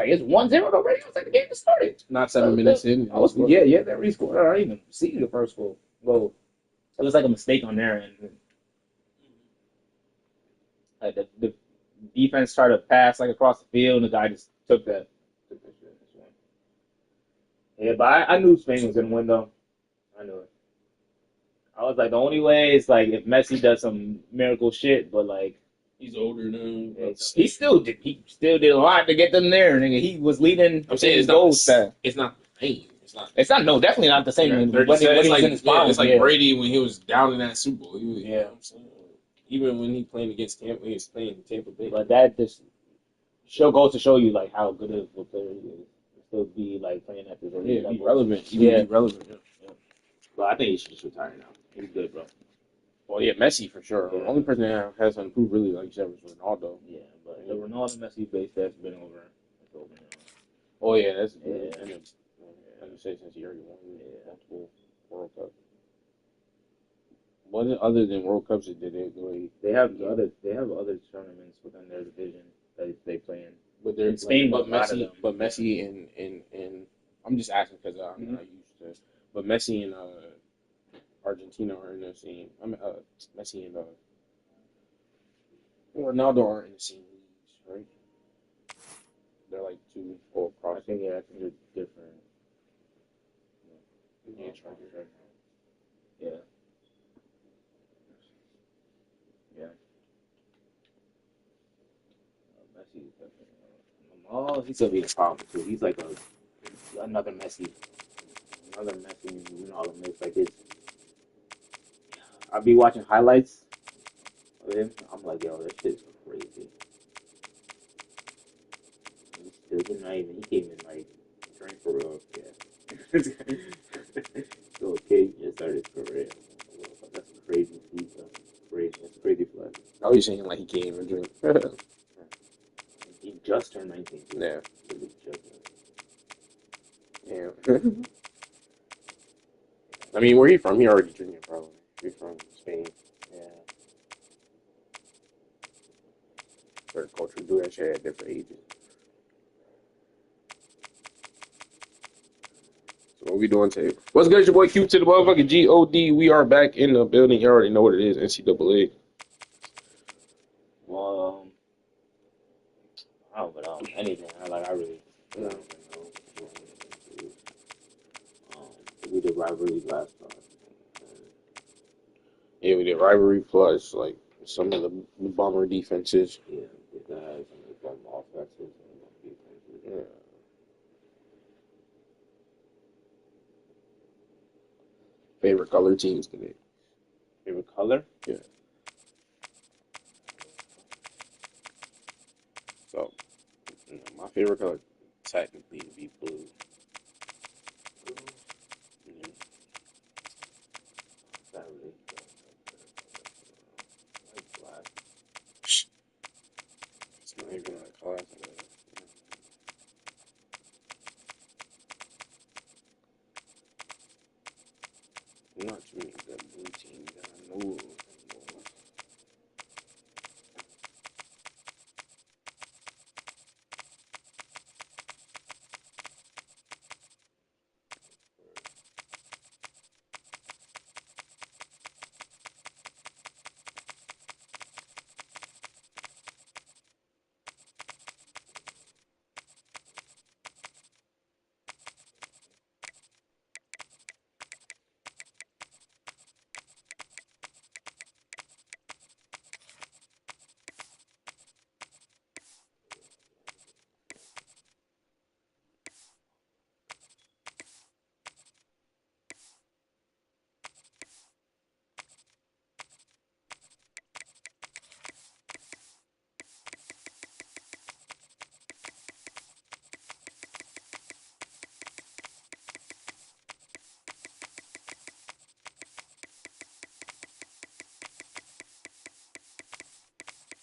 like, it's 1-0 already. I was like, the game just started. Not 7 minutes in. Yeah, they rescored. I didn't even see the first goal. Well, it was like a mistake on their end. Like the defense tried to pass like across the field, and the guy just took that. Yeah, but I knew Spain was gonna win though. I knew it. I was like, the only way is like if Messi does some miracle shit, but like He's older now. he still did a lot to get them there. Nigga, he was leading. I'm saying it's not the same. It's not. No, definitely not the same. When he was in his prime, it's like Brady when he was down in that Super Bowl. Yeah. You know what I'm saying? Even when he playing against Tampa, he was playing Tampa Bay. But that just goes to show you like how good of a player he is. Still be like playing at this level. Be relevant. Be relevant. Yeah. But I think he should just retire now. He's good, bro. Well, yeah, Messi for sure. Yeah. The only person that has improved really, like you said, was Ronaldo. Yeah, but the Ronaldo Messi base that's been over. It's over now. Oh yeah, that's Yeah. And it's, like you say, since he already won multiple World Cups. What other than World Cups did they do? They have other tournaments within their division that they play in. But they're in Spain, but Messi and I'm just asking because I'm not used to. But Messi and Argentina are in the same. Messi and Ronaldo aren't in the same leagues, right? They're like two full cross. I think they're different. Yeah. Yeah. Messi is definitely. He's gonna be a problem too. He's like another Messi. Another Messi, Ronaldo mix. Like it's. I'll be watching highlights of him. I'm like, yo, this shit's crazy. He's still getting not even. He came in like trained for real. Yeah. So okay, just started his career. That's a crazy feat. Crazy. That's a crazy flag. Oh, you're saying like he came and drink? He just turned 19. Yeah. Yeah. I mean, where he from? He already drinking probably. He's from Spain. Yeah. Certain culture do that shit at different ages. So what we doing today? What's good? It's your boy Q to the motherfucking God. We are back in the building. You already know what it is. NCAA. Well, I don't know anything. I really don't know. We did rivalry last time. Yeah, we did rivalry plus like some of the bomber defenses. Yeah, the guys and the bomb offenses and the defenses. Yeah. Favorite color teams today? Favorite color? Yeah. So, my favorite color technically would be blue. Not really. Like black. It's not even a color. Not too many good blue teams that I know of.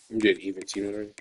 You did even team already?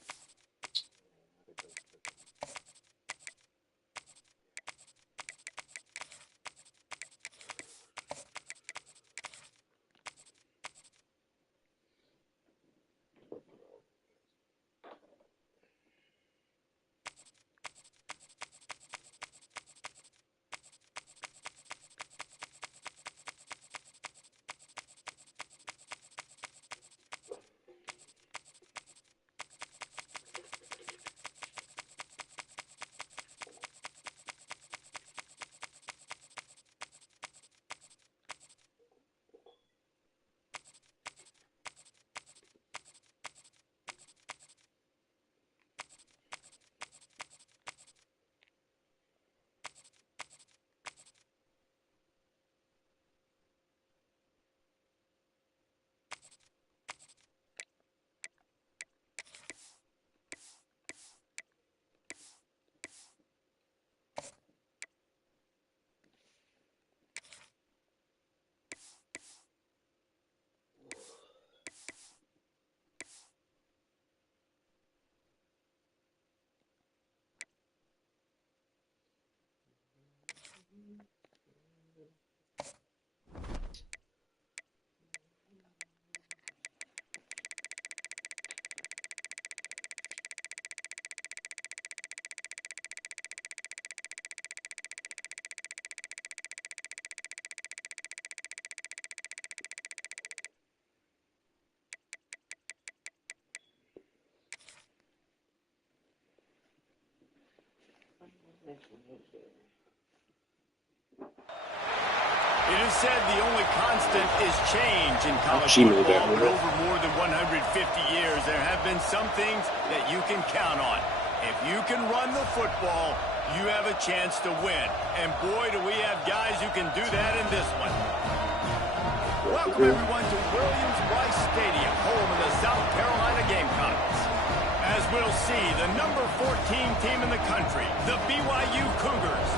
It is said the only constant is change in college She moved football, that. but over more than 150 years, there have been some things that you can count on. If you can run the football, you have a chance to win. And boy, do we have guys who can do that in this one. Welcome, everyone, to Williams-Brice Stadium, home of the South Carolina Gamecocks. As we'll see, the number 14 team in the country, the BYU Cougars,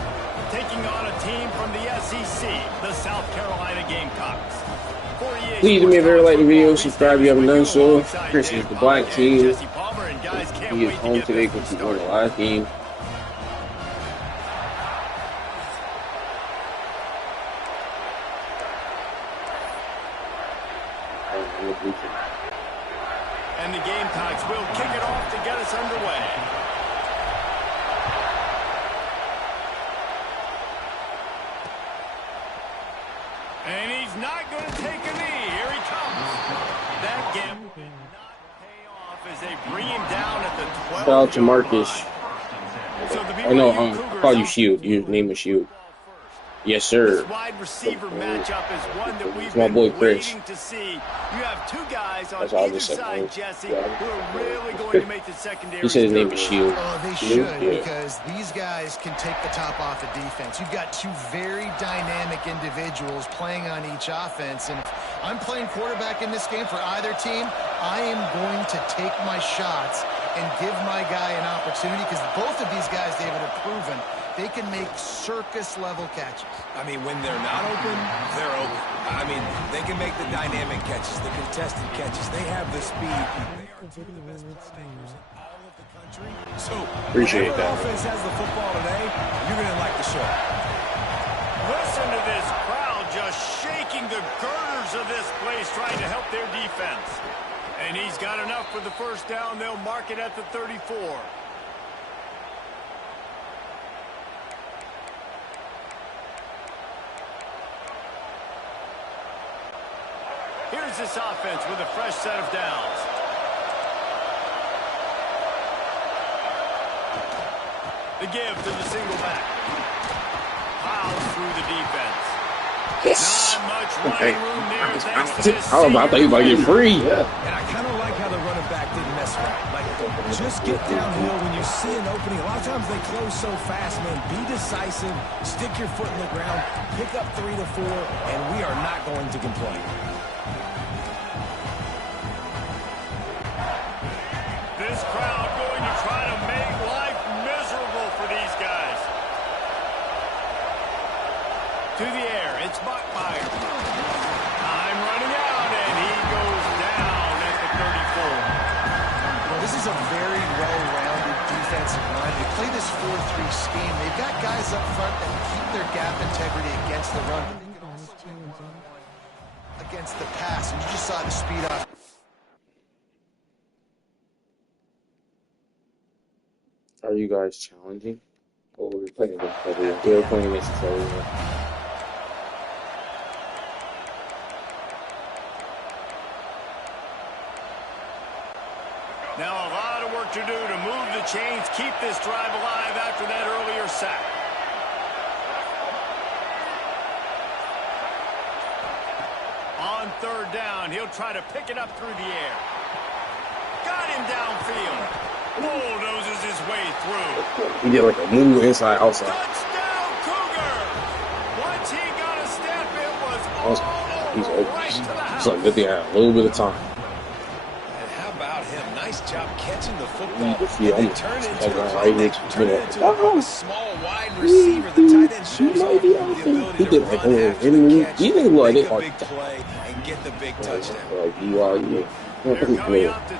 taking on a team from the SEC, the South Carolina Gamecocks. Please do me a very like the video, subscribe if you haven't done so. Chris is the black team. He is home today because he won the last game. And the Gamecocks will kick it off to get us underway. And he's not going to take a knee. Here he comes. That gamble did not pay off as they bring him down at the 12. Shout out to Marcus. So I know, call you Shield. Your name is Shield. Yes, sir. This wide receiver matchup is one that we've my boy been Chris. waiting to see. You have two guys on That's all I either just said, side, man. Jesse, Yeah. who are really going to make the secondary. He said his name is Shield. Oh, they Shield? should, Yeah. because these guys can take the top off of defense. You've got two very dynamic individuals playing on each offense, and if I'm playing quarterback in this game for either team, I am going to take my shots and give my guy an opportunity, because both of these guys, David, have proven they can make circus-level catches. I mean, when they're not open, they're open. I mean, they can make the dynamic catches, the contested catches. They have the speed. They are two of the best playmakers in all of the country. So, Appreciate whatever that. offense has the football today, you're going to like the show. Listen to this crowd just shaking the girders of this place, trying to help their defense. And he's got enough for the first down. They'll mark it at the 34. Here's this offense with a fresh set of downs. The give to the single back. Plows through the defense. Yes. Not much Okay. running room there thanks to this I thought he was about to get free. And I kind of like how the running back didn't mess around. Like, just get downhill when you see an opening. A lot of times they close so fast, man. Be decisive. Stick your foot in the ground. Pick up 3 to 4, and we are not going to complain. This crowd going to try to make life miserable for these guys. To the air, it's Bachmeier. Time running out, and he goes down at the 34. Well, this is a very well-rounded defensive line. They play this 4-3 scheme. They've got guys up front that keep their gap integrity against the run. They can also against the pass, and you just saw the speed off. Are you guys challenging? Oh, we're playing against each other. Yeah, we're playing against each other. Now a lot of work to do to move the chains, keep this drive alive after that earlier sack. On third down, he'll try to pick it up through the air. Got him downfield. Bulldozes his way through. He did like a move inside, outside. Touchdown, Cougar! Once he got a step, it was all He's over open. right to the It's house. like good thing I had a little bit of time. And how about him? Nice job catching the football. Yeah, And I'm turn just into a right playmaker. here. Turn it into a small wide receiver. The tight end shows off the ability He to did run like after the catch, he did like make it a like big play, and get the big touchdown. like BYU.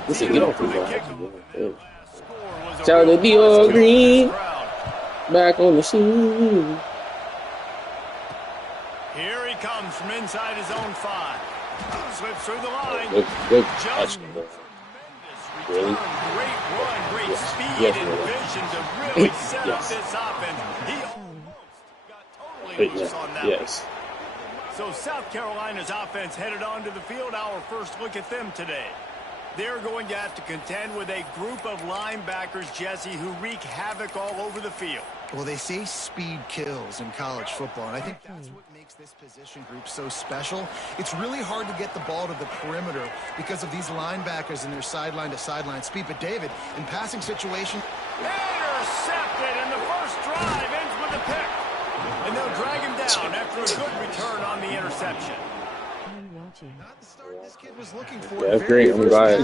Listen, get off the ball. Shout out to D.O. Green. Back on the scene. Here he comes from inside his own 5. Slips through the line. Good Just touch, bro. tremendous Really? return. Great run, great Yes. speed Yes, and really. vision to really set up Yes. this offense. He almost got totally loose on that one. Yes. So South Carolina's offense headed onto the field. Our first look at them today. They're going to have to contend with a group of linebackers, Jesse, who wreak havoc all over the field. Well, they say speed kills in college football, and I think that's what makes this position group so special. It's really hard to get the ball to the perimeter because of these linebackers and their sideline-to-sideline speed. But, David, in passing situation... Intercepted, and the first drive ends with a pick. And they'll drag him down after a good return on the interception. Not the start this kid was looking for. Yeah, that's great. I'm glad.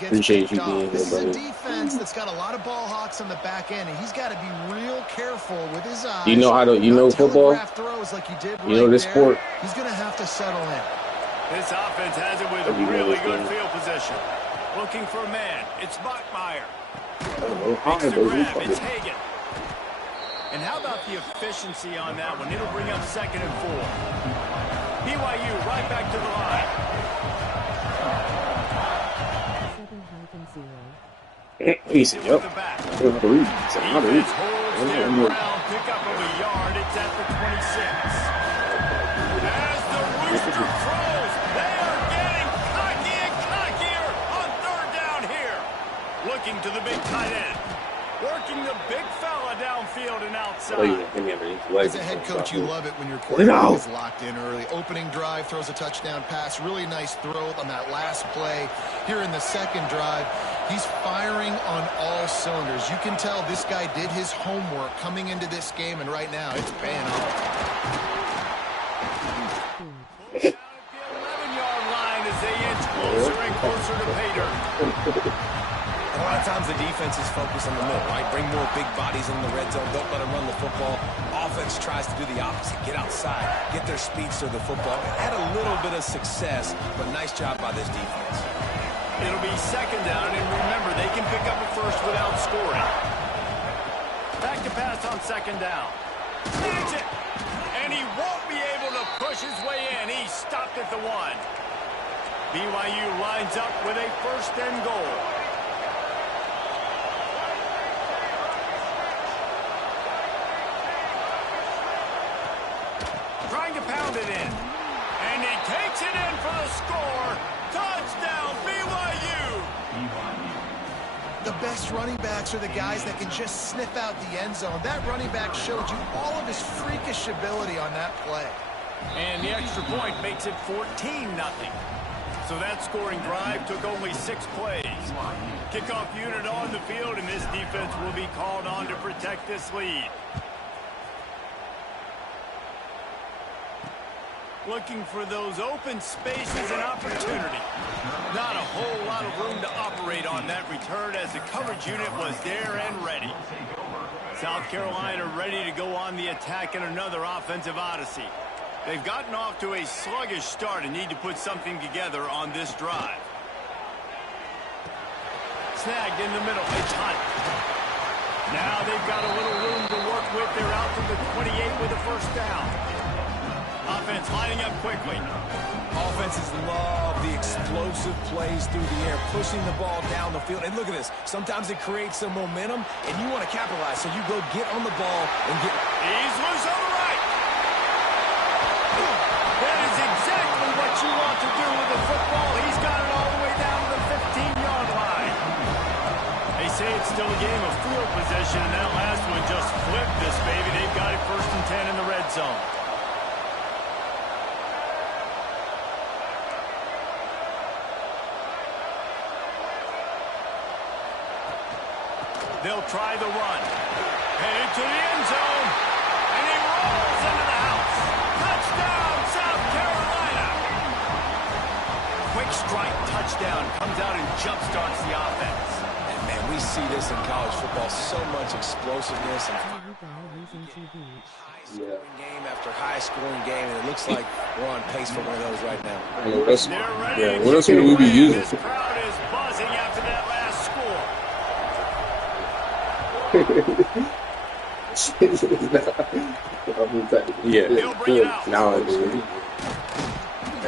Appreciate you being here, This is brother. a defense that's got a lot of ball hawks on the back end, and he's got to be real careful with his eyes. You know football? Like he did You know this sport? He's going to have to settle in. This offense has it with a really good field position. Looking for a man. It's Bachmeyer. Makes the grab. It's Hagan. And how about the efficiency on that one? It'll bring up 2nd and 4. BYU right back to the line. Easy, yep. Defense holds their ground. Pick up of a yard. It's at the 26. As the rooster crows, they are getting cocky and cockier on 3rd down here. Looking to the big tight end. Working the big fella downfield and outside. As a head coach, you love it when your quarterback is locked in early. Opening drive, throws a touchdown pass. Really nice throw on that last play. Here in the 2nd drive, he's firing on all cylinders. You can tell this guy did his homework coming into this game, and right now it's paying off. Down at the 11-yard line as they inch closer and closer to pay dirt. A lot of times the defense is focused on the middle, right? Bring more big bodies in the red zone. Don't let them run the football. Offense tries to do the opposite. Get outside. Get their speeds to the football. Had a little bit of success, but nice job by this defense. It'll be 2nd down, and remember, they can pick up a first without scoring. Back to pass on 2nd down. Snatch it! And he won't be able to push his way in. He stopped at the 1. BYU lines up with a 1st and goal. Trying to pound it in. And he takes it in for the score. Touchdown, BYU! The best running backs are the guys that can just sniff out the end zone. That running back showed you all of his freakish ability on that play. And the extra point makes it 14-0. So that scoring drive took only 6 plays. Kickoff unit on the field, and this defense will be called on to protect this lead. Looking for those open spaces and opportunity. Not a whole lot of room to operate on that return as the coverage unit was there and ready. South Carolina ready to go on the attack in another offensive odyssey. They've gotten off to a sluggish start and need to put something together on this drive. Snagged in the middle. It's Hunt. Now they've got a little room to work with. They're out to the 28 with a 1st down. Offense lining up quickly. Offenses love the explosive plays through the air, pushing the ball down the field. And look at this. Sometimes it creates some momentum, and you want to capitalize. So you go get on the ball and get... He's loose on the right. That is exactly what you want to do with the football. He's got it all the way down to the 15-yard line. They say it's still a game of field possession, and that last one just flipped this baby. They've got it 1st and 10 in the red zone. They'll try the run. Headed to the end zone. And he rolls into the house. Touchdown, South Carolina. Quick strike touchdown. Comes out and jump-starts the offense. And, man, we see this in college football. So much explosiveness. And high-scoring game after high-scoring game. And it looks like we're on pace for one of those right now. What else would we be using? This crowd is buzzing after that last score. Yeah, He'll bring it out. now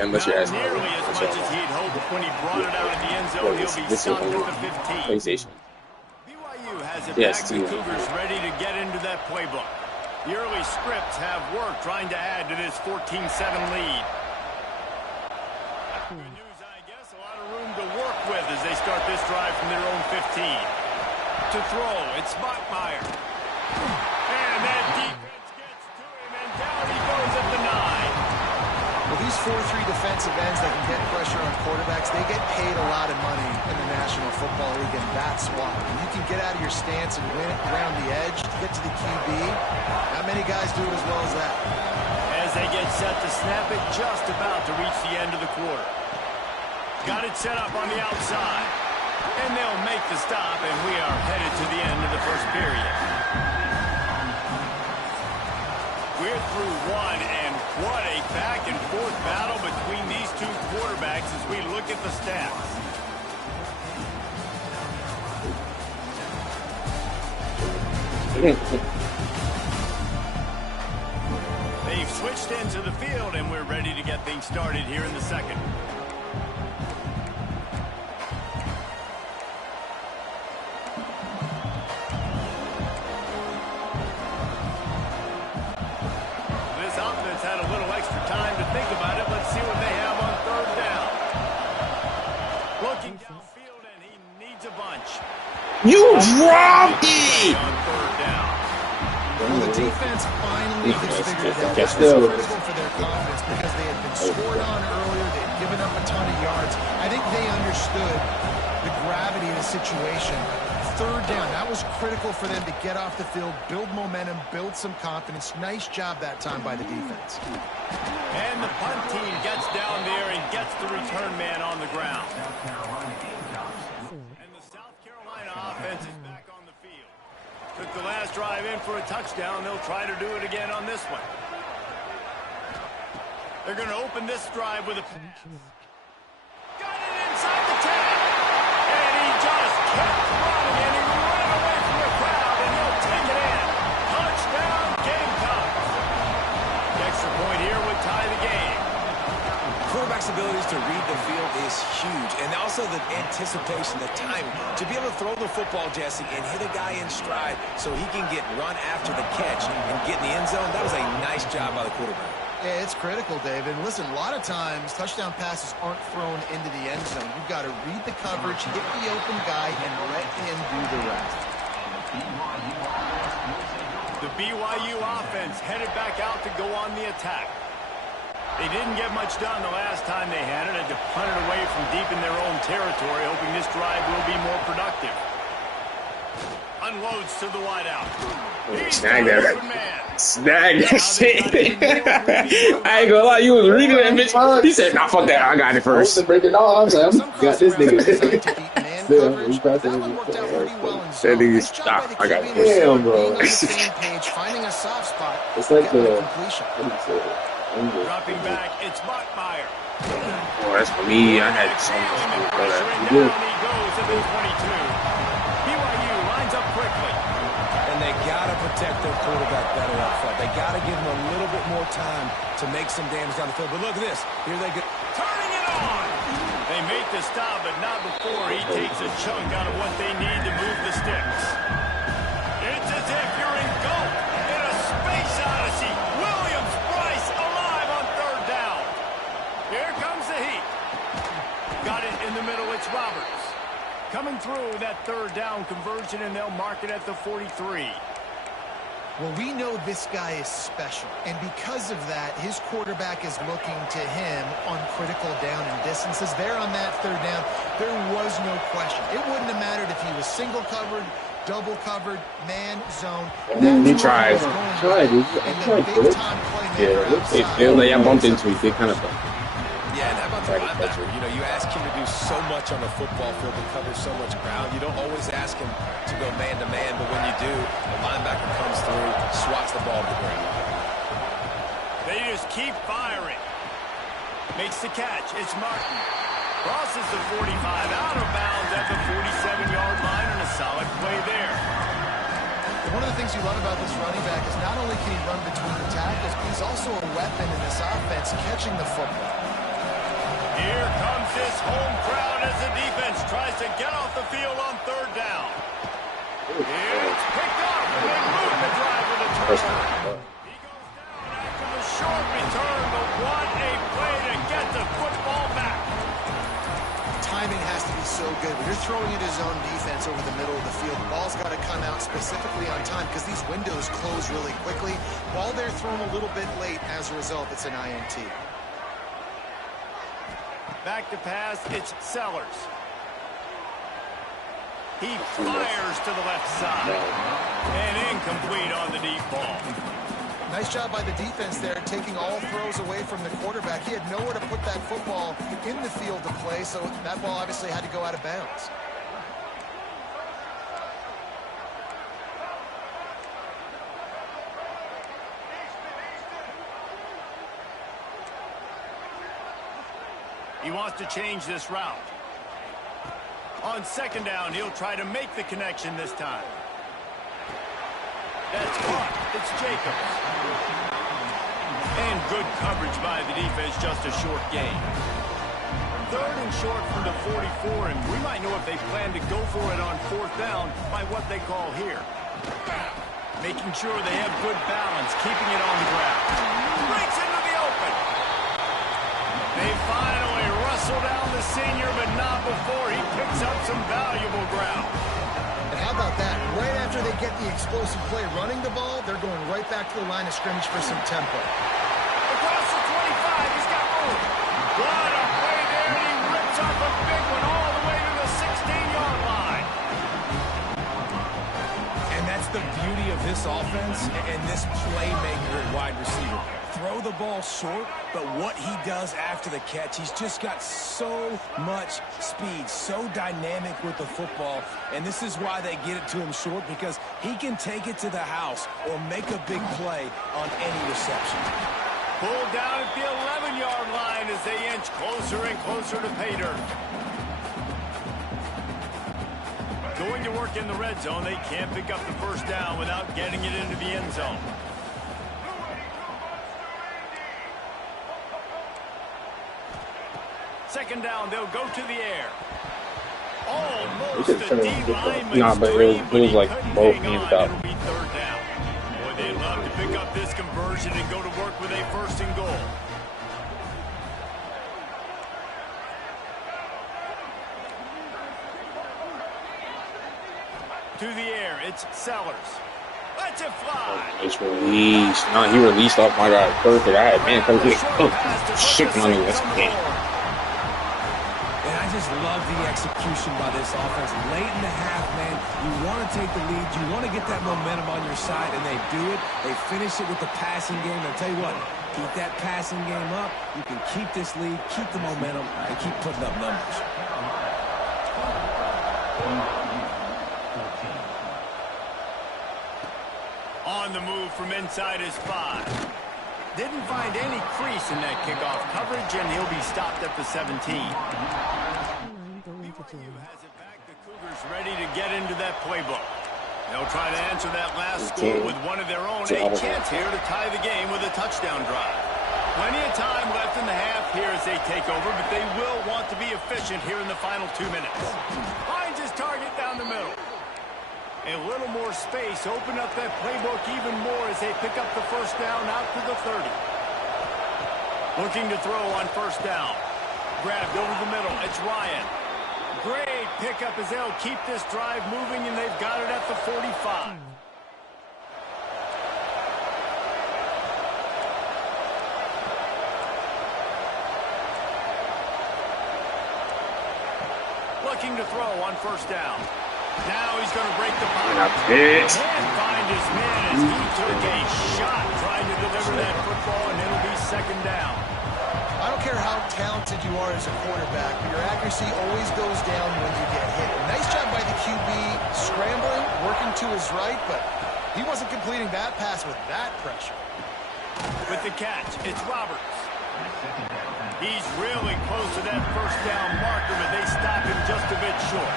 unless you're asking. Nearly as much as he'd hoped when he brought it out of the end zone. He'll be stopped at the 15. PlayStation. BYU has it Yes, back to the Cougars ready to get into that playbook. The early scripts have worked trying to add to this 14-7 lead. Good news, I guess. A lot of room to work with start this drive from their own 15. To throw, it's Bachmeier. And that defense gets to him, and down he goes at the 9. Well, these 4-3 defensive ends that can get pressure on quarterbacks, they get paid a lot of money in the National Football League, and that's why. When you can get out of your stance and win it around the edge to get to the QB, not many guys do it as well as that. As they get set to snap it, just about to reach the end of the quarter. Got it set up on the outside. And they'll make the stop, and we are headed to the end of the first period. We're through one, and what a back-and-forth battle between these two quarterbacks as we look at the stats. They've switched into the field, and we're ready to get things started here in the second. Had a little extra time to think about it. Let's see what they have on third down. Looking downfield, and he needs a bunch. You dropped it! On third down. Well, the defense finally has figured it out. That's That was still critical for their confidence because they had been scored on earlier. They had given up a ton of yards. I think they understood the gravity of the situation. Third down, that was critical for them to get off the field, build momentum, build some confidence. Nice job that time by the defense. And the punt team gets down there and gets the return man on the ground. And the South Carolina offense is back on the field. Took the last drive in for a touchdown. They'll try to do it again on this one. They're going to open this drive with a pass. Got it inside the 10. And he just kept running. And he ran away from the crowd. And he'll take it in. Touchdown, Gamecocks. The extra point here would tie the game. Quarterback's abilities to read the field is huge. And also the anticipation, the time to be able to throw the football, Jesse, and hit a guy in stride so he can get run after the catch and get in the end zone. That was a nice job by the quarterback. Yeah, it's critical, David. Listen, a lot of times touchdown passes aren't thrown into the end zone. You've got to read the coverage, hit the open guy, and let him do the rest. The BYU offense headed back out to go on the attack. They didn't get much done the last time they had it. Had to punt it away from deep in their own territory, hoping this drive will be more productive. Unloads to the wideout. Snag that. Snag that shit. I ain't gonna lie, you was reading that bitch. He said, nah, fuck that. I got it first. I was breaking all. I was like, I got this nigga. That nigga stop. I got it. Damn, bro. Finding a soft spot. It's like the completion. Dropping back, it's Bachmeier. Oh, that's for me. I had so much fun for that. He goes at the 22. BYU lines up quickly. And they got to protect their quarterback better up front. They got to give him a little bit more time to make some damage down the field. But look at this. Here they go. Turning it on. They make the stop, but not before he takes a chunk out of what they need to move the sticks. It's as if you're engulfed in a space odyssey. Williams-Brice alive on third down. Here comes the heat. Got it in the middle. It's Roberts. Coming through that third down conversion, and they'll mark it at the 43. Well, we know this guy is special, and because of that, his quarterback is looking to him on critical down and distances. There on that third down, there was no question. It wouldn't have mattered if he was single covered, double covered, man, zone. He tried. Yeah, I bumped into it. They kind of. Yeah, and how about the linebacker? You know, you ask him to do so much on the football field and cover so much ground. You don't always ask him to go man-to-man, but when you do, the linebacker comes through, swats the ball to the ground. They just keep firing. Makes the catch. It's Martin. Crosses the 45, out of bounds at the 47-yard line, and a solid play there. One of the things you love about this running back is not only can he run between the tackles, but he's also a weapon in this offense, catching the football. Here comes this home crowd as the defense tries to get off the field on third down. It's picked up, and they move the drive with a turnover. He goes down after the short return, but what a play to get the football back. Timing has to be so good. When you're throwing it his zone defense over the middle of the field. The ball's got to come out specifically on time because these windows close really quickly. Ball they're thrown a little bit late. As a result, it's an INT. Back to pass, it's Sellers. He fires to the left side. And incomplete on the deep ball. Nice job by the defense there, taking all throws away from the quarterback. He had nowhere to put that football in the field to play, so that ball obviously had to go out of bounds. He wants to change this route. On second down, he'll try to make the connection this time. That's caught. It's Jacobs. And good coverage by the defense, just a short gain. 3rd and short from the 44, and we might know if they plan to go for it on 4th down by what they call here. Making sure they have good balance, keeping it on the ground. Breaks into the open. They finally wrestle down the senior, but not before he picks up some valuable ground. And how about that? Right after they get the explosive play running the ball, they're going right back to the line of scrimmage for some tempo. Across the 25, he's got room. What a play there, and he rips off a big one all the way to the 16-yard line. And that's the beauty of this offense and this playmaker at wide receiver. Throw the ball short, but what he does after the catch, he's just got so much speed, so dynamic with the football, and this is why they get it to him short, because he can take it to the house or make a big play on any reception. Pulled down at the 11-yard line as they inch closer and closer to pay dirt. Going to work in the red zone, they can't pick up the first down without getting it into the end zone. Second down, they'll go to the air. Almost a D-lineman. Nah, but it was like both hands out. It'll be 3rd down. Boy, they'd love to pick up this conversion and go to work with a 1st and goal. To the air, it's Sellers. Let's it fly. It's released. No, he released off my guy. Perfect. I had man come to shook money. That's game. And I just love the execution by this offense. Late in the half, man, you want to take the lead. You want to get that momentum on your side, and they do it. They finish it with the passing game. I'll tell you what, keep that passing game up. You can keep this lead, keep the momentum, and keep putting up numbers. On the move from inside his 5. Didn't find any crease in that kickoff coverage, and he'll be stopped at the 17. BYU has it back. The Cougars ready to get into that playbook. They'll try to answer that last score with one of their own. A chance here to tie the game with a touchdown drive. Plenty of time left in the half here as they take over, but they will want to be efficient here in the final 2 minutes. Finds his target down the middle. A little more space, open up that playbook even more as they pick up the first down out to the 30. Looking to throw on first down. Grabbed over the middle, it's Ryan. Great pickup as they'll keep this drive moving, and they've got it at the 45. Looking to throw on first down. Now he's going to break the pocket and find his man as he took a shot trying to deliver that football, and it'll be second down. I don't care how talented you are as a quarterback, but your accuracy always goes down when you get hit. Nice job by the QB scrambling, working to his right, but he wasn't completing that pass with that pressure. With the catch, it's Roberts. He's really close to that first down marker, but they stop him just a bit short.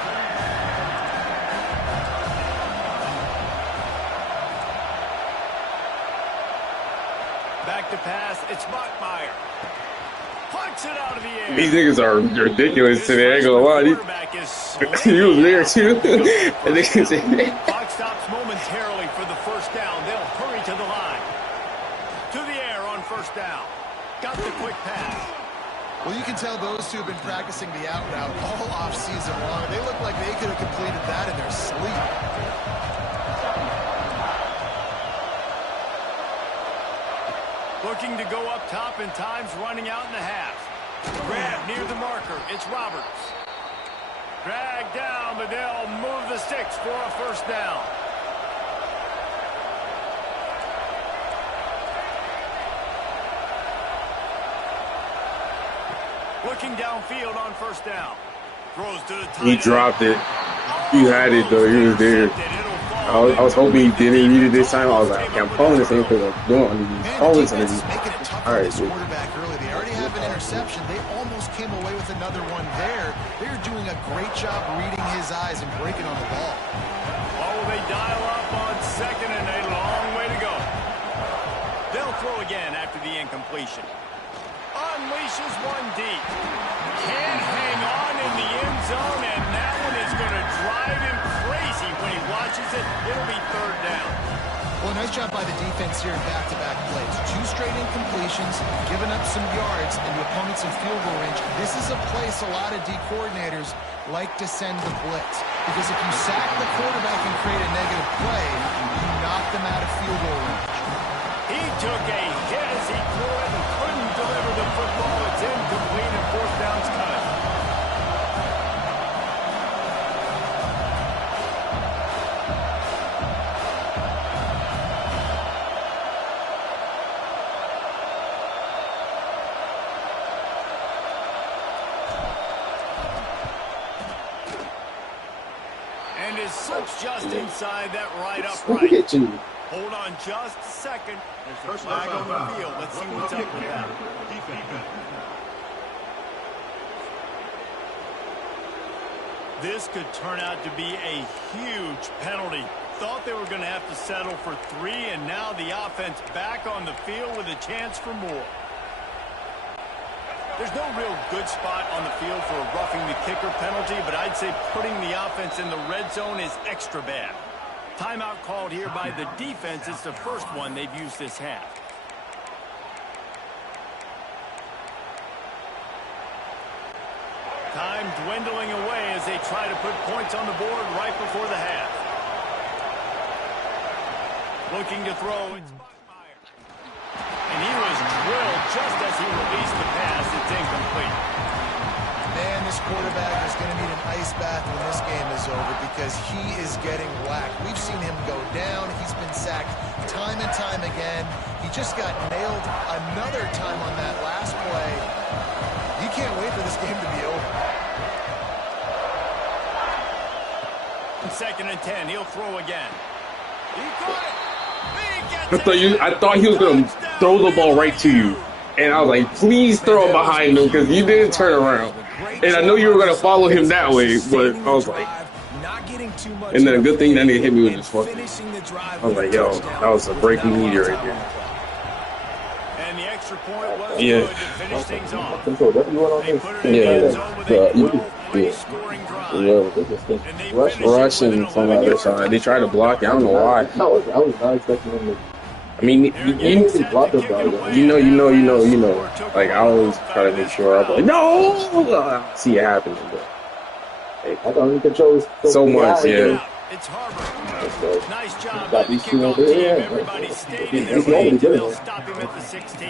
Back to pass, it's Bachmeier. Punts it out of the air. These niggas are ridiculous today. I ain't gonna lie. He was there too. Clock stops momentarily for the first down. They'll hurry to the line. To the air on first down. Got the quick pass. Well, you can tell those two have been practicing the out route all off-season long. They look like they could have completed that in their sleep. Looking to go up top, and time's running out in the half. Grab near the marker. It's Roberts. Drag down, but they'll move the sticks for a first down. Looking downfield on first down. Throws to the tight He end. dropped it. He had it though. He was there. I was hoping he didn't read it this time. I was like, okay, I'm calling this in because I'm doing underneath. Calling this underneath. Making it tough All for right, this dude. quarterback early. They already have an interception. They almost came away with another one there. They're doing a great job reading his eyes and breaking on the ball. Oh, they dial up on second and a long way to go. They'll throw again after the incompletion. Unleashes one deep. Can't hang on in the end zone, and that one is going to drive him crazy when he watches it. It'll be third down. Well, nice job by the defense here in back-to-back plays. 2 straight incompletions, giving up some yards, and the opponent's in field goal range. This is a place a lot of D coordinators like to send the blitz. Because if you sack the quarterback and create a negative play, you knock them out of field goal range. He took a hit as he threw it and couldn't deliver the football. It's incomplete and fourth down's cut. And his slips just inside that right Look upright. at you. Hold on just a second. There's a flag on the field. Let's see what's up with that. This could turn out to be a huge penalty. Thought they were going to have to settle for 3, and now the offense back on the field with a chance for more. There's no real good spot on the field for a roughing the kicker penalty, but I'd say putting the offense in the red zone is extra bad. Timeout called here by the defense. It's the first one they've used this half. Time dwindling away as they try to put points on the board right before the half. Looking to throw. It's Buckmeyer. And he was drilled just as he released the pass. It's incomplete. Man, this quarterback is going to need an ice bath when this game is over because he is getting whacked. We've seen him go down. He's been sacked time and time again. He just got nailed another time on that last play. You can't wait for this game to be over. 2nd and 10. He'll throw again. He caught it. I thought he was gonna throw the ball right to you, and I was like, please throw it behind him because you didn't turn around. And I know you were gonna follow him that way, but I was like, and then a good thing that he hit me with his fucking. I was like, yo, that was a breaking meteor right there. And the extra point was Yeah. good to finish things off. They put it in the end zone with a 12-play scoring drive. And they finished it Rush with and an from the other 11-yard side. They tried to block it. I don't know why. I was not expecting him to. I mean, You blocked it, bro. you know. Like, I always try to make sure. I'm like, no! See it happening, but I thought he controls so much, yeah. It's Harvard. Nice job by Got the these two kickoff over team. here. Everybody stayed in He's their already range, and good. they'll stop him at the 16.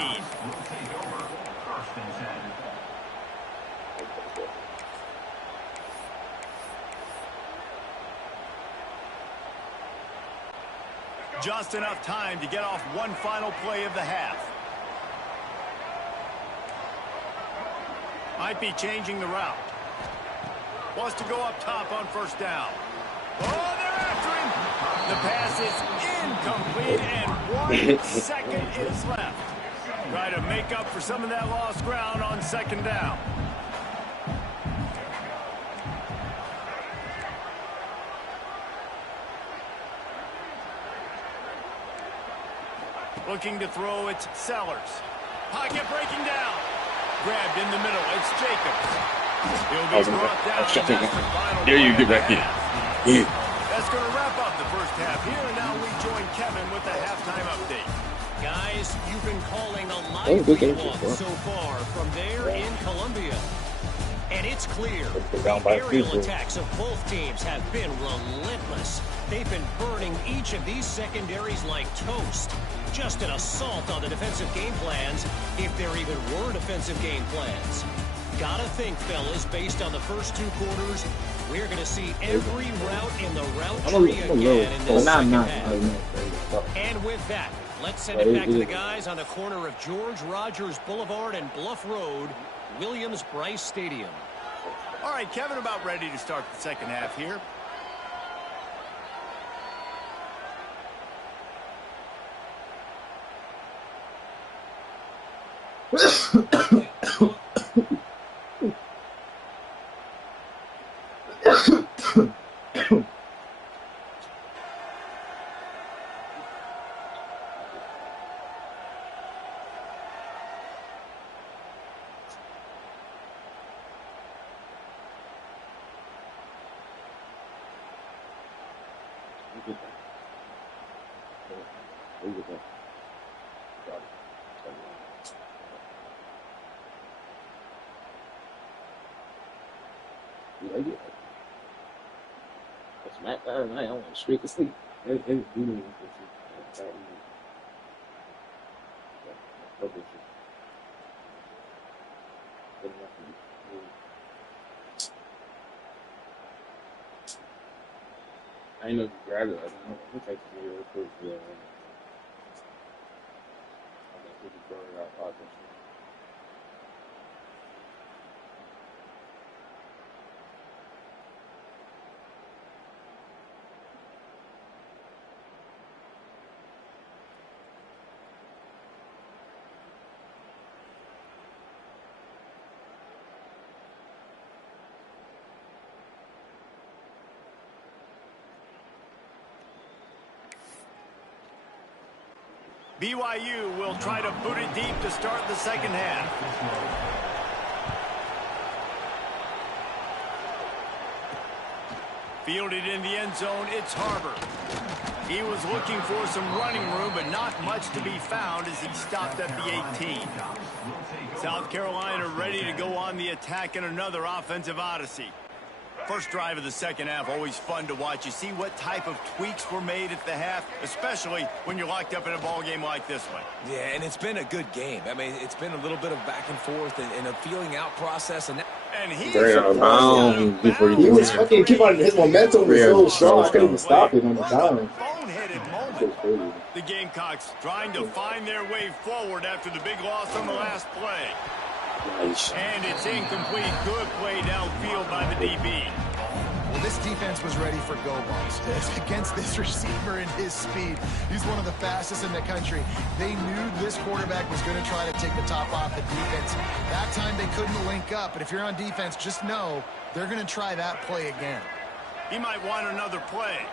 Just enough time to get off one final play of the half. Might be changing the route. Wants to go up top on first down. Oh, they're after him. The pass is incomplete, and 1 second is left. Try to make up for some of that lost ground on second down. Looking to throw, it's Sellers. Pocket breaking down. Grabbed in the middle, it's Jacobs. He'll be brought down. And that's the final There you play get of back the in. half. Yeah. That's going to wrap up the first half here, and now we join Kevin with the halftime update. Guys, you've been calling a That was a good lively game one so so far from there in Columbia. And it's clear They're the down by aerial 3 points. attacks of both teams have been relentless. They've been burning each of these secondaries like toast. Just an assault on the defensive game plans, if there even were defensive game plans. Gotta think, fellas, based on the first 2 quarters, we're going to see every route in the route tree again in this second half. And with that, let's send it back to the guys on the corner of George Rogers Boulevard and Bluff Road, Williams-Brice Stadium. All right, Kevin, about ready to start the second half here. You like it? That's Matt last night. I went straight to sleep. It do me I didn't know if you grabbed it. I don't know. Let me text you real quick. Yeah. I'm going to put the burner out pocket. BYU will try to boot it deep to start the second half. Fielded in the end zone, it's Harbor. He was looking for some running room, but not much to be found as he stopped at the 18. South Carolina ready to go on the attack in another offensive odyssey. First drive of the second half, always fun to watch. You see what type of tweaks were made at the half, especially when you're locked up in a ball game like this one. Yeah, and it's been a good game. I mean, it's been a little bit of back and forth and a feeling out process. And he's before He was fucking keep on his momentum was so strong. I couldn't even stop it on the down. boneheaded moment. The Gamecocks trying to find their way forward after the big loss on the last play. Nice. And it's incomplete. Good play downfield by the DB. Well, this defense was ready for go balls. Against this receiver and his speed. He's one of the fastest in the country. They knew this quarterback was going to try to take the top off the defense. That time they couldn't link up. But if you're on defense, just know they're going to try that play again. He might want another play.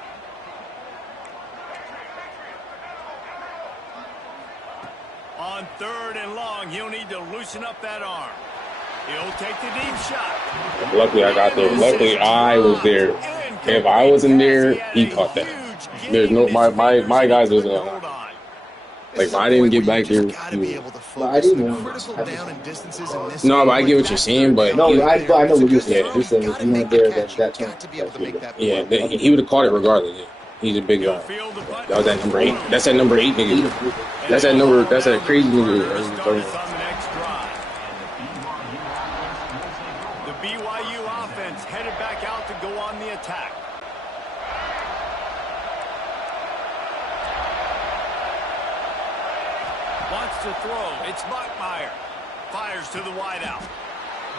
On 3rd and long, he'll need to loosen up that arm. He'll take the deep shot. Luckily, I got there. Luckily, I was there. If I wasn't there, he caught that. There's no my guys was like if I didn't get back there. I didn't know. No, but I get what you're saying. But No, I know what you're saying. You're saying if you weren't there, that time. yeah, he would have caught it regardless. He's a big guy. That was at number 8. That's at number 8, nigga. That's at number. That's at crazy nigga. The BYU offense headed back out to go on the attack. Wants to throw. It's Buckmeyer. Fires to the wideout.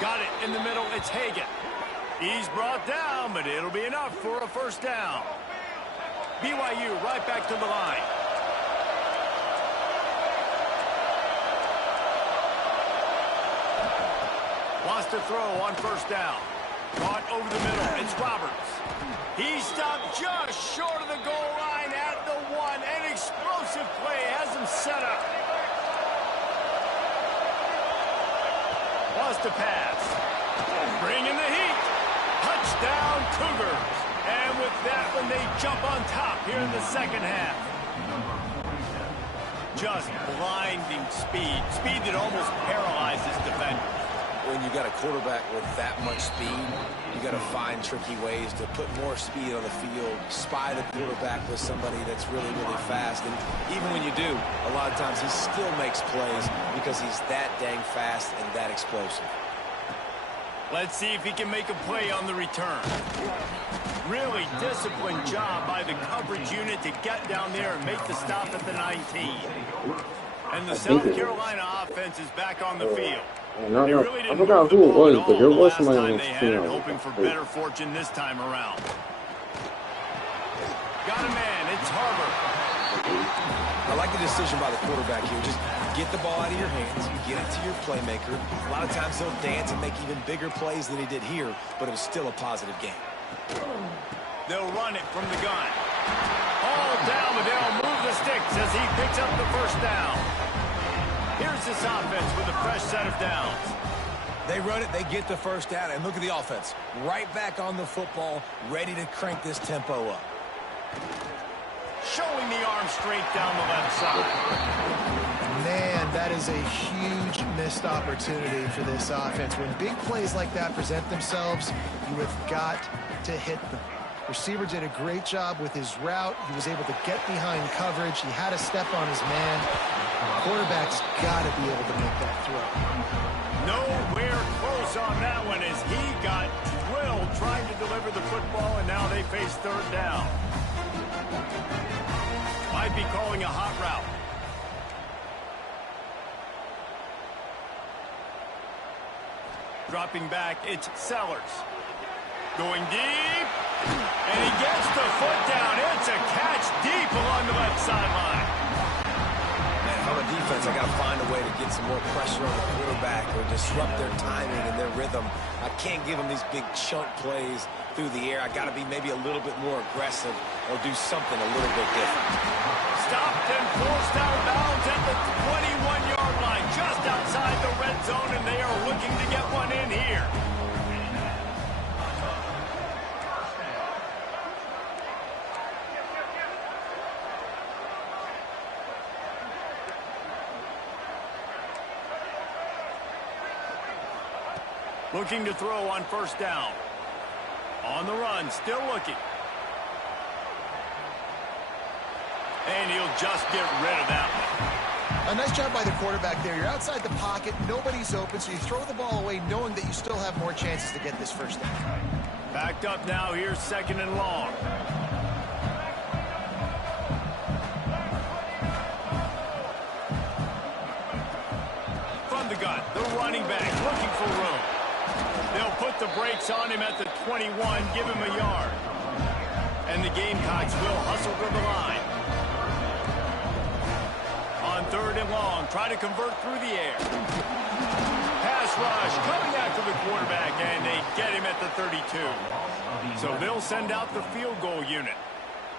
Got it in the middle. It's Hagan. He's brought down, but it'll be enough for a first down. BYU right back to the line. Wants to throw on first down. Caught over the middle. It's Roberts. He stopped just short of the goal line at the 1. An explosive play has him set up. Wants to pass. Bringing the heat. Touchdown Cougars. And with that one, they jump on top here in the second half. just blinding speed. Speed that almost paralyzes defenders. When you got a quarterback with that much speed, you got to find tricky ways to put more speed on the field, spy the quarterback with somebody that's really, really fast. And even when you do, a lot of times he still makes plays because he's that dang fast and that explosive. Let's see if he can make a play on the return. Really disciplined job by the coverage unit to get down there and make the stop at the 19. And the South Carolina offense is back on the field. No, They really I didn't forgot move the who it ball was, at but all there the was last somebody time on they the had it, team. hoping for better fortune this time around. Got a man, it's Harbor. I like the decision by the quarterback here. Just get the ball out of your hands, get it to your playmaker. A lot of times they'll dance and make even bigger plays than he did here, but it was still a positive game. They'll run it from the gun. All down, but they'll move the sticks as he picks up the first down. Here's this offense with a fresh set of downs. They run it, they get the first down, and look at the offense. Right back on the football, ready to crank this tempo up. Showing the arm strength down the left side. Man, that is a huge missed opportunity for this offense. When big plays like that present themselves, you have got to hit them. Receiver did a great job with his route. He was able to get behind coverage. He had a step on his man. Quarterback's got to be able to make that throw. Nowhere close on that one as he got drilled trying to deliver the football, and now they face third down. Might be calling a hot route. Dropping back, it's Sellers. Going deep, and he gets the foot down. It's a catch deep along the left sideline. Man, if I'm a defense, I got to find a way to get some more pressure on the quarterback or disrupt their timing and their rhythm. I can't give them these big chunk plays through the air. I got to be maybe a little bit more aggressive or do something a little bit different. Stopped and forced out of bounds at the 21-yard line, just outside the red zone, and they are looking to get one in here. Looking to throw on first down. On the run, still looking. And he'll just get rid of that one. A nice job by the quarterback there. You're outside the pocket, nobody's open, so you throw the ball away knowing that you still have more chances to get this first down. Backed up now, here's second and long. From the gun, the running back looking for room. They'll put the brakes on him at the 21, give him a yard. And the Gamecocks will hustle to the line. On third and long, try to convert through the air. Pass rush coming after the quarterback, and they get him at the 32. So they'll send out the field goal unit.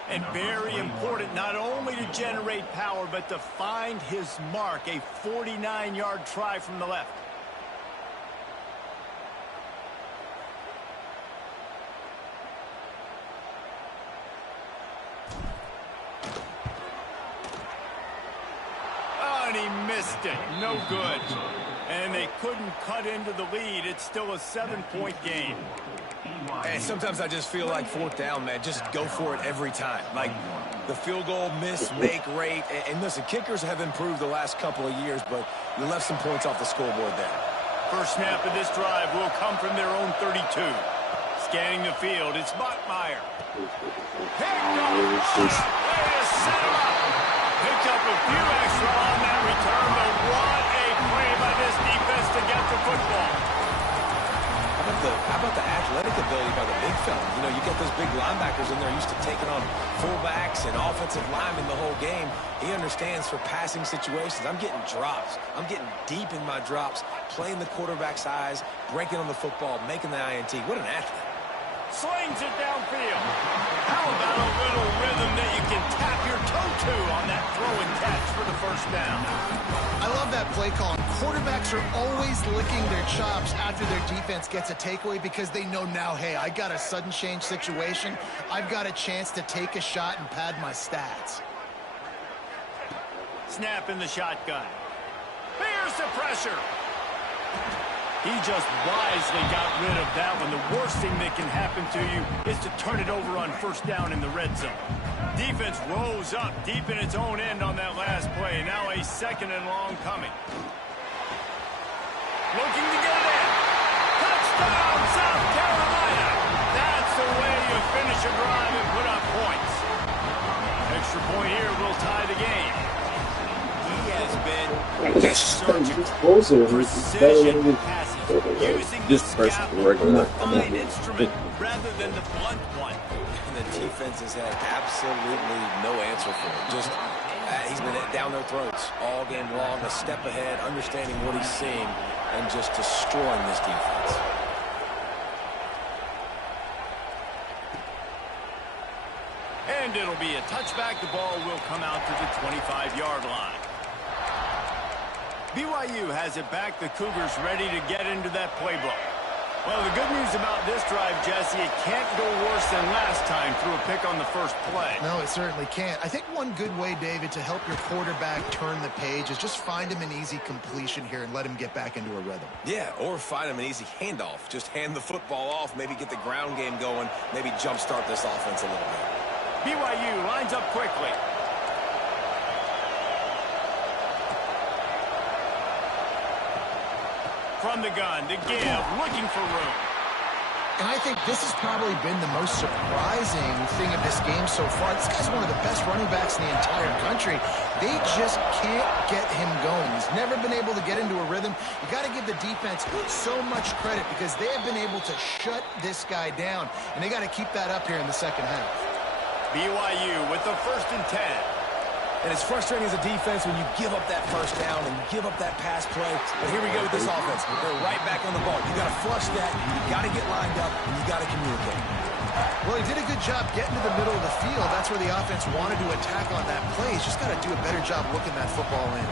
And very important not only to generate power, but to find his mark, a 49-yard try from the left. And he missed it. No good. And they couldn't cut into the lead. It's still a 7-point game. And sometimes I just feel like fourth down, man. Just go for it every time. Like the field goal miss, make rate. And listen, kickers have improved the last couple of years, but you left some points off the scoreboard there. First snap of this drive will come from their own 32. Scanning the field, it's Bachmeier. Picked up. Way to set him up. Picked up a few extra on that return, but what a play by this defense to get the football. How about the athletic ability by the big fella? You know, you get those big linebackers in there used to taking on fullbacks and offensive linemen the whole game. He understands for passing situations. I'm getting drops. I'm getting deep in my drops, playing the quarterback's eyes, breaking on the football, making the INT. What an athlete. Slings it downfield. How about a little rhythm that you can tap your toe to on that throw and catch for the first down? I love that play call. Quarterbacks are always licking their chops after their defense gets a takeaway because they know now, hey, I got a sudden change situation. I've got a chance to take a shot and pad my stats. Snap in the shotgun. Here's the pressure. He just wisely got rid of that one. The worst thing that can happen to you is to turn it over on first down in the red zone. Defense rose up deep in its own end on that last play. Now a 2nd and long coming. Looking to get it in. Touchdown, South Carolina. That's the way you finish a drive and put up points. Extra point here will tie the game. He has been precision passing, using the scaffold, a fine instrument rather than the blunt one. And the defense has had absolutely no answer for it. Just he's been down their throats all game long, a step ahead, understanding what he's seeing, and just destroying this defense. And it'll be a touchback. The ball will come out to the 25-yard line. BYU has it back. The Cougars ready to get into that playbook. Well, the good news about this drive, Jesse, it can't go worse than last time through a pick on the first play. No, it certainly can't. I think one good way, David, to help your quarterback turn the page is just find him an easy completion here and let him get back into a rhythm. Yeah, or find him an easy handoff. Just hand the football off, maybe get the ground game going, maybe jumpstart this offense a little bit. BYU lines up quickly. From the gun, to give, looking for room. And I think this has probably been the most surprising thing of this game so far. This guy's one of the best running backs in the entire country. They just can't get him going. He's never been able to get into a rhythm. You got to give the defense so much credit because they have been able to shut this guy down. And they got to keep that up here in the second half. BYU with the 1st and 10. And it's frustrating as a defense when you give up that first down and give up that pass play. But here we go with this offense. They're right back on the ball. You got to flush that. You got to get lined up, and you got to communicate. Well, he did a good job getting to the middle of the field. That's where the offense wanted to attack on that play. He's just got to do a better job looking that football in.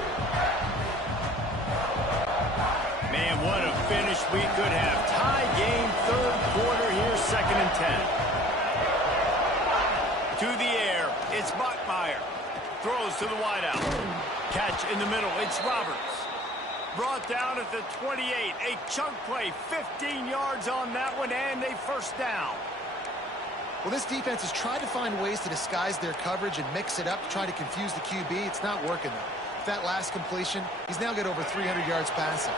Man, what a finish we could have. Tie game, 3rd quarter here, 2nd and 10. To the air, it's Bachmeier. Throws to the wideout. Catch in the middle. It's Roberts. Brought down at the 28. A chunk play. 15 yards on that one and a 1st down. Well, this defense has tried to find ways to disguise their coverage and mix it up to try to confuse the QB. It's not working, though. With that last completion, he's now got over 300 yards passing.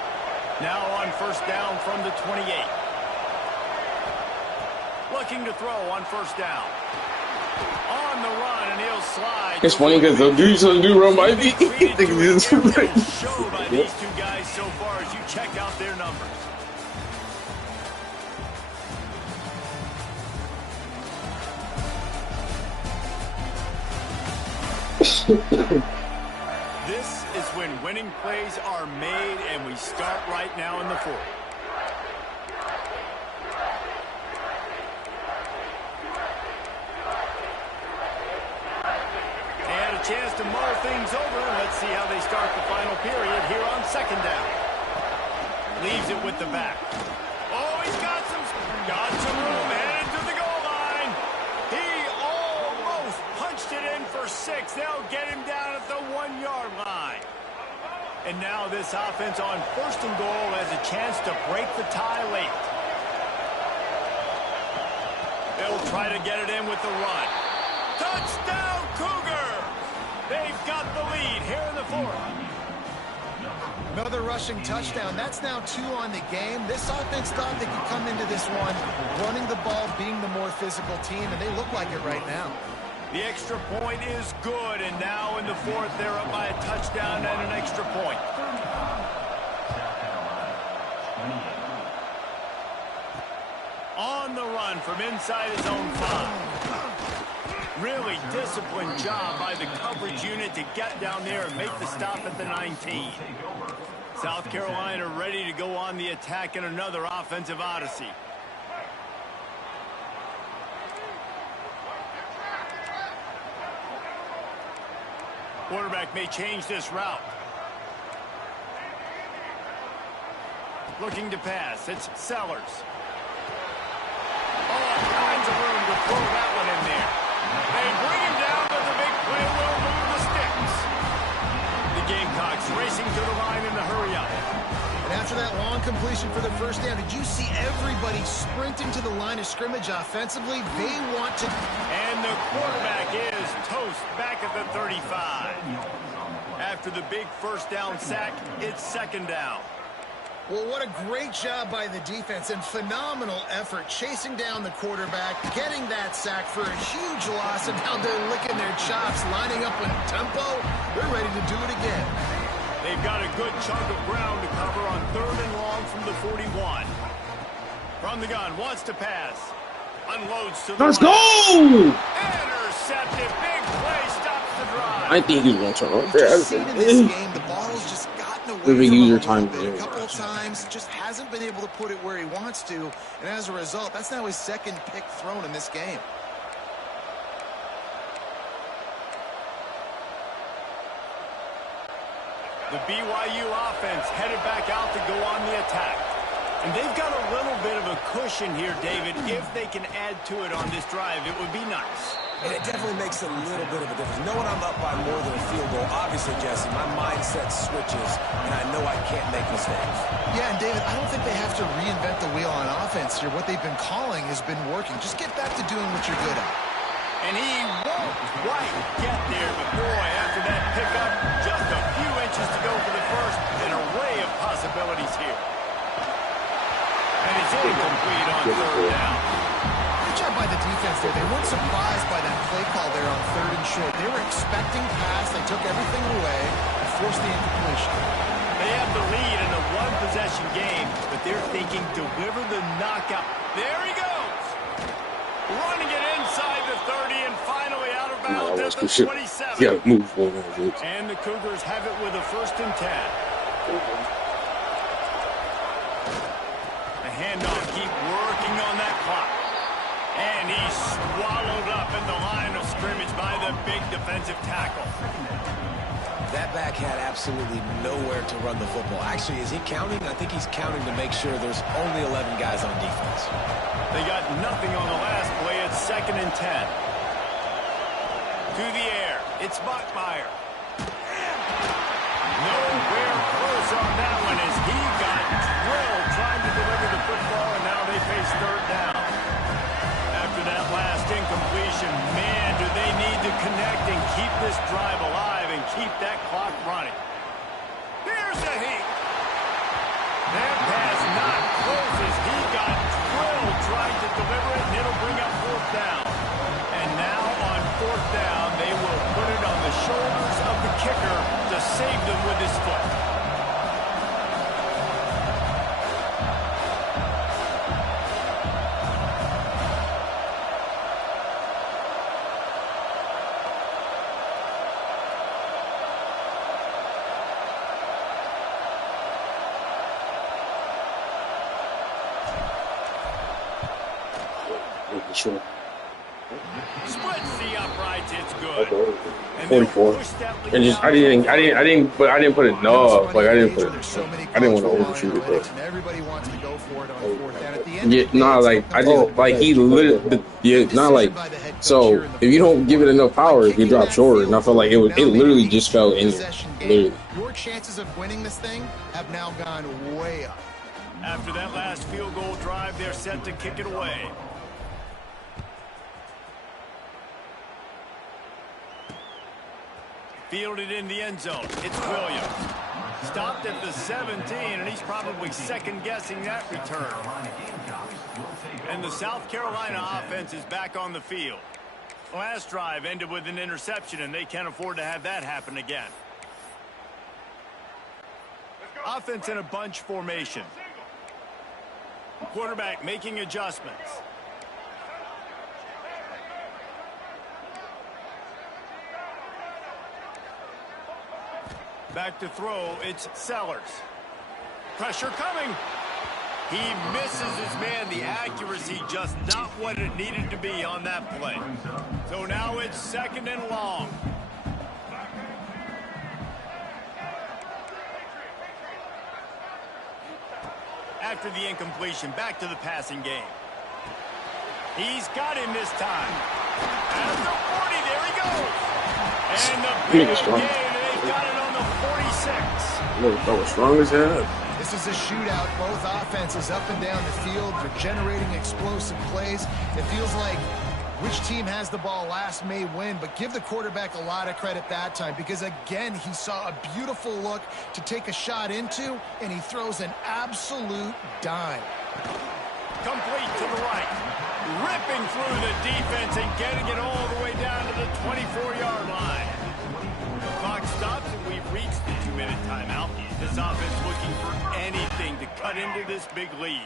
Now on 1st down from the 28. Looking to throw on 1st down. On the run, and he'll slide. It's funny because they'll do something to run my feet. Show by these two guys so far as you check out their numbers. This is when winning plays are made, and we start right now in the 4th. Chance to mull things over. Let's see how they start the final period here on 2nd down. Leaves it with the back. Oh, he's got some room headed to the goal line. He almost punched it in for 6. They'll get him down at the 1-yard line. And now this offense on 1st and goal has a chance to break the tie late. They'll try to get it in with the run. Touchdown, Cougar! They've got the lead here in the 4th. Another rushing touchdown. That's now 2 on the game. This offense thought they could come into this one running the ball, being the more physical team, and they look like it right now. The extra point is good, and now in the 4th, they're up by a touchdown and an extra point. On the run from inside his own 5. Really disciplined job by the coverage unit to get down there and make the stop at the 19. South Carolina ready to go on the attack in another offensive odyssey. Quarterback may change this route. Looking to pass. It's Sellers. All kinds of room to throw that one in there. They bring him down, but the big play will move the sticks. racing to the line in the hurry up. And after that long completion for the first down, did you see everybody sprinting to the line of scrimmage offensively? They want to... And the quarterback is toast back at the 35. After the big first down sack, it's second down. Well, what a great job by the defense and phenomenal effort chasing down the quarterback, getting that sack for a huge loss, and now they're licking their chops, lining up in tempo. They're ready to do it again. They've got a good chunk of ground to cover on 3rd and long from the 41. From the gun, wants to pass. Unloads to the Let's right. go! Intercepted. Big play stops the drive. I think he's going to turn off. Just seen in this game, the ball's just gotten away from him a little bit. A couple of times, just hasn't been able to put it where he wants to, and as a result, that's now his second pick thrown in this game. The BYU offense headed back out to go on the attack. And they've got a little bit of a cushion here, David. If they can add to it on this drive, it would be nice. And it definitely makes a little bit of a difference. Knowing I'm up by more than a field goal, obviously, Jesse, my mindset switches, and I know I can't make mistakes. Yeah, and David, I don't think they have to reinvent the wheel on offense here. What they've been calling has been working. Just get back to doing what you're good at. And he won't quite get there, but boy, after that pickup, just a few inches to go for the first. An array of possibilities here. And it's incomplete on 3rd down. Good job by the defense there. They weren't surprised by that play call there on 3rd and short. They were expecting pass. They took everything away and forced the incompletion. They have the lead in a one-possession game, but they're thinking deliver the knockout. There he goes. Running it inside the 30 and finally out of bounds at the 27. Yeah, move forward. And the Cougars have it with a 1st and 10. The handoff, keep working on that clock. And he's swallowed up in the line of scrimmage by the big defensive tackle. That back had absolutely nowhere to run the football. Actually, is he counting? I think he's counting to make sure there's only 11 guys on defense. They got nothing on the last play. It's 2nd and 10. To the air. It's Bachmeier. Nowhere close on that one as he got drilled trying to deliver the football, and now they face 3rd down. After that last incompletion, man, do they need to connect and keep this drive alive and keep that clock running. Here's the heat. That pass not close as he got drilled trying to deliver it, and it'll bring up 4th down. And now on 4th down, they will put it on the shoulders of the kicker to save them with his foot. Sure. Splits the uprights, it's good. And 44. And just I didn't put it no. Like I didn't want to overshoot it, but Everybody wants to go for it on 4th down. At the end, yeah, nah, like I just like he literally, yeah, not like so. If you don't give it enough power, he drops short, and I felt like it literally just fell in there. Literally. Your chances of winning this thing have now gone way up. After that last field goal drive, they're set to kick it away. Fielded in the end zone. It's Williams. Stopped at the 17, and he's probably second-guessing that return. And the South Carolina offense is back on the field. Last drive ended with an interception, and they can't afford to have that happen again. Offense in a bunch formation. Quarterback making adjustments. Back to throw, it's Sellers. Pressure coming. He misses his man. The accuracy just not what it needed to be on that play. So now it's 2nd and long. After the incompletion, back to the passing game. He's got him this time. At the 40, there he goes. And the big gain, they've got it on the 46. Look, that was strong as hell. This is a shootout. Both offenses up and down the field. They're generating explosive plays. It feels like which team has the ball last may win, but give the quarterback a lot of credit that time because, again, he saw a beautiful look to take a shot into, and he throws an absolute dime. Complete to the right. Ripping through the defense and getting it all the way down to the 24-yard line. The clock stops, and we've reached the 2-minute timeout. This offense looking for anything to cut into this big lead.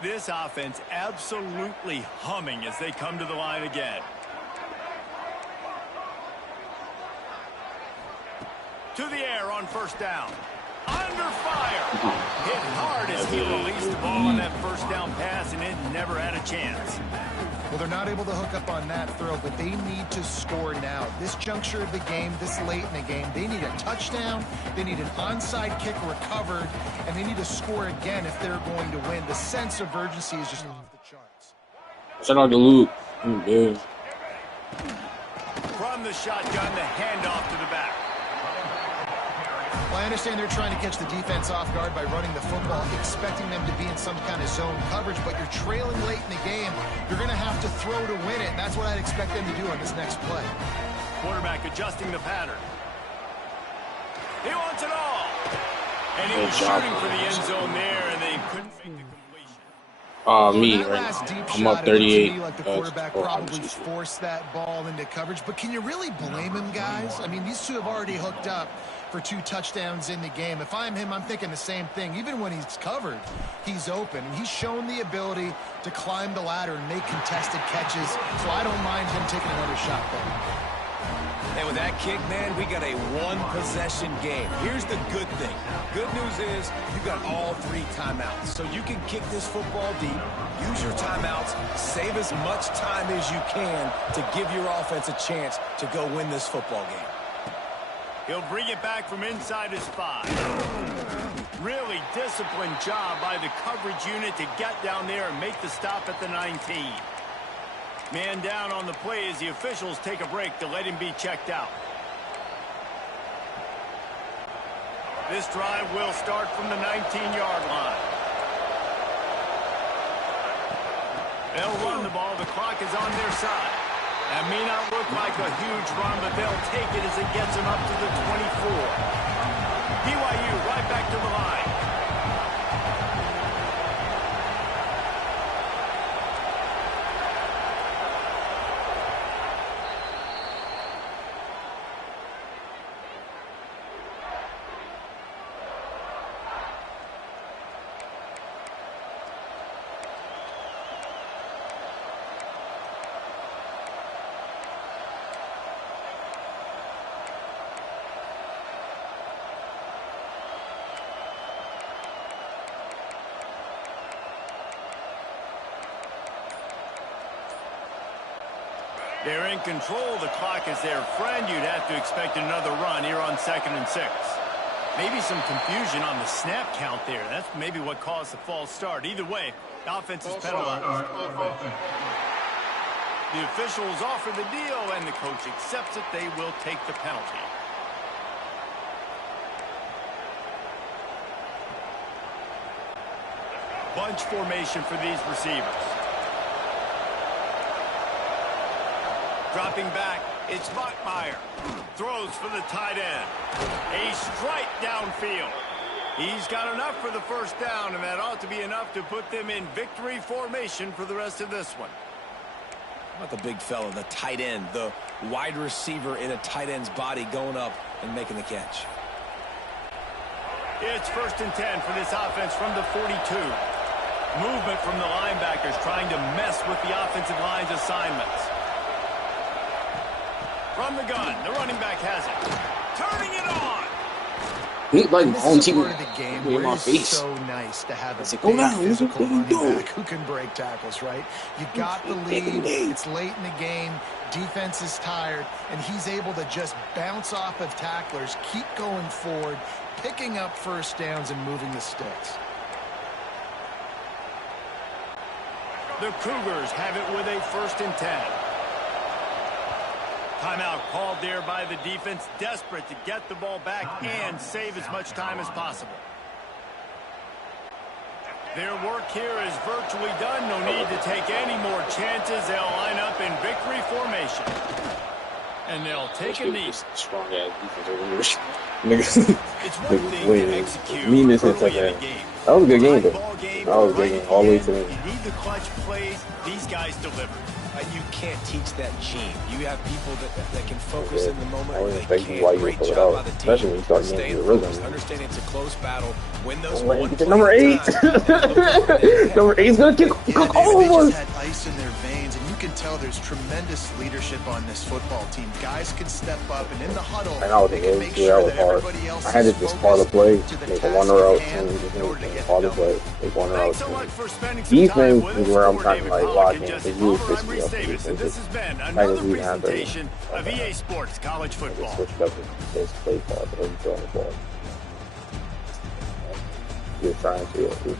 This offense absolutely humming as they come to the line again. To the air on first down. Under fire. Hit hard as he released the ball on that first down pass, and it never had a chance. Well, they're not able to hook up on that throw, but they need to score now. This juncture of the game, this late in the game, they need a touchdown, they need an onside kick recovered, and they need to score again if they're going to win. The sense of urgency is just off the charts. Shout out to Luke. Yeah. From the shotgun, the handoff to the back. Well, I understand they're trying to catch the defense off guard by running the football, expecting them to be in some kind of zone coverage, but you're trailing late in the game. You're going to have to throw to win it, and that's what I'd expect them to do on this next play. Quarterback adjusting the pattern. He wants it all. And he was shooting for the end zone there, and they couldn't make the completion. Me right now. I'm up 38. Like the quarterback probably forced that ball into coverage, but can you really blame him, guys? I mean, these two have already hooked up for 2 touchdowns in the game. If I'm him, I'm thinking the same thing. Even when he's covered, he's open. And he's shown the ability to climb the ladder and make contested catches, so I don't mind him taking another shot there. And with that kick, man, we got a one-possession game. Here's the good thing. Good news is you got all 3 timeouts, so you can kick this football deep, use your timeouts, save as much time as you can to give your offense a chance to go win this football game. He'll bring it back from inside his 5. Really disciplined job by the coverage unit to get down there and make the stop at the 19. Man down on the play as the officials take a break to let him be checked out. This drive will start from the 19-yard line. They'll run the ball. The clock is on their side. That may not look like a huge run, but they'll take it as it gets them up to the 24. BYU right back to the line. They're in control. The clock is their friend. You'd have to expect another run here on 2nd and 6. Maybe some confusion on the snap count there. That's maybe what caused the false start. Either way, the offense is penalized. The officials offer the deal, and the coach accepts it. They will take the penalty. Bunch formation for these receivers. Dropping back, it's Bachmeier. Throws for the tight end. A strike downfield. He's got enough for the first down, and that ought to be enough to put them in victory formation for the rest of this one. How about the big fella, the tight end, the wide receiver in a tight end's body going up and making the catch. It's 1st and 10 for this offense from the 42. Movement from the linebackers trying to mess with the offensive line's assignments. From the gun, the running back has it. Turning it on. He like on This is a TV part of the game in where my it's face. so nice to have a Like, big go down, physical what are you running doing? back who can break tackles, right? You got the lead. It's late in the game. Defense is tired, and he's able to just bounce off of tacklers, keep going forward, picking up first downs and moving the sticks. The Cougars have it with a 1st and 10. Timeout called there by the defense, desperate to get the ball back and save as much time as possible. Their work here is virtually done. No need to take any more chances. They'll line up in victory formation. And they'll take a knee. Strong ass defense over here. Niggas. It's one thing to execute Meanness and early stuff. in the game. That was a good game, though. Ball game, That was a good right game all the way at to the the end. end. You need the clutch plays. These guys deliver. You can't teach that gene. You have people that can focus in the moment. I Or wouldn't they expect you can. why you Great would pull it job out, by the team. especially when you start getting Staying into the rhythm. focused, understanding it's a close battle. Win those Like, one get play number at a 8. time. Number 8's gonna cook Yeah, all they of just us. had ice in their veins, and you can tell there's tremendous leadership on this football team. Guys can step up, and in the huddle, And I was they it can was make that sure was that hard. everybody else I had to is just call the focused play, to the make a task one at route, hand and just in order to get call the the play, make one route. Thanks so much for spending some time Defense with is us. where I'm For trying to David like Pollock lock and in. Justin Because you Palmer, I'm was Reese 60 up. Davis, and this has been Like another we have presentation of EA Sports College Football. switched up his play call, but he's throwing the ball. You're trying to get some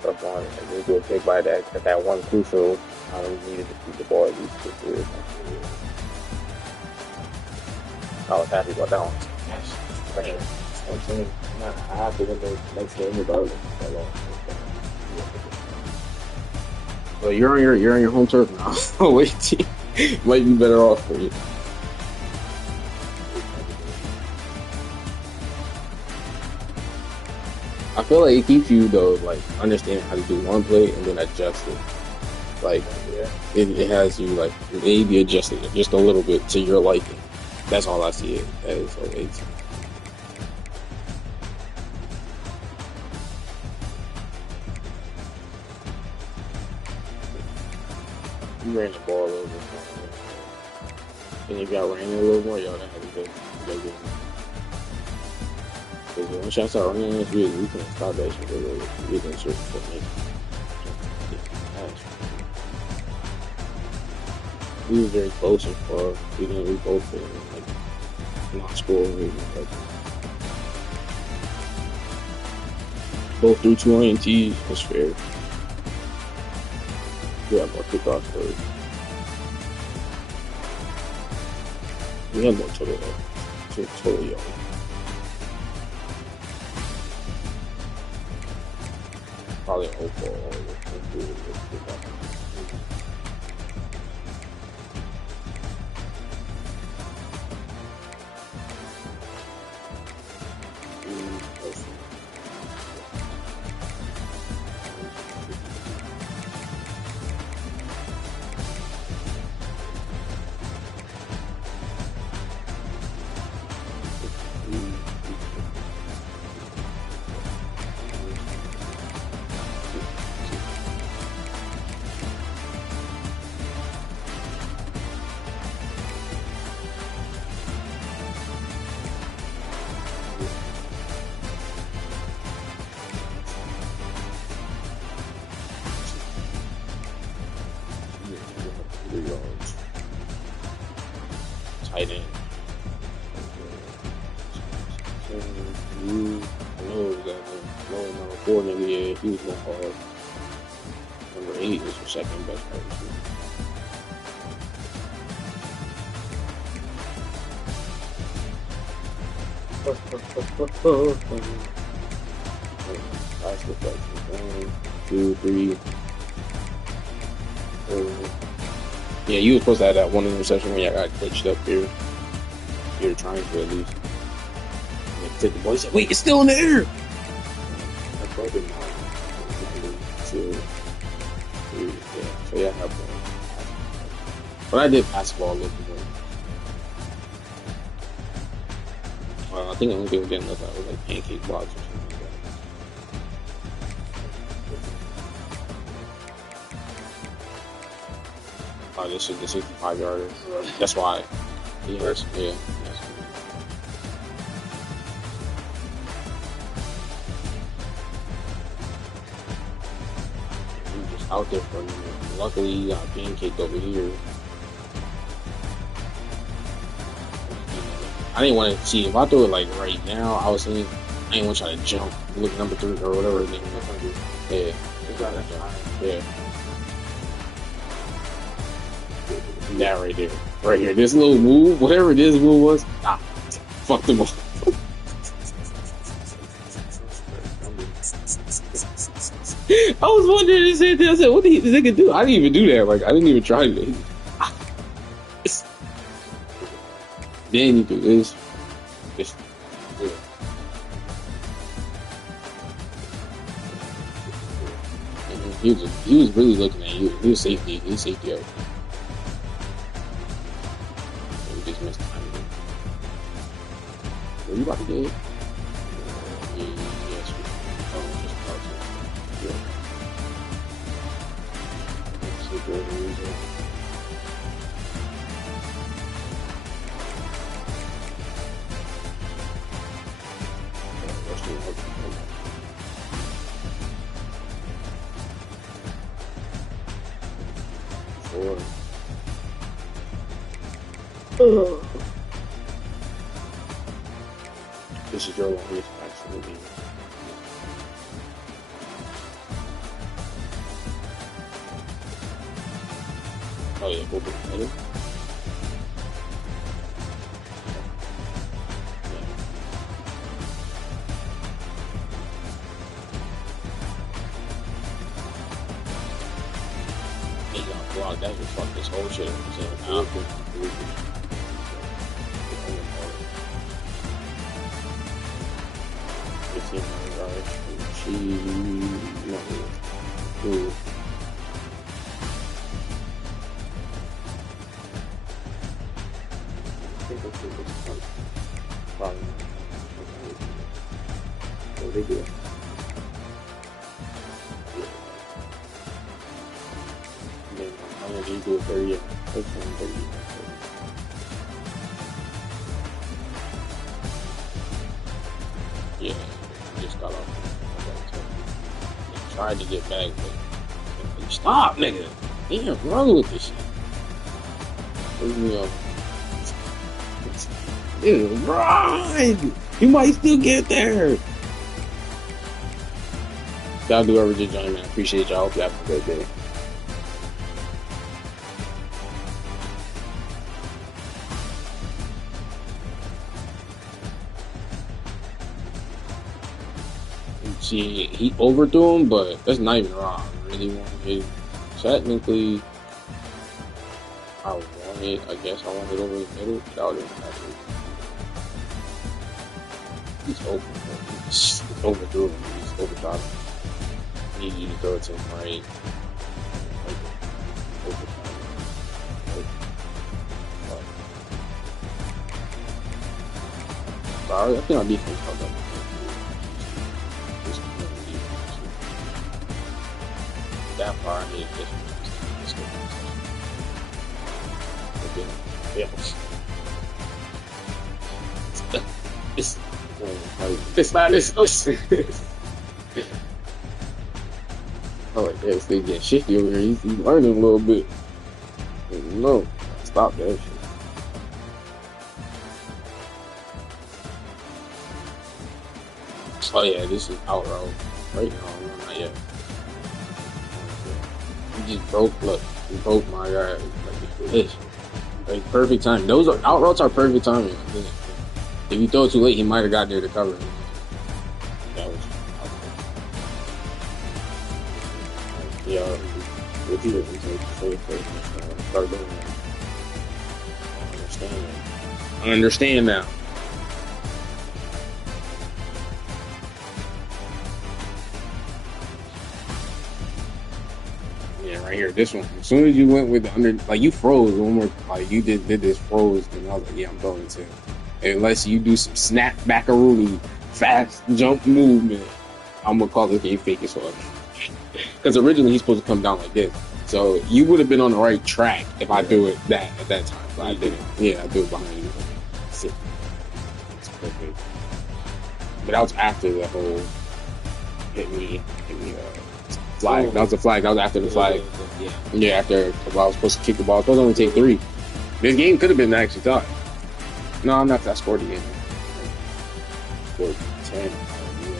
stuff on it. And you do a big by that at that one crucial time you needed to keep the ball at least 2 years. I was happy about that one. Yes. I'm saying, I have to win the next game regardless. That long. So you're on your home turf now. Oh wait, team might be better off for you. I feel like it keeps you though, like understanding how to do one play and then adjust it. Like it has you like maybe adjusting it just a little bit to your liking. That's all I see it as. So it's you ran the ball a little bit more. And if y'all ran it a little more, y'all didn't have to go get it. Because once y'all start running this, we can't stop that shit. We can search for me. We were very close and far. We both were like not scoring. Like, both threw 2 INTs. That's fair. We had more kickoffs first. We had more total yards. Probably an overall. Tight end. I know that number 4 nigga, yeah, he was going hard. Number 8 was the second best wide receiver. Last reflection. 1, 2, 3, 4. Yeah, you were supposed to have that one interception when y'all got glitched up here. You're trying to at least. And they took the ball. He said, "Wait, it's still in the air." That's probably not. 2, 3, yeah. So yeah, I have one. But I did pass the ball a little bit more. I think the only thing we didn't look at was like pancake blocks or something like that. Oh, this is the 65 yarder. That's why. Yes, yeah. Yes. He just out there for me. Luckily, he got pancaked over here. I didn't want to see if I threw it like right now. I was thinking I didn't want to try to jump, look at number 3 or whatever. Yeah. Yeah. That right there. Right here. This little move, whatever this move was, fuck them all. I was wondering the same thing. I said, what did this nigga do? I didn't even do that. Like, I didn't even try to. Then you do this. Yeah. He was really looking at you. He was safety. He was safety out. We just missed time. Were you about to get it? Yes. Just about to. Yeah. Super easy. This is your longest absolutely. Oh yeah, go for the block that would fuck this whole shit up. They do. I'm gonna do a 30. That's 30. Yeah, just got off. Tried to get back, but stop, nigga. Damn, wrong with this shit. Dude, run! You might still get there. Y'all do whoever did join, man. I appreciate y'all. Hope you have a good day. See, he overthrew him, but that's not even wrong. I really wanted, technically, I guess I wanted over the middle. That would have been happy. He's open, bro. He's overthrew him. He's overshot him. I need you to throw it to him right. I think our defense held up. That far, I need this one. It's not this. Oh, like that. They getting shifty over here. He's learning a little bit. No, stop that shit. Oh yeah, this is out route. Right now, not yet. He just broke. Look, he broke my guy. Like perfect time. Those are out routes are perfect timing. If you throw it too late, he might have got there to cover. That was. Yeah, what you didn't take start doing that. I understand now. Yeah, right here, this one. As soon as you went with the under, like you froze one more, like you did this froze, and I was like, yeah, I'm throwing it too. Unless you do some snap back-a-rooney fast jump movement, I'm gonna call this game fake as well. Because originally he's supposed to come down like this, so you would have been on the right track if I do it at that time. But I didn't. Yeah, I do it behind you. It's perfect. But that was after the whole hit me flag. That was the flag. That was after the flag. Yeah, after I was supposed to kick the ball. I was supposed to only take 3. This game could have been actually tied. No, I'm not that scored again. I scored 10. You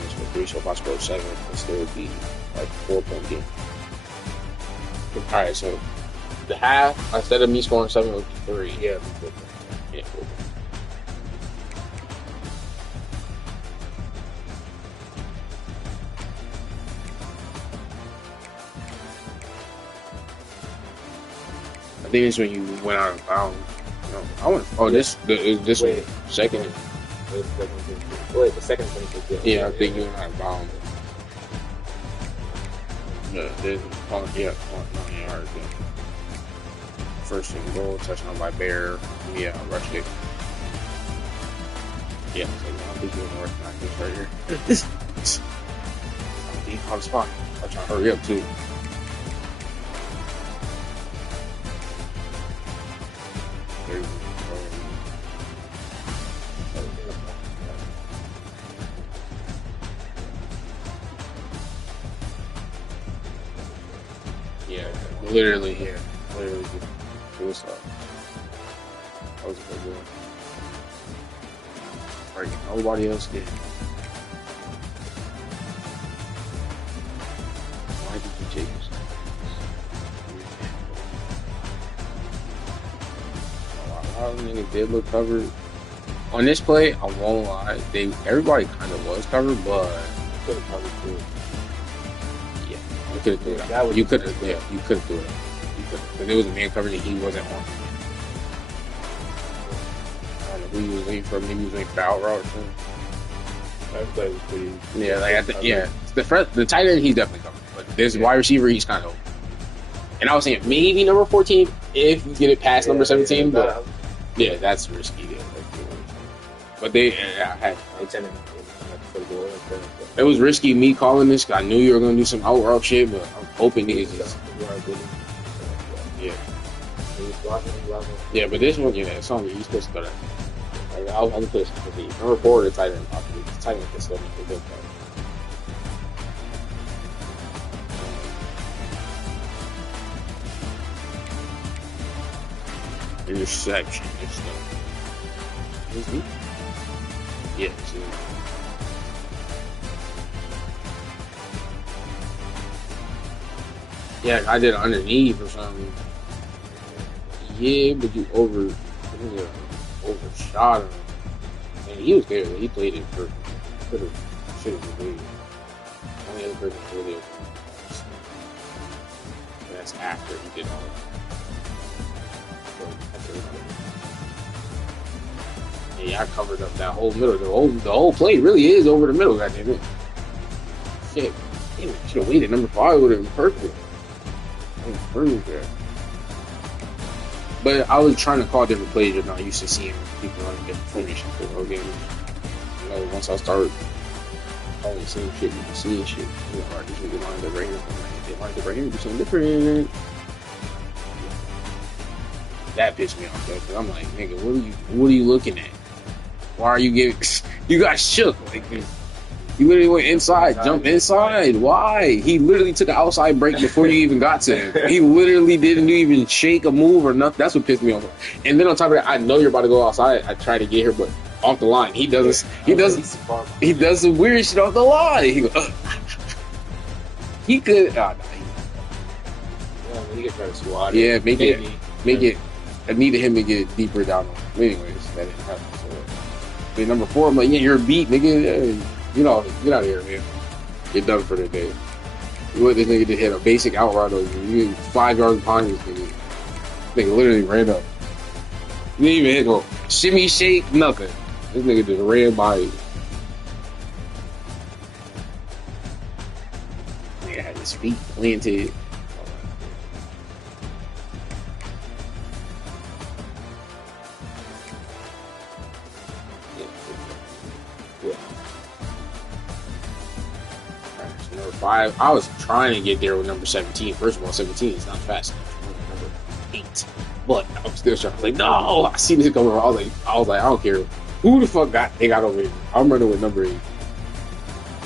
scored 3, so if I scored 7, it still would be like 4-point game. Alright, so the half, instead of me scoring 7, it would be 3. Yeah. Yeah. I think it's when you went out of bounds. No, I went. Oh, this Wait. one second. Wait, the second one. Yeah, I think you went out of bounds. Yeah, there's 9 yards. Yeah. First and goal, touchdown by Bear. Yeah, rushed it. Yeah, I was like, I don't think you're gonna recognize this right here. I don't think he caught a spot. I'm trying to hurry up too. There you go. Yeah, literally here. Literally, it was that was a good one. Right, nobody else did. Why did you take this? A lot of niggas did look covered. On this play, I won't lie, everybody kind of was covered, but Could have covered too. yeah, you could have threw it out. You could have threw it out. You could have. Because there was a man covered and he wasn't on. I don't know who he was waiting for. Maybe he was waiting for the out route or something. That play was pretty. Yeah, like the tight end, he's definitely covered. But this wide receiver, he's kind of open. And I was saying maybe number 14 if you get it past number 17, but yeah, that's risky. Yeah, but they had. It was risky me calling this because I knew you were gonna do some out route shit, but I'm hoping niggas just. Yeah. Yeah, but this one, it's on you. You're supposed to go there. I'll put this. Number 4, the tight end. The tight end can still make a good play. Interception. Is he? Yeah. Yeah, I did it underneath or something. Yeah, but you overshot him. And he was there. He played it perfect. Should have been only other person really open. That's after he did all that. Yeah, I covered up that whole middle. The whole play really is over the middle, goddamn it. Shit. Damn it, should have waited. Number 5 would have been perfect. There. But I was trying to call different plays. I'm not used to seeing people running different formations for the game. Once I start calling the same shit, you can see shit. Alright, these niggas lined up right here. They lined up right here, do something different. That pissed me off though, because I'm like, nigga, what are you looking at? Why are you getting? You got shook. Like, you literally went inside, jumped inside. Why? He literally took an outside break before you even got to him. He literally didn't even shake a move or nothing. That's what pissed me off. And then on top of that, I know you're about to go outside. I try to get here, but off the line, he does some weird shit off the line. He goes, he could. He could try to swat. Yeah, make it. I needed him to get deeper down. Anyways, that didn't happen. So, number 4, I'm like, yeah, you're beat, nigga. Get out of here, man. Get done for the day. You let this nigga to hit a basic out route on you. You 5 yards behind this nigga. Nigga literally ran up. You didn't even hit no shimmy, shake, nothing. This nigga just ran by you. Nigga had his feet planted. Number 5, I was trying to get there with number 17. First of all, 17 is not fast enough. Number 8, but I'm still trying. I was like, no, I see this coming. I was like, I don't care who the fuck they got over here. I'm running with number 8,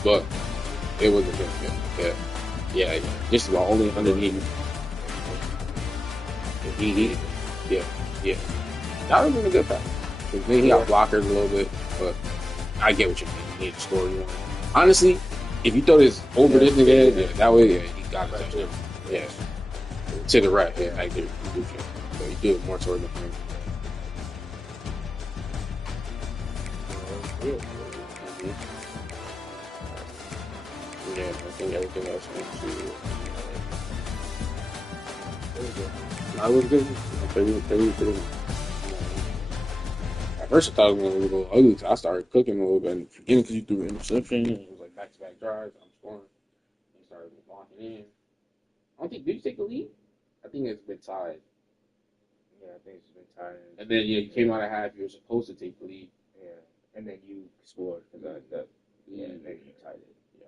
but it wasn't him. Yeah. Just about only underneath. Yeah. That would have been a good pass. Because then he got blockers a little bit, but I get what you mean. You need to score. You want. Honestly, if you throw this over this nigga, that way, he got it. Yeah. To the right, yeah, I do. So you do it more toward the front. Yeah, I think everything else went to. No, it was good. 30. At first, I thought it was going to be a little ugly, so I started cooking a little bit. And forgetting because you threw an interception, and it was like back-to-back drives. I'm scoring. And started locking in. I don't think, did you take the lead? I think it's been tied. Yeah, I think it's been tied. And then, yeah, you came out of half. You were supposed to take the lead. Yeah, and then you scored because and then you tied it. Yeah.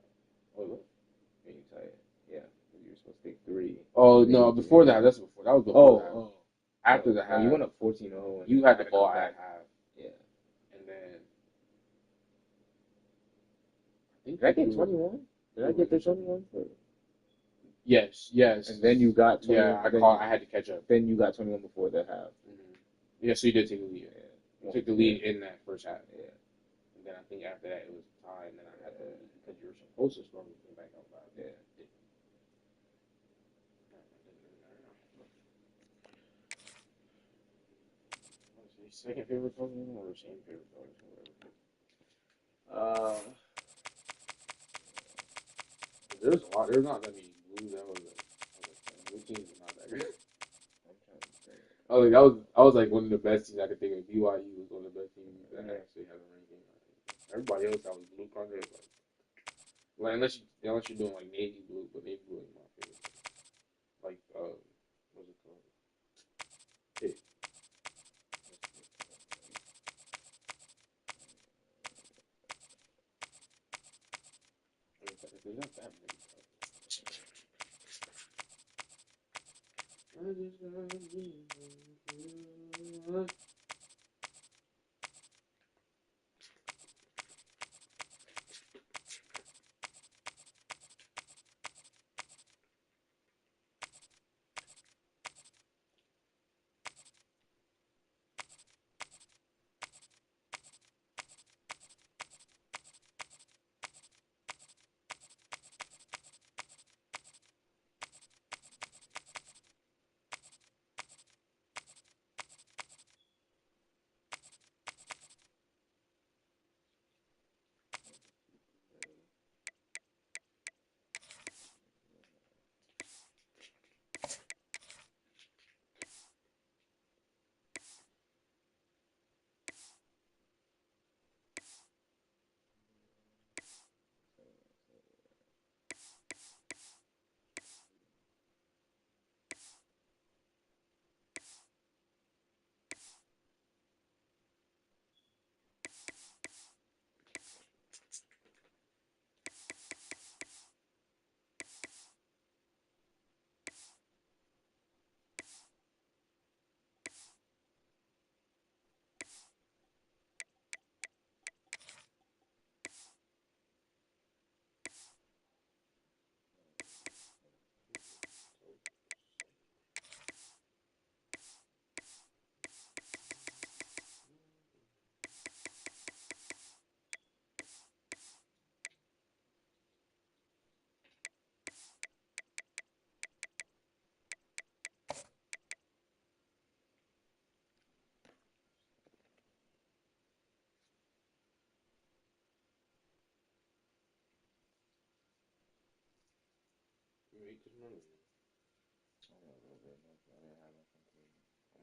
Oh, what? Then you tied it. Yeah, you were supposed to take 3. Oh, no, before that. That was before that. Oh. After the half. You went up 14-0. You had the ball at half. Yeah. And then. Did I get 21? Did I get the 21? Yes. And then you got 21. Yeah, I had to catch up. Then you got 21 before the half. Mm-hmm. Yeah, so you did take the lead. Yeah. You took the lead in that first half. Yeah. And then I think after that it was tied, and then I had to, because you were supposed to score, we came back up 5. Yeah. Second favorite color or same favorite color? There's a lot. There's not that many blues. Blue teams are not that good. I was like one of the best teams I could think of. BYU was one of the best teams that actually had a ranking. Everybody else that was blue color, like unless you're doing like navy blue, but navy blue is my favorite. Like what's it called? Hey. There's not that many. I'm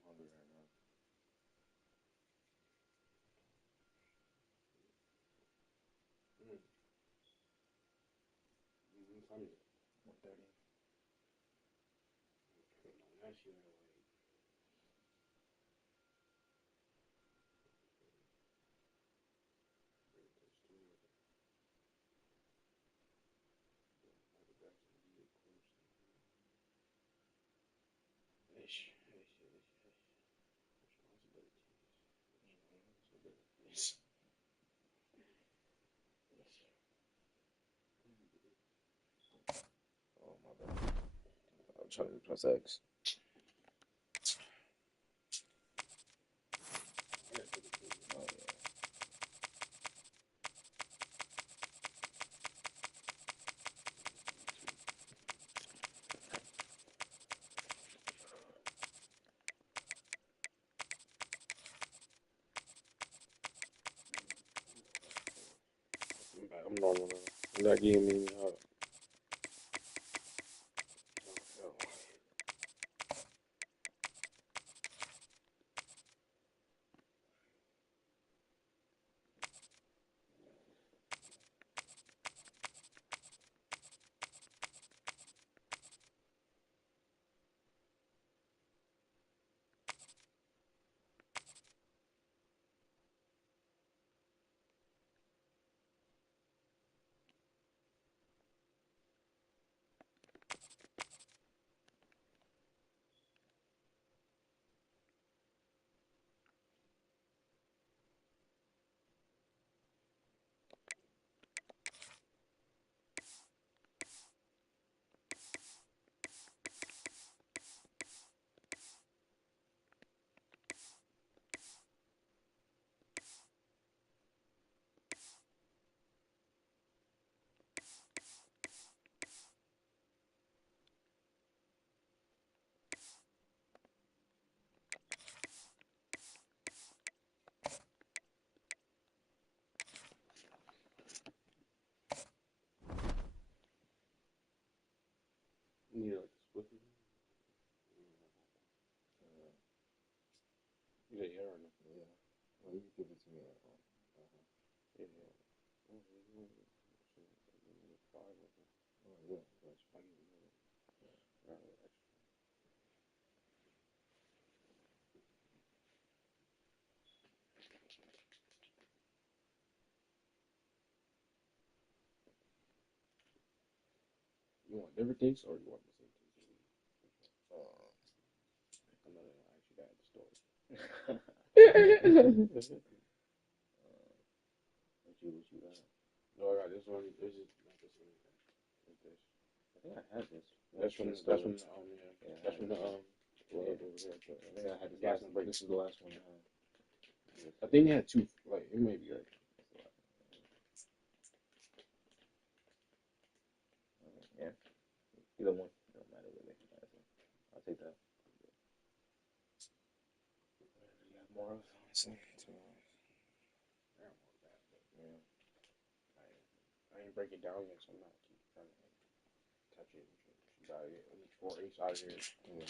hungry right now. Funny. 130. Last year, Oh, my bad. I'm trying to do plus X. Oh, yeah. I'm normal now. You're not giving me you know, split it. Yeah, or no? Yeah. Well, you can give it to me. Yeah. Five of them. Oh, yeah. That's fine. You want different things or you want the same things? I know I actually got the story. What you got? No, I got this one. This is not this one. It's this. I think I had this. That's from yeah. That's from the I think I had this gas last break. This is the last one I had. I think they had two. Like it may be right. Yeah. Either one. It don't matter really. I'll take that. We got more of them. I ain't break it down yet, so I'm not keep trying to touch it. You gotta get at least 4 ace out of here. Yeah.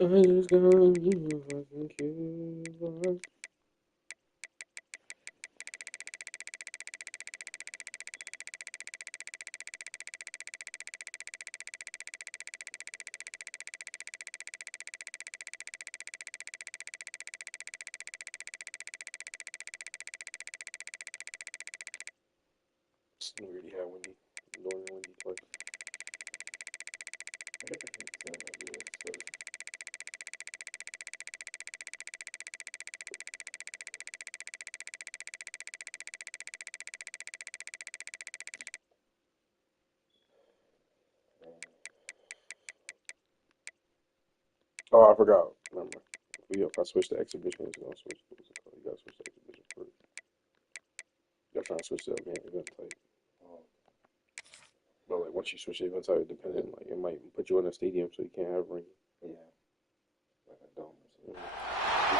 I just got you fucking Cuba. We already had Wendy. Lauren and Wendy twice. Oh, I forgot. Remember. If I switch to exhibition, it's gonna switch. What's it called? You gotta switch to exhibition first. You're trying to switch to event type. But like once you switch to event type, depending, like it might put you in a stadium, so you can't have ring. Yeah. Like a dome or something.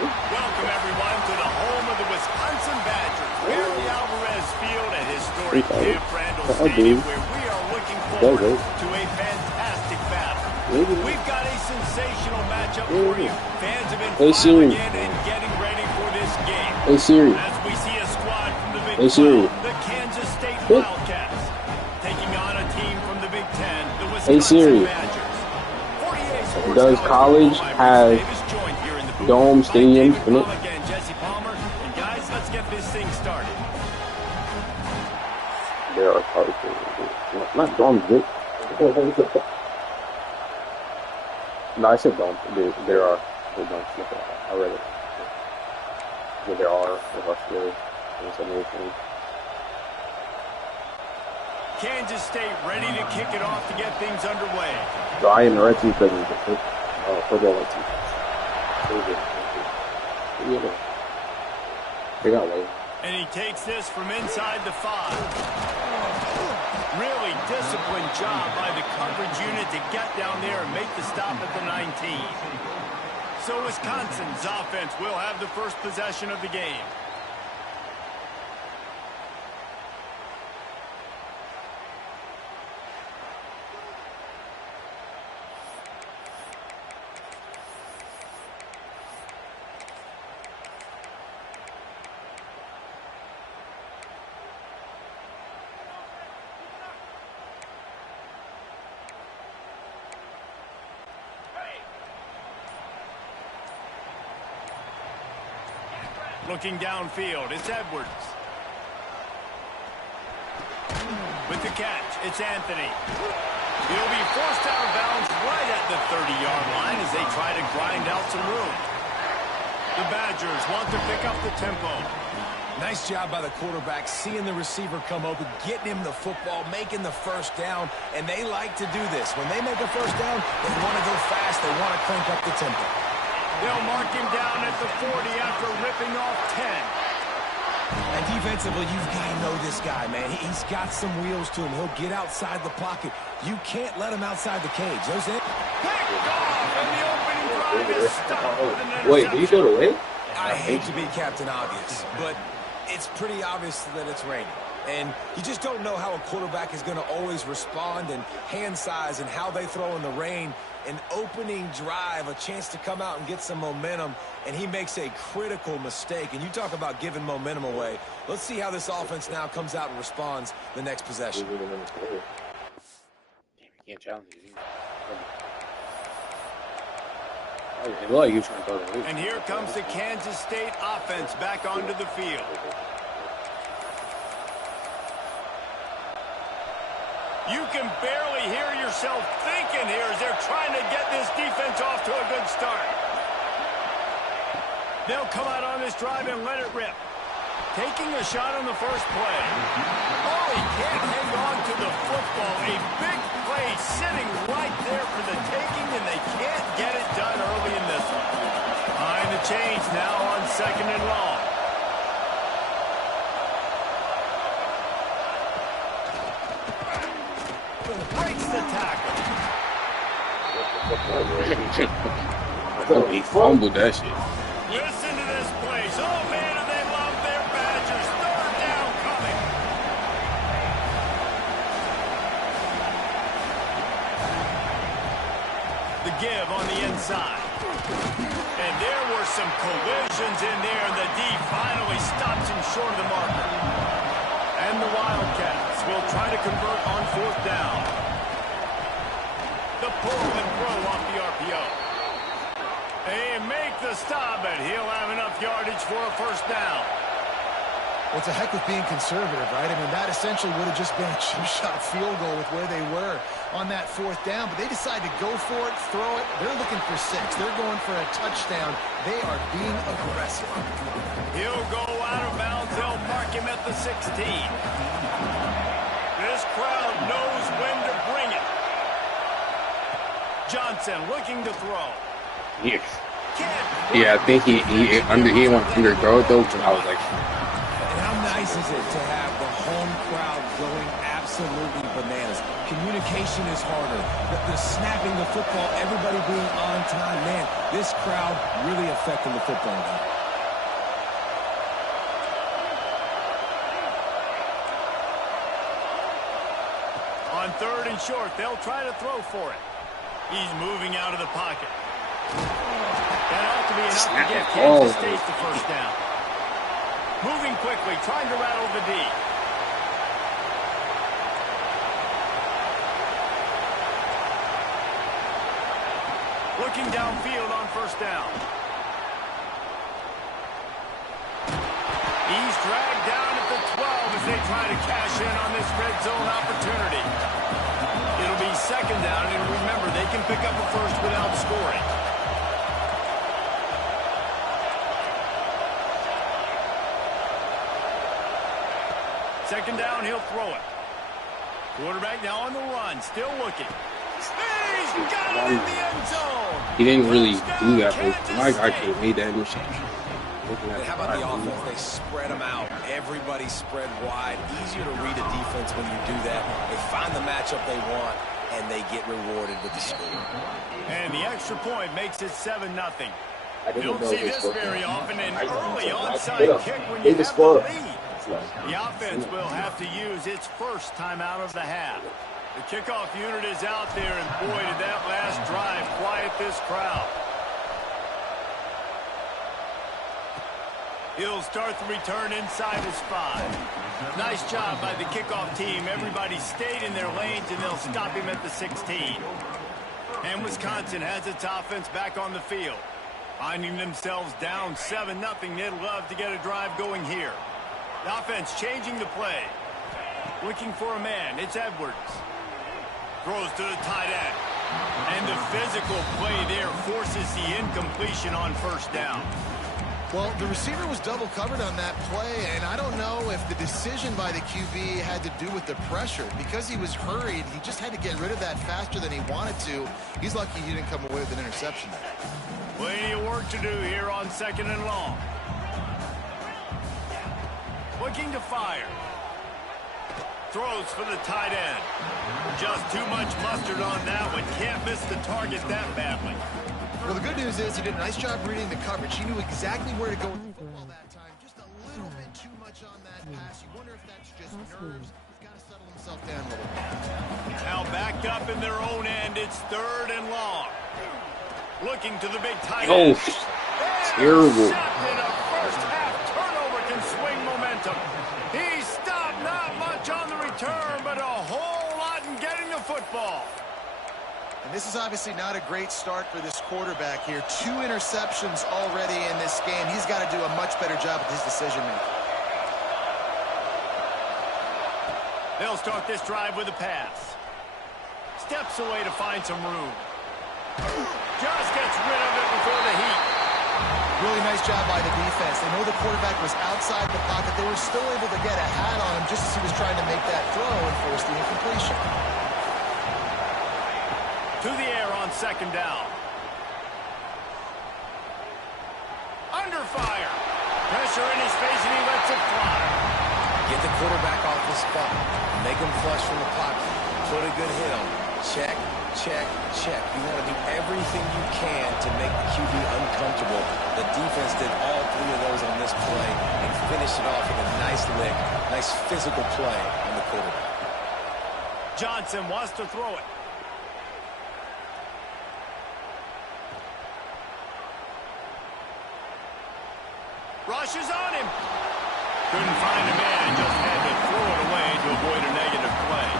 Welcome, everyone, to the home of the Wisconsin Badgers, Barry Alvarez Field at historic Camp Randall Stadium, where we are looking forward to a fantastic battle. We've got a sensational matchup for you. Fans have been filing in and getting ready for this game. Hey Siri. As we see a squad from the Big 12, the Kansas State Wildcats, taking on a team from the Big 10, the Wisconsin Badgers. Does college have dome stadiums in it? Again, Jesse Palmer. And guys, let's get this thing started. There are college stadiums. Not domes, Vic. No, I said domes. There are. I read it. But there are still in some other things. Kansas State ready to kick it off to get things underway. So I am the red team because of the football red team. They got white. And he takes this from inside the 5. Really disciplined job by the coverage unit to get down there and make the stop at the 19. So Wisconsin's offense will have the first possession of the game. Looking downfield, it's Edwards. With the catch, it's Anthony. He'll be forced out of bounds right at the 30-yard line as they try to grind out some room. The Badgers want to pick up the tempo. Nice job by the quarterback, seeing the receiver come open, getting him the football, making the first down, and they like to do this. When they make a first down, they want to go fast, they want to crank up the tempo. They'll mark him down at the 40 after ripping off 10. And defensively, you've got to know this guy, man. He's got some wheels to him. He'll get outside the pocket. You can't let him outside the cage. Those in. Picked off, and the opening drive is stopped with an interception. Wait, did you go to win? I hate to be Captain Obvious, but it's pretty obvious that it's raining. And you just don't know how a quarterback is going to always respond, and hand size and how they throw in the rain. An opening drive, a chance to come out and get some momentum, and he makes a critical mistake. And you talk about giving momentum away. Let's see how this offense now comes out and responds the next possession. Damn, you can't challenge it. It looked like you were trying to throw the loop. And here comes the Kansas State offense back onto the field. You can barely hear yourself thinking here as they're trying to get this defense off to a good start. They'll come out on this drive and let it rip. Taking a shot on the first play. Oh, he can't hang on to the football. A big play sitting right there for the taking, and they can't get it done early in this one. Behind the chains now on 2nd and long. Breaks the tackle. He fumbled that shit. Listen to this place. Oh, man, do they love their Badgers. 3rd down coming. The give on the inside. And there were some collisions in there, and the D finally stops him short of the marker. And the Wildcats will try to convert on 4th down. The pull and throw off the RPO. They make the stop, and he'll have enough yardage for a first down. Well, it's a heck with being conservative, right? I mean, that essentially would have just been a two-shot field goal with where they were on that 4th down, but they decide to go for it, throw it. They're looking for 6. They're going for a touchdown. They are being aggressive. He'll go out of bounds. They'll mark him at the 16. This crowd knows when to bring it. Johnson looking to throw. Yes. Yeah, I think he went underthrow it though, because I was like. And how nice is it to have the home crowd going absolutely bananas? Communication is harder. The snapping the football, everybody being on time. Man, this crowd really affecting the football game. On 3rd and short, they'll try to throw for it. He's moving out of the pocket. That ought to be enough to get Kansas State the first down. Moving quickly, trying to rattle the D. Looking downfield on 1st down. He's dragged down at the 12 as they try to cash in on this red zone opportunity. It'll be 2nd down, and remember, they can pick up a first without scoring. Second down, he'll throw it. Quarterback now on the run, still looking. He's got it in the end zone. He didn't really do that, but my guy could have made that interception. How about the offense? They spread them out. Everybody spread wide. Easier to read a defense when you do that. They find the matchup they want, and they get rewarded with the score. And the extra point makes it 7-0. You don't know see this this very often, an early onside kick when They you just have the scored. lead. The offense will have to use its first timeout of the half. The kickoff unit is out there, and boy, did that last drive quiet this crowd. He'll start the return inside his 5. Nice job by the kickoff team. Everybody stayed in their lanes, and they'll stop him at the 16. And Wisconsin has its offense back on the field. Finding themselves down 7-0, they'd love to get a drive going here. The offense changing the play. Looking for a man. It's Edwards. Throws to the tight end. And the physical play there forces the incompletion on first down. Well, the receiver was double covered on that play, and I don't know if the decision by the QB had to do with the pressure. Because he was hurried, he just had to get rid of that faster than he wanted to. He's lucky he didn't come away with an interception there. Plenty of work to do here on 2nd and long. Looking to fire. Throws for the tight end. Just too much mustard on that one. Can't miss the target that badly. Well, the good news is he did a nice job reading the coverage. He knew exactly where to go with the football that time. Just a little bit too much on that pass. You wonder if that's just nerves. He's got to settle himself down a little bit. Now backed up in their own end. It's 3rd and long. Looking to the big tight end. Terrible. In a first half turnover can swing momentum. He stopped not much on the return, but a whole lot in getting the football. And this is obviously not a great start for this quarterback here. 2 interceptions already in this game. He's got to do a much better job with his decision-making. They'll start this drive with a pass. Steps away to find some room. Just gets rid of it before the heat. Really nice job by the defense. They know the quarterback was outside the pocket. They were still able to get a hat on him just as he was trying to make that throw and force the incompletion. To the air on 2nd down. Under fire. Pressure in his face, and he lets it fly. Get the quarterback off the spot. Make him flush from the pocket. Put a good hit on him. Check, check, check. You want to do everything you can to make the QB uncomfortable. The defense did all 3 of those on this play and finished it off with a nice lick. Nice physical play on the quarterback. Johnson wants to throw it. Rushes on him. Couldn't find a man, just had to throw it away to avoid a negative play.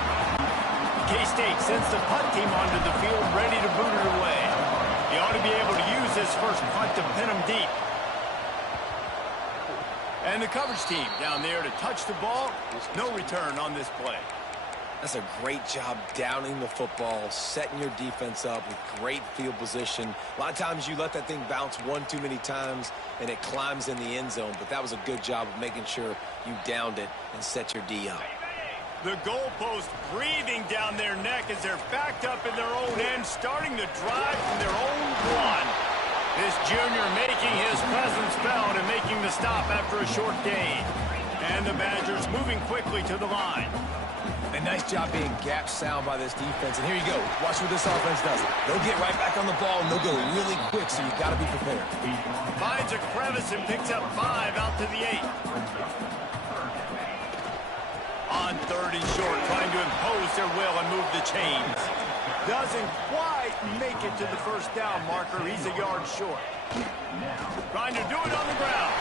K-State sends the punt team onto the field, ready to boot it away. He ought to be able to use this first punt to pin him deep. And the coverage team down there to touch the ball. No return on this play. That's a great job downing the football, setting your defense up with great field position. A lot of times you let that thing bounce 1 too many times and it climbs in the end zone, but that was a good job of making sure you downed it and set your D up. The goalpost breathing down their neck as they're backed up in their own end, starting to drive from their own 1. This junior making his presence felt and making the stop after a short gain. And the Badgers moving quickly to the line. A nice job being gap sound by this defense. And here you go. Watch what this offense does. They'll get right back on the ball, and they'll go really quick, so you've got to be prepared. Finds a crevice and picks up 5 out to the 8. On 3rd and short, trying to impose their will and move the chains. Doesn't quite make it to the first down marker. He's a yard short. Trying to do it on the ground.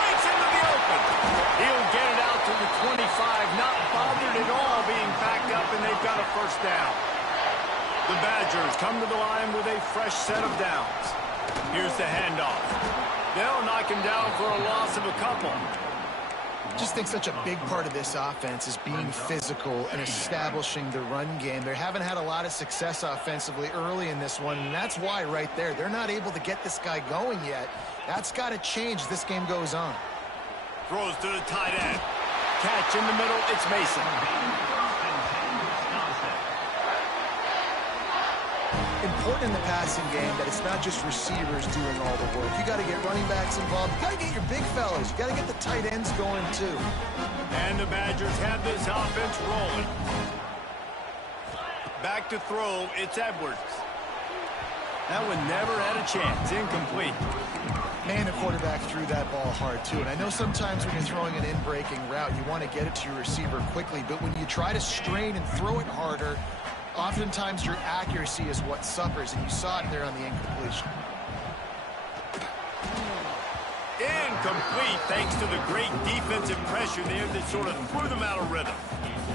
Breaks into the open. He'll get it out to the 25. Not bothered at all being backed up, and they've got a first down. The Badgers come to the line with a fresh set of downs. Here's the handoff. They'll knock him down for a loss of a couple. I just think such a big part of this offense is being physical and establishing the run game. They haven't had a lot of success offensively early in this one, and that's why right there, they're not able to get this guy going yet. That's got to change as this game goes on. Throws to the tight end. Catch in the middle, it's Mason. important in the passing game that it's not just receivers doing all the work. You got to get running backs involved. You got to get your big fellas. You got to get the tight ends going too. And the Badgers have this offense rolling. Back to throw, it's Edwards. That one never had a chance. Incomplete. Man, the quarterback threw that ball hard, too. And I know sometimes when you're throwing an in-breaking route, you want to get it to your receiver quickly. But when you try to strain and throw it harder, oftentimes your accuracy is what suffers. And you saw it there on the incompletion. Incomplete, thanks to the great defensive pressure there that sort of threw them out of rhythm.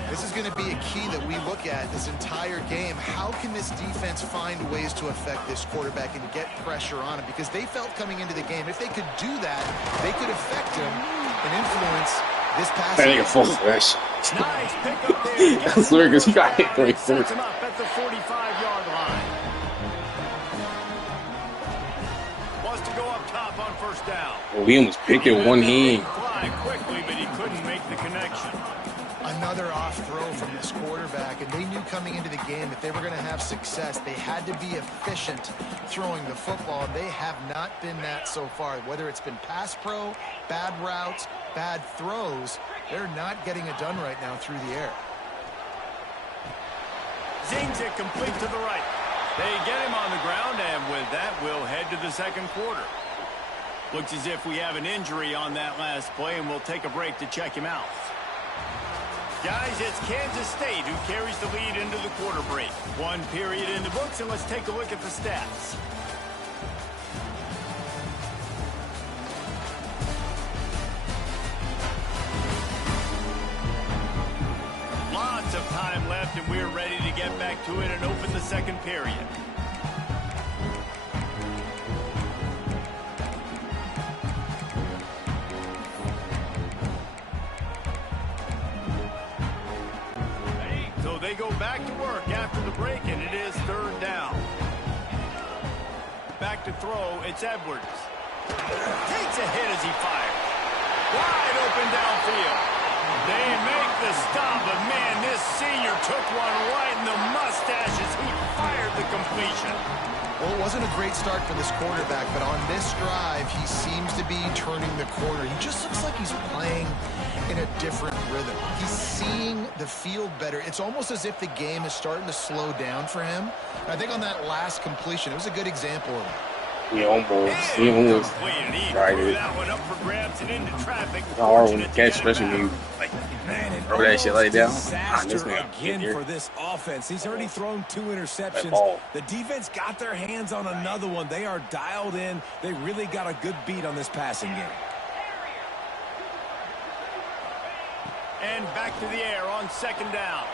This is going to be a key that we look at this entire game. How can this defense find ways to affect this quarterback and get pressure on him? Because they felt coming into the game, if they could do that, they could affect him and influence this pass. That nigga full of that shit. Nice pick up there. That's weird because he got hit right Sets there. him up at the 45-yard line. Wants to go up top on first down. Well, he almost picked it one hand. Fly quickly, but he couldn't make the connection. Another off throw from this quarterback, and they knew coming into the game if they were going to have success, they had to be efficient throwing the football. They have not been that so far. Whether it's been pass pro, bad routes, bad throws, they're not getting it done right now through the air. Zings it complete to the right. They get him on the ground, and with that, we'll head to the second quarter. Looks as if we have an injury on that last play, and we'll take a break to check him out. Guys, it's Kansas State who carries the lead into the quarter break. One period in the books, and let's take a look at the stats. Lots of time left, and we're ready to get back to it and open the second period. So they go back to work after the break, and it is third down. Back to throw, it's Edwards. Takes a hit as he fires. Wide open downfield. They make the stop, but man, this senior took one right in the mustache as he fired the completion. Well, it wasn't a great start for this quarterback, but on this drive, he seems to be turning the corner. He just looks like he's playing in a different rhythm. He's seeing the field better. It's almost as if the game is starting to slow down for him. I think on that last completion, it was a good example of it. He almost tried it. That one up for grabs and into traffic. It's hard when you catch, especially when you like throw that shit like down. Disaster again for this offense. He's already thrown 2 interceptions. The defense got their hands on another one. They are dialed in. They really got a good beat on this passing game. And back to the air on second down.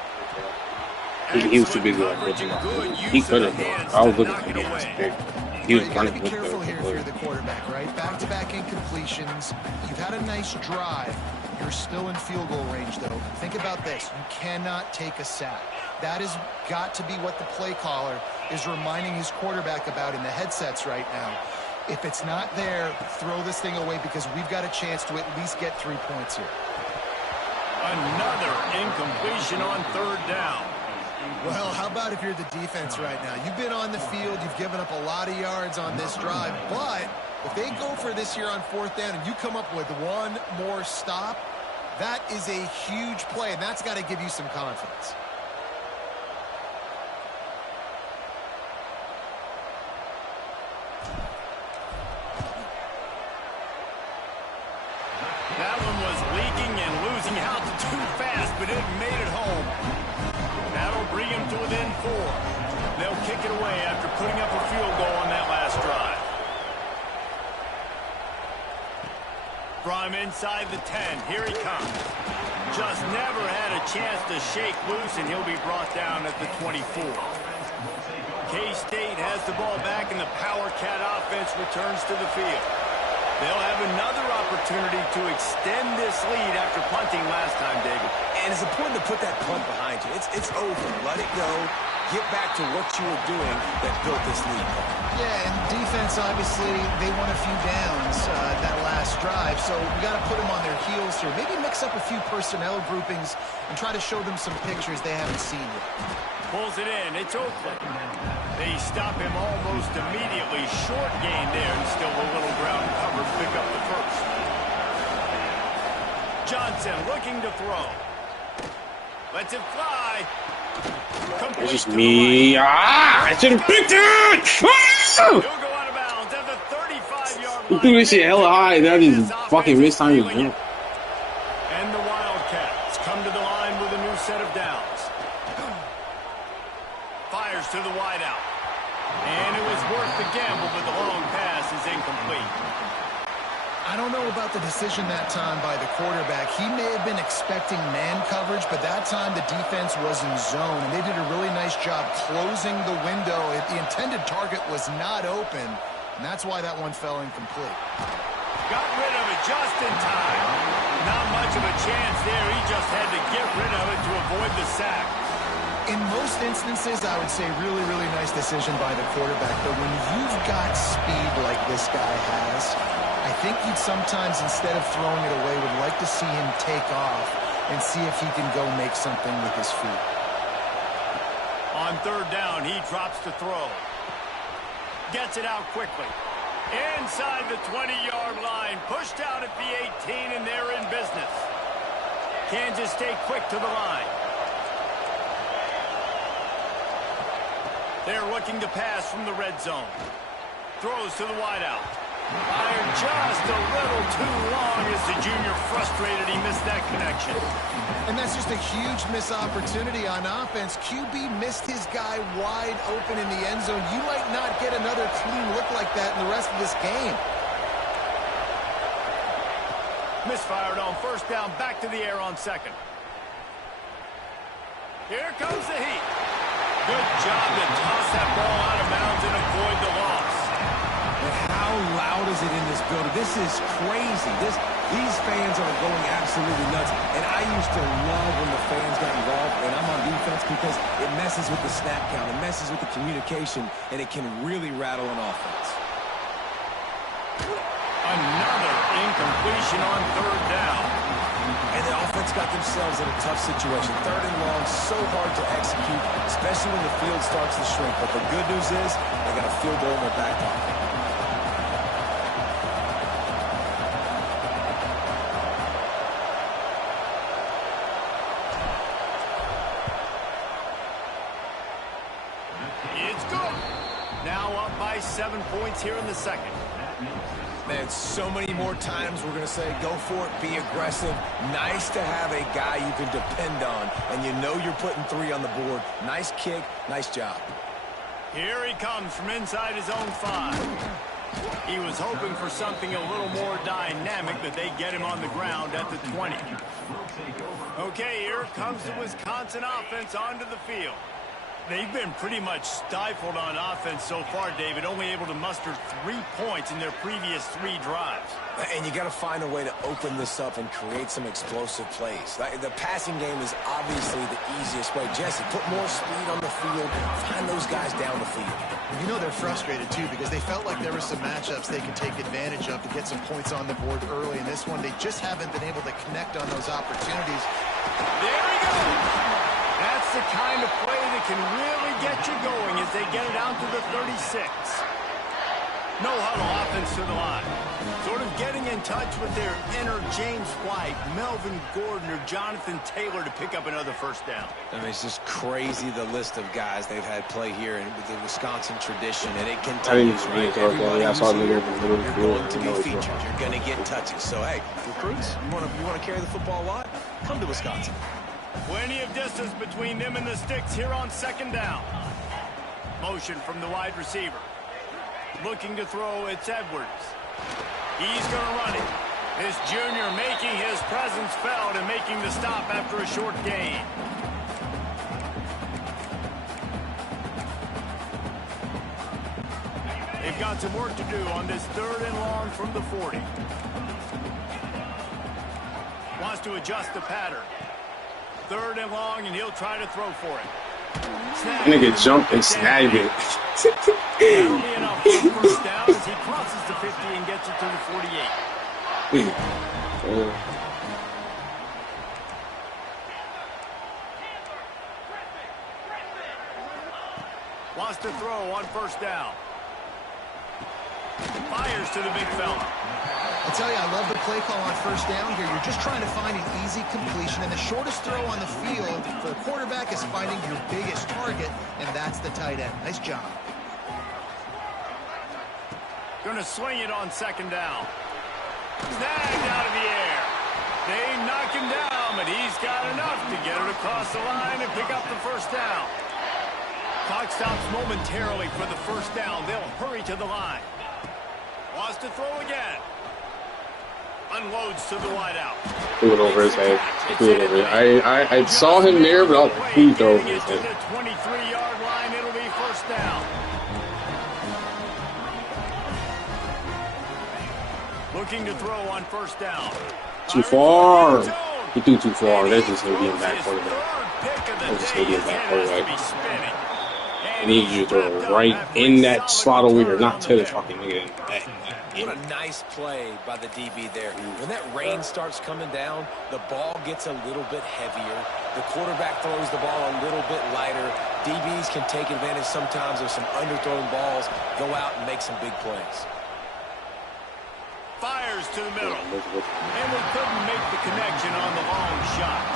He was too busy. He could have. I was looking at him. He was running. Be careful here if you're the quarterback, right? Back-to-back incompletions. You've had a nice drive. You're still in field goal range, though. Think about this. You cannot take a sack. That has got to be what the play caller is reminding his quarterback about in the headsets right now. If it's not there, throw this thing away because we've got a chance to at least get 3 points here. Another incompletion on third down. Well, how about if you're the defense right now? You've been on the field. You've given up a lot of yards on this drive. But if they go for this here on fourth down and you come up with one more stop, that is a huge play, and that's got to give you some confidence. That one was leaking and losing altitude fast, but it made it home. That'll bring him to within 4. They'll kick it away after putting up a field goal on that last drive. From inside the 10, here he comes. Just never had a chance to shake loose, and he'll be brought down at the 24. K-State has the ball back, and the Power Cat offense returns to the field. They'll have another opportunity to extend this lead after punting last time, David. And it's important to put that punt behind you. It's over. Let it go. Get back to what you were doing that built this lead. Yeah, and defense, obviously, they won a few downs that last drive, so we got to put them on their heels here. Maybe mix up a few personnel groupings and try to show them some pictures they haven't seen yet. Pulls it in. It's Oakland. They stop him almost immediately. Short gain there, and still a little ground cover to pick up the first. Johnson looking to throw. Lets it fly. It's just me. I should have picked it! He'll go out of bounds at the 35-yard line. He threw this shit hella high. That is fucking mistime his jump. And the Wildcats come to the line with a new set of downs. Fires to the wideout. And it was worth the gamble, but the long pass is incomplete. I don't know about the decision that time by the quarterback. He may have been expecting man coverage, but that time the defense was in zone, and they did a really nice job closing the window. The intended target was not open, and that's why that one fell incomplete. Got rid of it just in time. Not much of a chance there. He just had to get rid of it to avoid the sack. In most instances, I would say really, really nice decision by the quarterback, but when you've got speed like this guy has, I think you'd sometimes, instead of throwing it away, would like to see him take off and see if he can go make something with his feet. On third down, he drops to throw. Gets it out quickly. Inside the 20-yard line. Pushed out at the 18, and they're in business. Kansas stay quick to the line. They're looking to pass from the red zone. Throws to the wideout. Fired just a little too long as the junior frustrated. He missed that connection. And that's just a huge missed opportunity on offense. QB missed his guy wide open in the end zone. You might not get another clean look like that in the rest of this game. Misfired on first down, back to the air on second. Here comes the heat. Good job to toss that ball out of bounds and avoid the loss. But how loud is it in this building? This is crazy. These fans are going absolutely nuts. And I used to love when the fans got involved, and I'm on defense, because it messes with the snap count, it messes with the communication, and it can really rattle an offense. Another incompletion on third down. And the offense got themselves in a tough situation. Third and long, so hard to execute, especially when the field starts to shrink. But the good news is they got a field goal in their back pocket. It's good. Now up by 7 points here in the second. Man, so many more times we're going to say, go for it, be aggressive. Nice to have a guy you can depend on, and you know you're putting 3 on the board. Nice kick, nice job. Here he comes from inside his own 5. He was hoping for something a little more dynamic, but they get him on the ground at the 20. Okay, here comes the Wisconsin offense onto the field. They've been pretty much stifled on offense so far, David, only able to muster 3 points in their previous 3 drives. And you got to find a way to open this up and create some explosive plays. The passing game is obviously the easiest way. Jesse, put more speed on the field, find those guys down the field. You know they're frustrated, too, because they felt like there were some matchups they could take advantage of to get some points on the board early. In this one, they just haven't been able to connect on those opportunities. There we go. That's the kind of play that can really get you going as they get it out to the 36. No huddle offense to the line. Sort of getting in touch with their inner James White, Melvin Gordon, or Jonathan Taylor to pick up another first down. I mean, it's just crazy the list of guys they've had play here in the Wisconsin tradition, and it continues, right? Everybody who's here, you're going to be featured. You're going to get touches. So, hey, recruits, you want to carry the football a lot? Come to Wisconsin. Plenty of distance between them and the sticks here on second down. Motion from the wide receiver. Looking to throw, it's Edwards. He's going to run it. This junior making his presence felt and making the stop after a short gain. They've got some work to do on this third and long from the 40. Wants to adjust the pattern. 3rd and long, and he'll try to throw for it. Nigga jumped and snagged it. That'll be enough for a first down as he crosses the 50 and gets it to the 48. Wants to throw on 1st down. Fires to the big fella. I tell you, I love the play call on 1st down here. You're just trying to find an easy completion, and the shortest throw on the field for the quarterback is finding your biggest target, and that's the tight end. Nice job. Going to swing it on 2nd down. Snagged out of the air. They knock him down, but he's got enough to get it across the line and pick up the 1st down. Clock stops momentarily for the 1st down. They'll hurry to the line. Wants to throw again. Unloads to the wideout. Threw it over his head. Threw it over. I saw him there, but I was like, he threw over his head. To the 23-yard line, it'll be 1st down. Looking to throw on 1st down. Too far. He threw too far. That's just going to be a bad quarterback. That's just going to be a bad quarterback. I need you to throw it right in that slot over here, not to the fucking nigga in the back. What a nice play by the DB there. When that rain starts coming down, the ball gets a little bit heavier. The quarterback throws the ball a little bit lighter. DBs can take advantage sometimes of some underthrown balls, go out and make some big plays. Fires to the middle. And we couldn't make the connection on the long shot.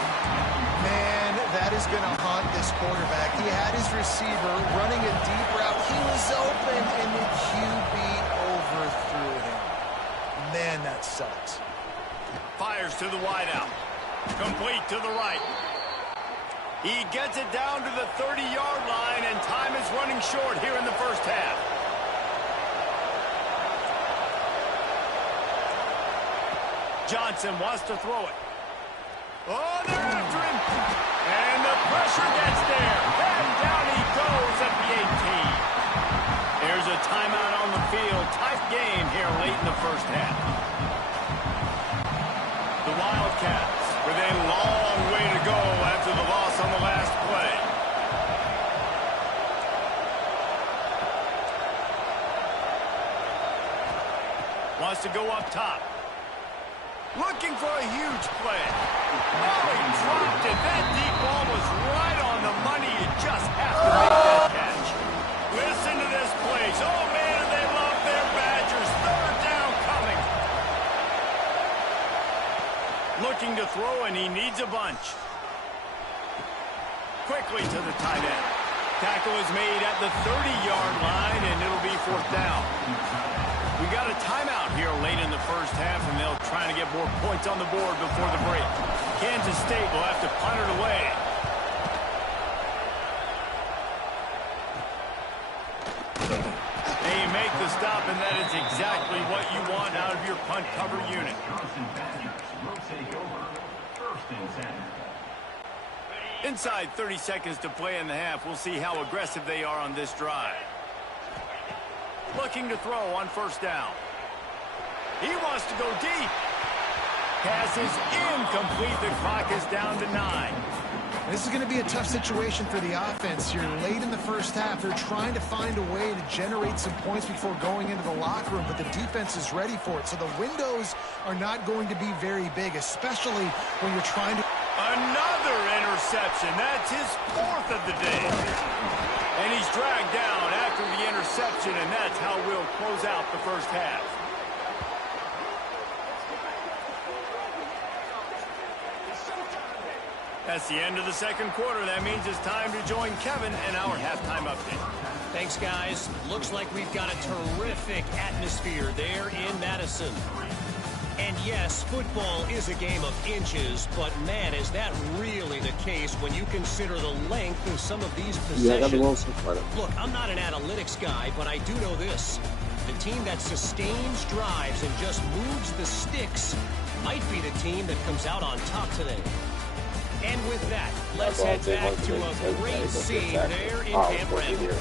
Man, that is going to haunt this quarterback. He had his receiver running a deep route. He was open, and the QB overthrew him. Man, that sucks. Fires to the wideout. Complete to the right. He gets it down to the 30-yard line, and time is running short here in the 1st half. Johnson wants to throw it. Oh, they're after him. And the pressure gets there. And down he goes at the 18. There's a timeout on the field. Tight game here late in the 1st half. The Wildcats with a long way to go after the loss on the last play. Wants to go up top. Looking for a huge play. Oh, he dropped it. That deep ball was right on the money. You just have to make that catch. Listen to this place. Oh, man, they love their Badgers. 3rd down coming. Looking to throw, and he needs a bunch. Quickly to the tight end. Tackle is made at the 30-yard line, and it'll be 4th down. We got a timeout here late in the 1st half, and they'll try to get more points on the board before the break. Kansas State will have to punt it away. They make the stop, and that is exactly what you want out of your punt cover unit. Inside 30 seconds to play in the half. We'll see how aggressive they are on this drive. Looking to throw on 1st down. He wants to go deep. Pass is incomplete. The clock is down to 9. This is going to be a tough situation for the offense. You're late in the 1st half. They're trying to find a way to generate some points before going into the locker room, but the defense is ready for it. So the windows are not going to be very big, especially when you're trying to... Another interception. That's his 4th of the day. And he's dragged down after the interception, and that's how we'll close out the 1st half. That's the end of the 2nd quarter. That means it's time to join Kevin in our halftime update. Thanks, guys. Looks like we've got a terrific atmosphere there in Madison. And yes, football is a game of inches, but man, is that really the case when you consider the length of some of these possessions. Look, I'm not an analytics guy, but I do know this. The team that sustains drives and just moves the sticks might be the team that comes out on top today. And with that, let's head back to a great scene there in Camp Randall.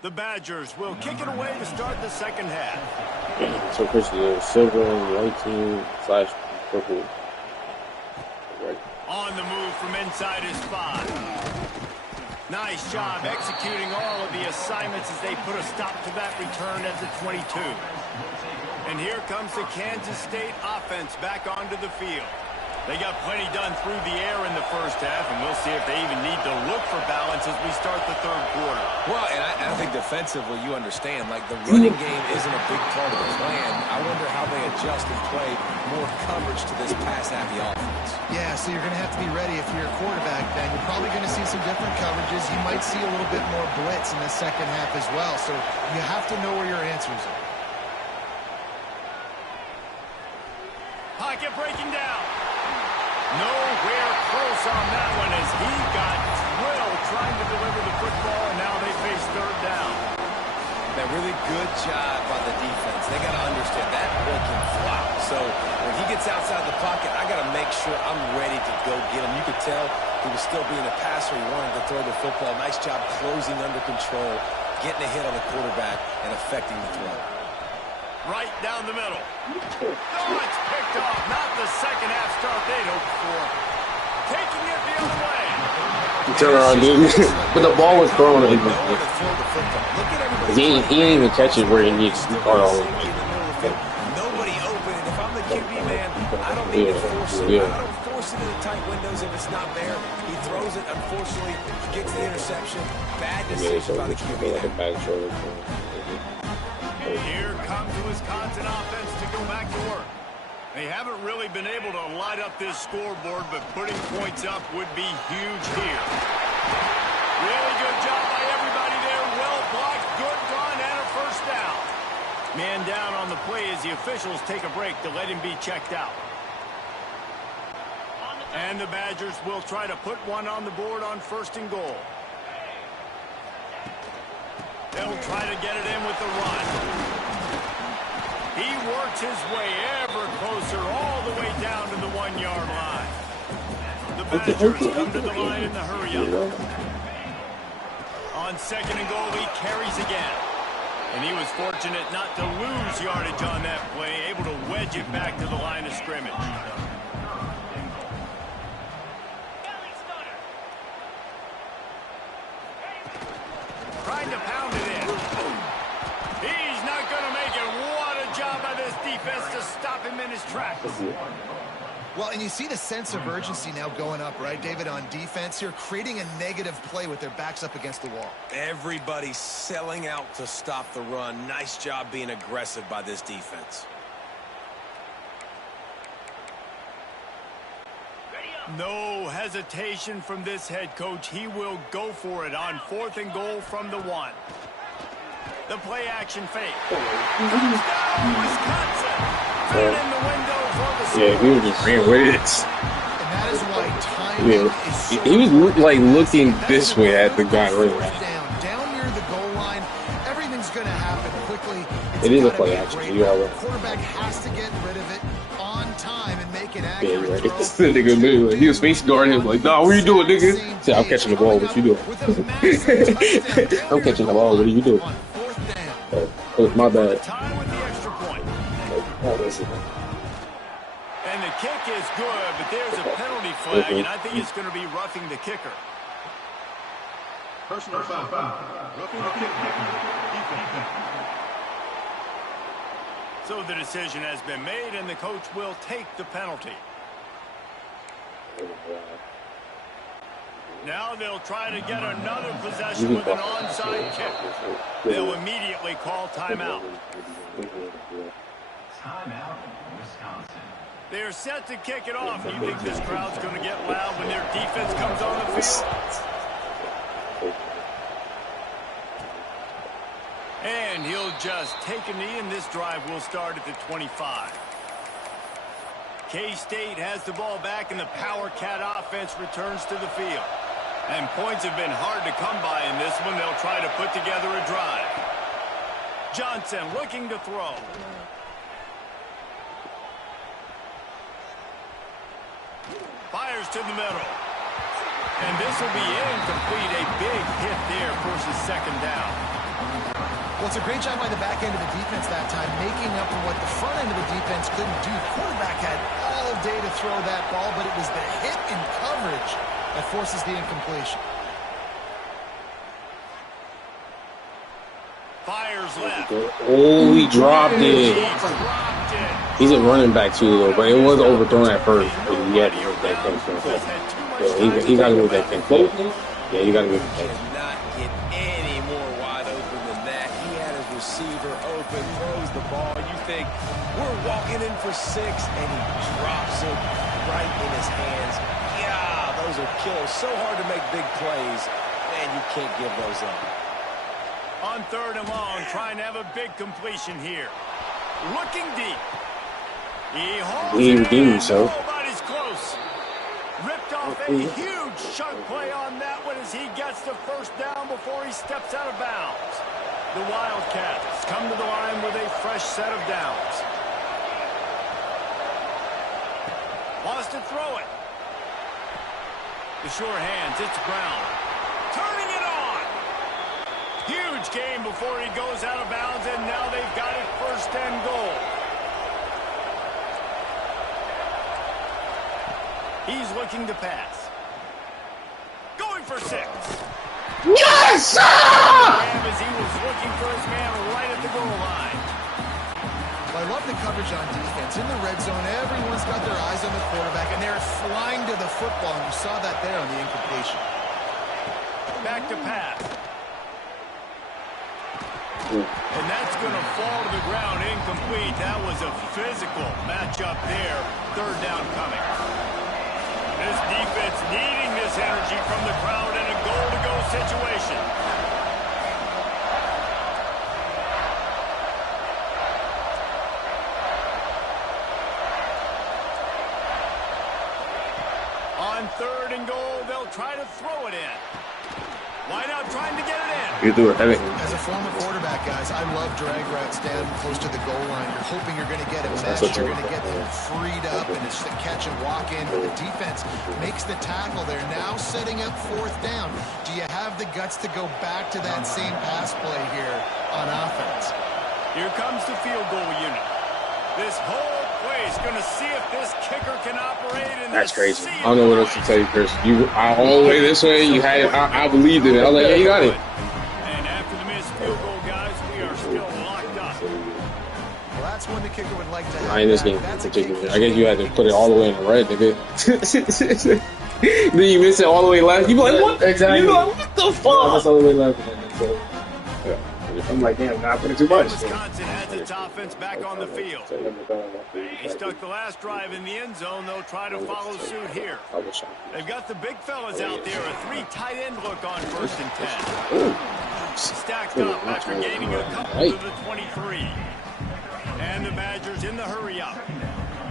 The Badgers will kick it away to start the second half. So Chris is silver and white team / purple. Right. On the move from inside his 5. Nice job executing all of the assignments as they put a stop to that return at the 22. And here comes the Kansas State offense back onto the field. They got plenty done through the air in the first half, and we'll see if they even need to look for balance as we start the third quarter. Well, and I think defensively, you understand, like the running game isn't a big part of the plan. I wonder how they adjust and play more coverage to this pass-happy offense. Yeah, so you're going to have to be ready if you're a quarterback, then. You're probably going to see some different coverages. You might see a little bit more blitz in the second half as well, so you have to know where your answers are. Pocket breaking down. Nowhere close on that one as he got drilled trying to deliver the football, and now they face third down. That really good job by the defense. They got to understand that boy can fly. So when he gets outside the pocket, I got to make sure I'm ready to go get him. You could tell he was still being a passer. He wanted to throw the football. Nice job closing under control, getting a hit on the quarterback, and affecting the throw. Right down the middle. Oh, it's picked off. Not the second half start they'd hoped for. Taking it the other way. Turn around, dude. But the ball was thrown at him. He didn't even catch it where he needs to caught all of it. Nobody open, and if I'm the QB man, I don't need to force it. I don't force it in the tight windows if it's not there. He throws it, unfortunately, gets the interception. Bad decision by the QB there. Here comes the Wisconsin offense to go back to work. They haven't really been able to light up this scoreboard, but putting points up would be huge here. Really good job by everybody there. Well blocked, good run, and a first down. Man down on the play as the officials take a break to let him be checked out. And the Badgers will try to put one on the board on 1st and goal. They'll try to get it in with the run. He works his way ever closer all the way down to the 1-yard line. The Badgers come to the line in the hurry-up. On 2nd and goal, he carries again. And he was fortunate not to lose yardage on that play, able to wedge it back to the line of scrimmage. Trying to pound it in. He's not going to make it. What a job by this defense to stop him in his tracks. Well, and you see the sense of urgency now going up, right, David, on defense here, creating a negative play with their backs up against the wall. Everybody selling out to stop the run. Nice job being aggressive by this defense. No hesitation from this head coach. He will go for it on 4th and goal from the 1. The play action fake. Touchdown, Wisconsin. Put it in the window for the score. Yeah, he was just ran with it. And that is why timing is so He was like looking this way at the guy right now. Down near the goal line, everything's going to happen quickly. It is a play action. You got The quarterback has to get rid of it on time and make an accurate right. throw. The nigga knew. He was face guarding him like, nah, what are you doing, nigga? Said, I'm catching the ball. What you doing? I'm catching the ball. What are you doing? Oh, my bad. Tie with the extra point. Oh, listen. And the kick is good, but there's a penalty flag, and I think it's going to be roughing the kicker. Personal foul. Roughing the kicker. So the decision has been made, and the coach will take the penalty. Now they'll try to get another possession with an onside kick. They'll immediately call timeout. Timeout, Wisconsin. They're set to kick it off. You think this crowd's going to get loud when their defense comes on the field? And he'll just take a knee, and this drive will start at the 25. K-State has the ball back, and the Power Cat offense returns to the field. And points have been hard to come by in this one. They'll try to put together a drive. Johnson looking to throw. Fires to the middle. And this will be incomplete. A big hit there, forces 2nd down. Well, it's a great job by the back end of the defense that time, making up for what the front end of the defense couldn't do. The quarterback had all day to throw that ball, but it was the hit in coverage that forces the incompletion. Fires left. Oh, he dropped it. He's a running back too, though, but it was overthrown at first. But he had to move that thing. Yeah, he got to move that thing. Yeah, you got to move that thing. Cannot get any more wide open than that. He had his receiver open, throws the ball. You think we're walking in for 6, and he drops it right in his hands. Yeah, those are killers. So hard to make big plays. Man, you can't give those up. On 3rd and long, trying to have a big completion here. Looking deep. He holds it in. Nobody's close. Ripped off a huge chunk play on that one as he gets the first down before he steps out of bounds. The Wildcats come to the line with a fresh set of downs. Wants to throw it. The sure hands, it's Brown. Turning it on. Huge game before he goes out of bounds, and now they've got it 1st and goal. He's looking to pass. Going for 6. Yes, sir! As he was looking for his man right at the goal line. Well, I love the coverage on defense. In the red zone, everyone's got their eyes on the quarterback, and they're flying to the football, and you saw that there on the incompletion. Back to pass. And that's going to fall to the ground incomplete. That was a physical matchup there. 3rd down coming. This defense needing this energy from the crowd in a goal-to-go situation. On 3rd and goal, they'll try to throw it in. Wide out trying to get it in. You do it, Evan. As a former quarterback, guys, I love drag routes down close to the goal line. You're hoping you're going to get a mesh, you're going to get them freed up, and it's the catch and walk in. But the defense makes the tackle. They're now setting up 4th down. Do you have the guts to go back to that same pass play here on offense? Here comes the field goal unit. This whole place going to see if this kicker can operate. That's crazy. I don't know what else to tell you, Chris. All the way this way, I believed in it. I was like, yeah, you got it. And after the missed field goal, guys, we are still locked up. Well, that's when the kicker would like to have. Not in this game in particular. I guess you had to put it all the way in the red, nigga. Then you miss it all the way left. You be like, what? Exactly. You be like, what the fuck? That's all the way left. So, yeah. I'm like, damn, not putting too much. Wisconsin has its offense back on the field. He stuck the last drive in the end zone. They'll try to follow suit here. They've got the big fellas out there. A 3 tight end look on 1st and 10. Stacked up after gaining a couple to the 23. And the Badgers in the hurry up.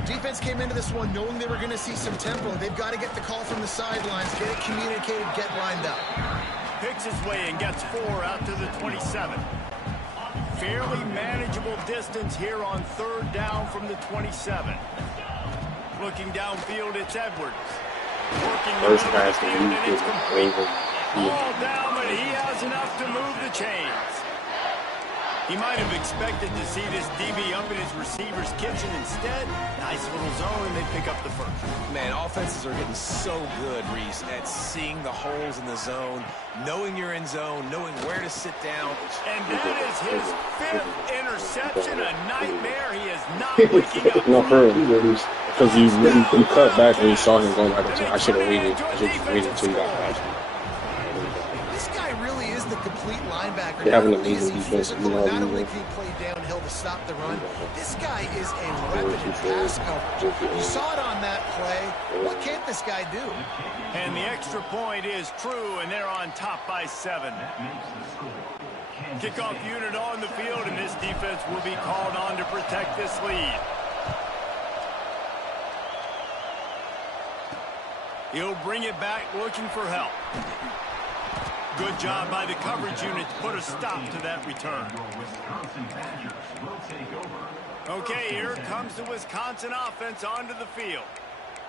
Defense came into this one knowing they were going to see some tempo. They've got to get the call from the sidelines, get it communicated, get lined up. Picks his way and gets 4 out to the 27. Fairly manageable distance here on 3rd down from the 27. Looking downfield, it's Edwards. Working the middle of the field, and it's complete. Ball down, but he has enough to move the chains. He might have expected to see this DB up in his receiver's kitchen. Instead, nice little zone, and they pick up the 1st. Man, offenses are getting so good, Reese, at seeing the holes in the zone, knowing you're in zone, knowing where to sit down. And that is his 5th interception, a nightmare. He is not waking up. No, for real. Because you cut back when you saw him going back. I should have waited. I should have waited until you got past him. This guy really is the complete linebacker. They have an amazing defense. Not only can he play downhill to stop the run, this guy is a weapon in pass coverage. You saw it on that play. What can't this guy do? And the extra point is true, and they're on top by 7. Kickoff unit on the field, and this defense will be called on to protect this lead. He'll bring it back looking for help. Good job by the coverage unit to put a stop to that return. Okay, here comes the Wisconsin offense onto the field.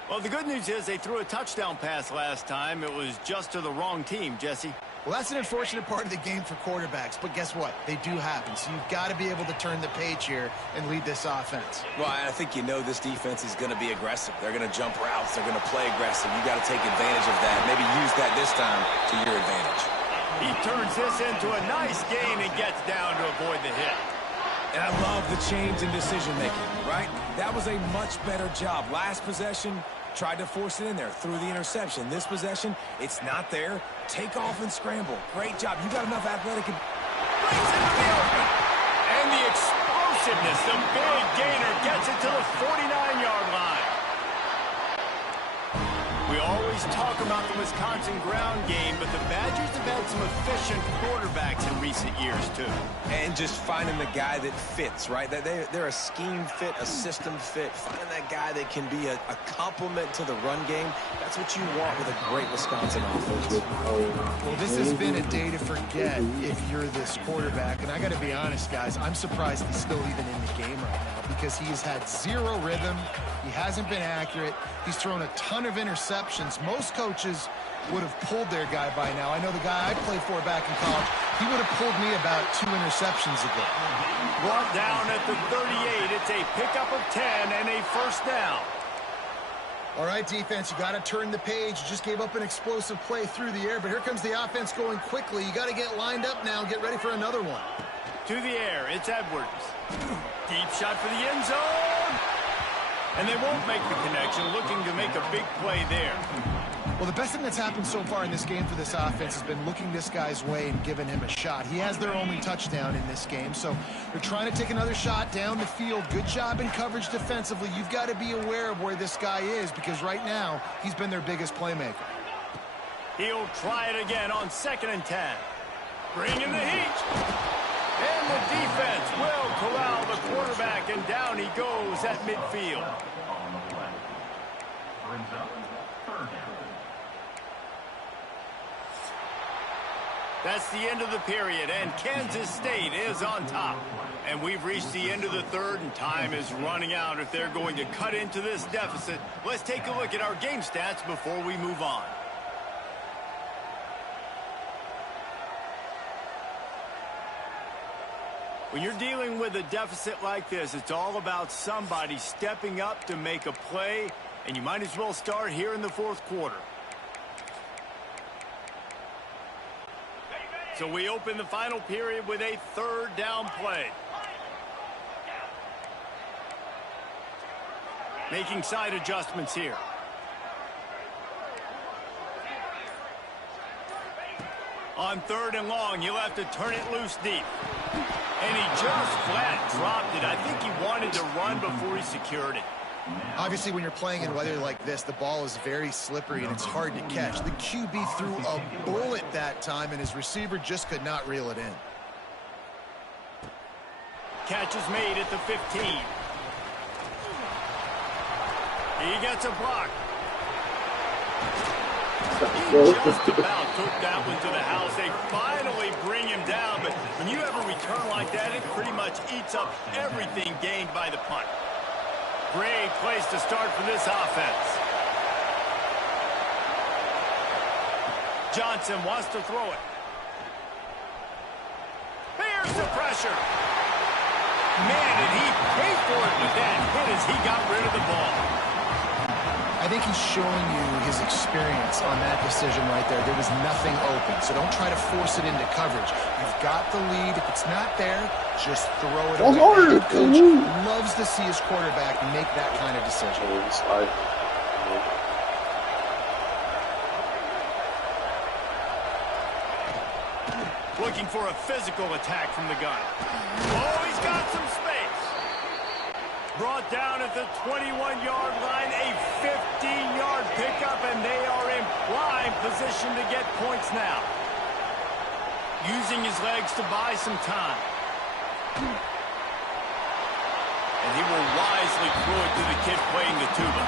Well, the good news is they threw a touchdown pass last time. It was just to the wrong team, Jesse. Well, that's an unfortunate part of the game for quarterbacks, but guess what? They do happen, so you've got to be able to turn the page here and lead this offense. Well, I think you know this defense is going to be aggressive. They're going to jump routes. They're going to play aggressive. You got to take advantage of that. Maybe use that this time to your advantage. He turns this into a nice gain and gets down to avoid the hit. And I love the change in decision-making, right? That was a much better job. Last possession, tried to force it in there, threw the interception. This possession, it's not there. Take off and scramble. Great job. You got enough athletic. Brings it to the open. And the explosiveness, the big gainer gets it to the 49-yard line. We always talk about the Wisconsin ground game, but the Badgers have had some efficient quarterbacks in recent years, too. And just finding the guy that fits, right? They're a scheme fit, a system fit. Finding that guy that can be a complement to the run game. That's what you want with a great Wisconsin offense. Well, this has been a day to forget if you're this quarterback. And I got to be honest, guys, I'm surprised he's still even in the game right now because he has had zero rhythm. He hasn't been accurate. He's thrown a ton of interceptions. Most coaches would have pulled their guy by now. I know the guy I played for back in college, he would have pulled me about 2 interceptions ago. Brought down at the 38. It's a pickup of 10 and a first down. All right, defense, you got to turn the page. You just gave up an explosive play through the air, but here comes the offense going quickly. You got to get lined up now and get ready for another one. To the air, it's Edwards. Deep shot for the end zone. And they won't make the connection, looking to make a big play there. Well, the best thing that's happened so far in this game for this offense has been looking this guy's way and giving him a shot. He has their only touchdown in this game, so they're trying to take another shot down the field. Good job in coverage defensively. You've got to be aware of where this guy is because right now he's been their biggest playmaker. He'll try it again on 2nd and 10. Bringing the heat. And the defense will corral the quarterback, and down he goes at midfield. That's the end of the period, and Kansas State is on top. And we've reached the end of the third, and time is running out if they're going to cut into this deficit. Let's take a look at our game stats before we move on. When you're dealing with a deficit like this, it's all about somebody stepping up to make a play, and you might as well start here in the fourth quarter. So we open the final period with a 3rd down play. Making side adjustments here. On 3rd and long, you'll have to turn it loose deep. And he just flat dropped it. I think he wanted to run before he secured it. Obviously, when you're playing in weather like this, the ball is very slippery and it's hard to catch. The QB threw a bullet that time, and his receiver just could not reel it in. Catch is made at the 15. He gets a block. He just about took that one to the house. They finally bring him down, but when you have a return like that, it pretty much eats up everything gained by the punt. Great place to start for this offense. Johnson wants to throw it. Here's the pressure. Man, did he pay for it with that hit as he got rid of the ball. I think he's showing you his experience on that decision right there. There was nothing open, so don't try to force it into coverage. You've got the lead. If it's not there, just throw it away. The coach loves to see his quarterback make that kind of decision. Looking for a physical attack from the gun. Oh, he's got some space. Brought down at the 21-yard line, a 15-yard pickup, and they are in prime position to get points now. Using his legs to buy some time. And he will wisely throw it to the kid playing the tuba.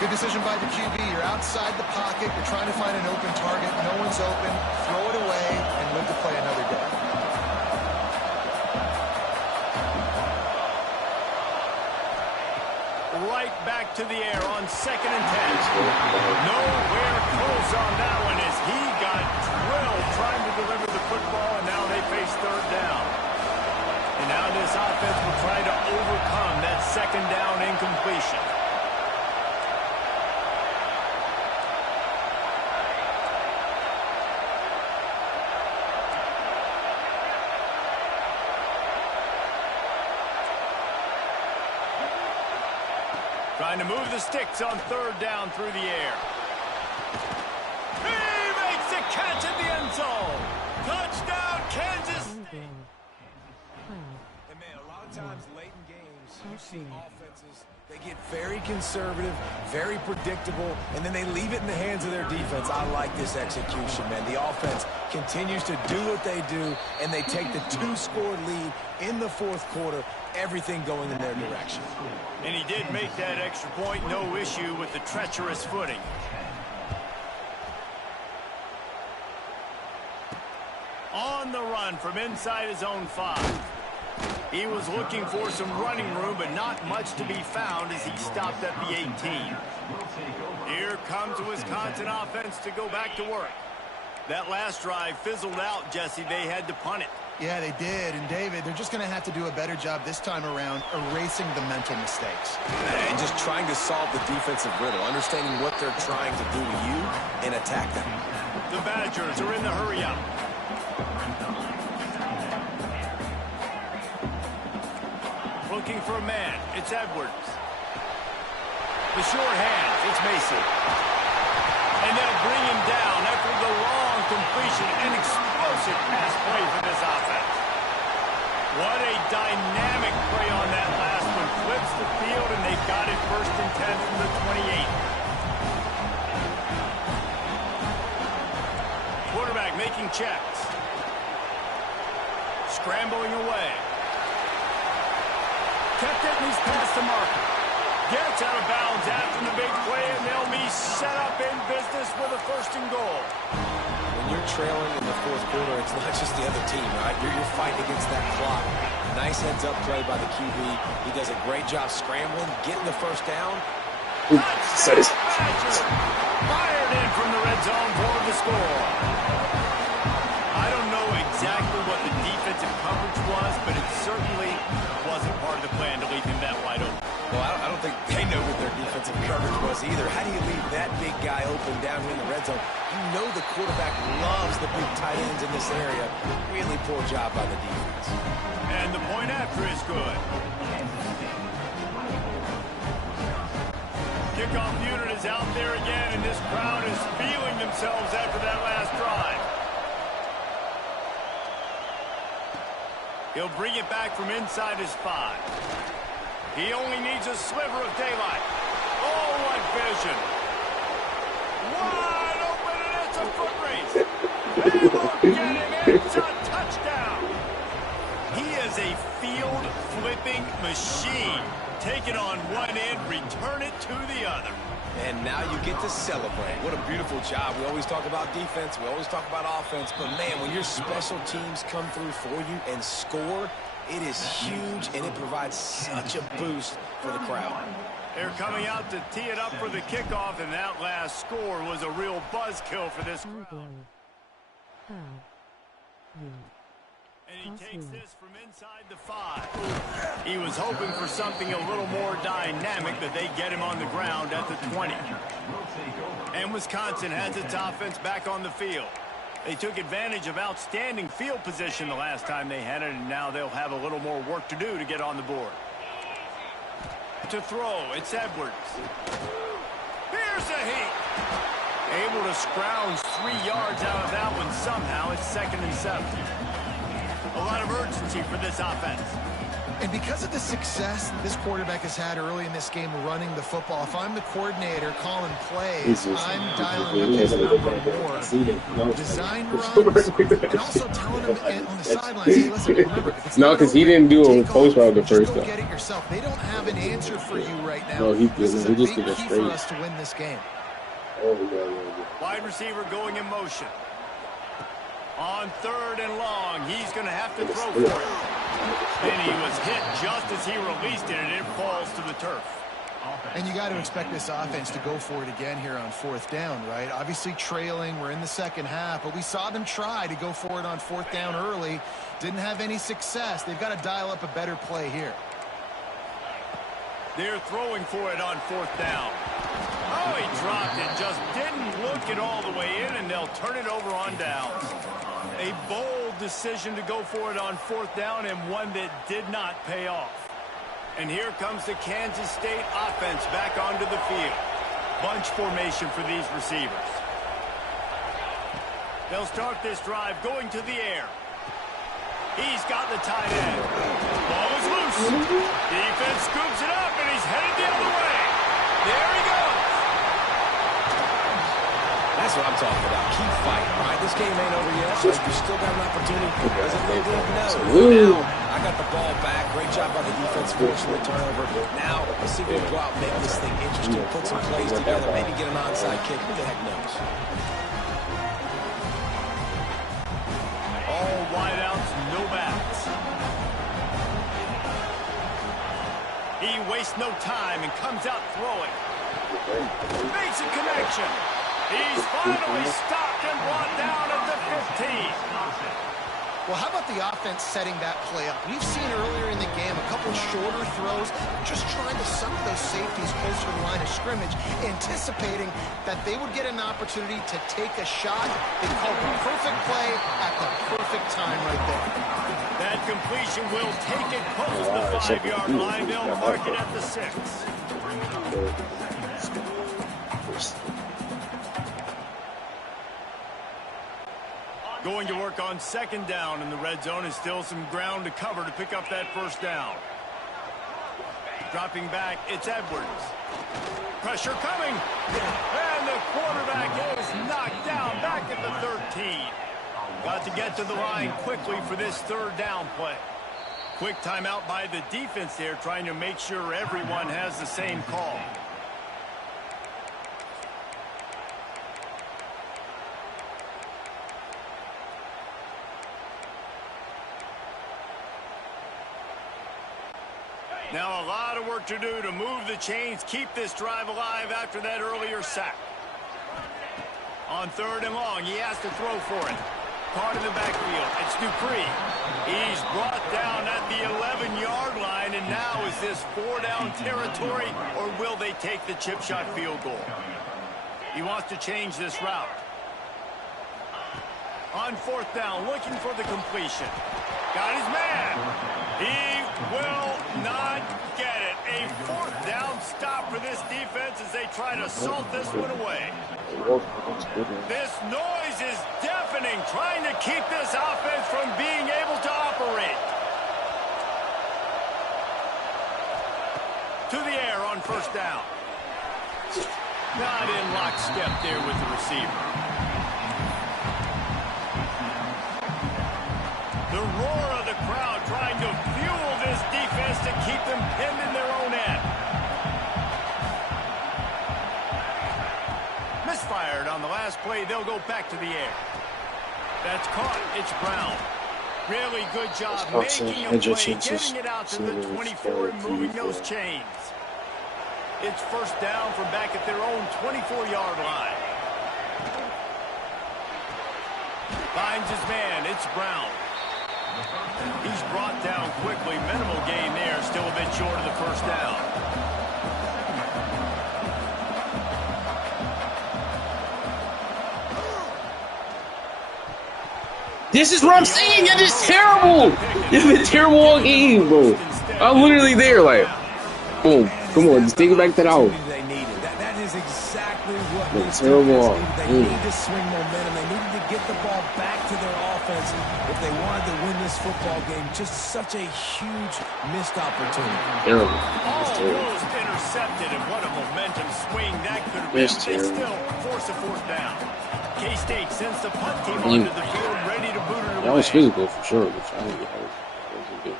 Good decision by the QB. You're outside the pocket. You're trying to find an open target. No one's open. Throw it away and live to play another day. Right back to the air on 2nd and 10. Nowhere close on that one as he got drilled trying to to deliver the football, and now they face third down. And now this offense will try to overcome that second down incompletion. Trying to move the sticks on third down through the air. He makes the catch at the end zone. Touchdown, Kansas State. And man, a lot of times late in games, you see offenses, they get very conservative, very predictable, and then they leave it in the hands of their defense. I like this execution, man. The offense continues to do what they do, and they take the 2-score lead in the fourth quarter, everything going in their direction. And he did make that extra point, no issue with the treacherous footing. On the run from inside his own 5. He was looking for some running room, but not much to be found as he stopped at the 18. Here comes the Wisconsin offense to go back to work. That last drive fizzled out, Jesse. They had to punt it. Yeah, they did. And, David, they're just going to have to do a better job this time around erasing the mental mistakes. And just trying to solve the defensive riddle, understanding what they're trying to do to you and attack them. The Badgers are in the hurry-up. Looking for a man. It's Edwards. The short hands. It's Mason. And they'll bring him down after the long completion. An explosive pass play for this offense. What a dynamic play on that last one. Flips the field, and they got it 1st and 10 from the 28. Quarterback making checks. Scrambling away. Kept it, and he's past the mark. Gets out of bounds after the big play, and they'll be set up in business with a 1st and goal. When you're trailing in the fourth quarter, it's not just the other team, right? You're fighting against that clock. Nice heads-up play by the QB. He does a great job scrambling, getting the 1st down. Fired in from the red zone for the score. I don't know exactly what the defensive coverage was, but it certainly wasn't part of the plan to leave him that wide open. Well, I don't think they know what their defensive coverage was either. How do you leave that big guy open down here in the red zone? You know the quarterback loves the big tight ends in this area. Really poor job by the defense. And the point after is good. Kickoff unit is out there again, and this crowd is feeling themselves after that last drive. He'll bring it back from inside his 5. He only needs a sliver of daylight. Oh, what vision. Wide open, and it's a foot race. They will get him. It's a touchdown. He is a field-flipping machine. Take it on one end, return it to the other. And now you get to celebrate. What a beautiful job. We always talk about defense. We always talk about offense. But, man, when your special teams come through for you and score, it is huge, and it provides such a boost for the crowd. They're coming out to tee it up for the kickoff, and that last score was a real buzzkill for this crowd. And he takes this from inside the 5. He was hoping for something a little more dynamic, that they get him on the ground at the 20. And Wisconsin has its offense back on the field. They took advantage of outstanding field position the last time they had it, and now they'll have a little more work to do to get on the board. To throw, it's Edwards. Here's a heat. Able to scrounge 3 yards out of that one somehow. It's 2nd and 7. A lot of urgency for this offense. And because of the success this quarterback has had early in this game running the football, if I'm the coordinator calling plays, I'm dialing up his number more. Design runs, and also telling him on the sidelines, hey, listen, remember, if it's No, because he didn't do a post route the first go time. get it yourself. They don't have an answer for you right now. No, he this is didn't. a He just big did it key straight. for us to win this game. Oh, yeah. Wide receiver going in motion. On 3rd and long, he's going to have to throw for it. And he was hit just as he released it, and it falls to the turf. And you got to expect this offense to go for it again here on 4th down, right? Obviously trailing, we're in the second half, but we saw them try to go for it on 4th down early. Didn't have any success. They've got to dial up a better play here. They're throwing for it on 4th down. Oh, he dropped it. Just didn't look it all the way in, and they'll turn it over on downs. A bold decision to go for it on 4th down, and one that did not pay off. And here comes the Kansas State offense back onto the field. Bunch formation for these receivers. They'll start this drive going to the air. He's got the tight end. Ball is loose. Defense scoops it up, and he's headed the other way. There he goes. That's what I'm talking about. Keep fighting, all right? This game ain't over yet, but you still got an opportunity. There's a little bit of I got the ball back. Great job by the defense forcing the turnover. Now, let's see if we can go out and make this thing interesting, put some plays together, maybe get an onside kick. Who the heck knows? All wideouts, no backs. He wastes no time and comes out throwing. Makes a connection. He's finally stopped and brought down at the 15. Well, how about the offense setting that play up? We've seen earlier in the game a couple shorter throws, just trying to suck those safeties closer to the line of scrimmage, anticipating that they would get an opportunity to take a shot. They called the perfect play at the perfect time right there. That completion will take it close to the 5-yard line. They'll mark it at the 6. Going to work on 2nd down in the red zone, and still some ground to cover to pick up that 1st down. Dropping back, it's Edwards. Pressure coming. And the quarterback is knocked down back at the 13. Got to get to the line quickly for this 3rd down play. Quick timeout by the defense there, trying to make sure everyone has the same call. Now a lot of work to do to move the chains, keep this drive alive after that earlier sack. On 3rd and long, he has to throw for it. Caught in the backfield. It's Dupree. He's brought down at the 11-yard line, and now is this 4-down territory, or will they take the chip shot field goal? He wants to change this route. On 4th down, looking for the completion. Got his man. He will not get it. A 4th down stop for this defense as they try to salt this one away. This noise is deafening, trying to keep this offense from being able to operate. To the air on 1st down. Not in lockstep there with the receiver. The roar of the crowd trying to fuel this defense to keep them pinned in their own end. Misfired on the last play. They'll go back to the air. That's caught. It's Brown. Really good job making a play, getting it out to the 24 and moving those chains. It's 1st down from back at their own 24-yard line. Finds his man. It's Brown. He's brought down quickly. Minimal gain there. Still a bit short of the 1st down. This is what I'm saying. You're just terrible. You've been terrible all game, bro. I'm literally there, like, boom. Come on, just take it back to the house. That is exactly what needs to happen. They need to swing momentum. They needed to get the ball back to their offense if they wanted to win this football game. Just such a huge missed opportunity. Terrible. Almost intercepted, and what a momentum swing that could have been. They still force a 4th down. K-State sends the punt team onto the field, ready to boot it away. That was physical for sure, but I think that was good.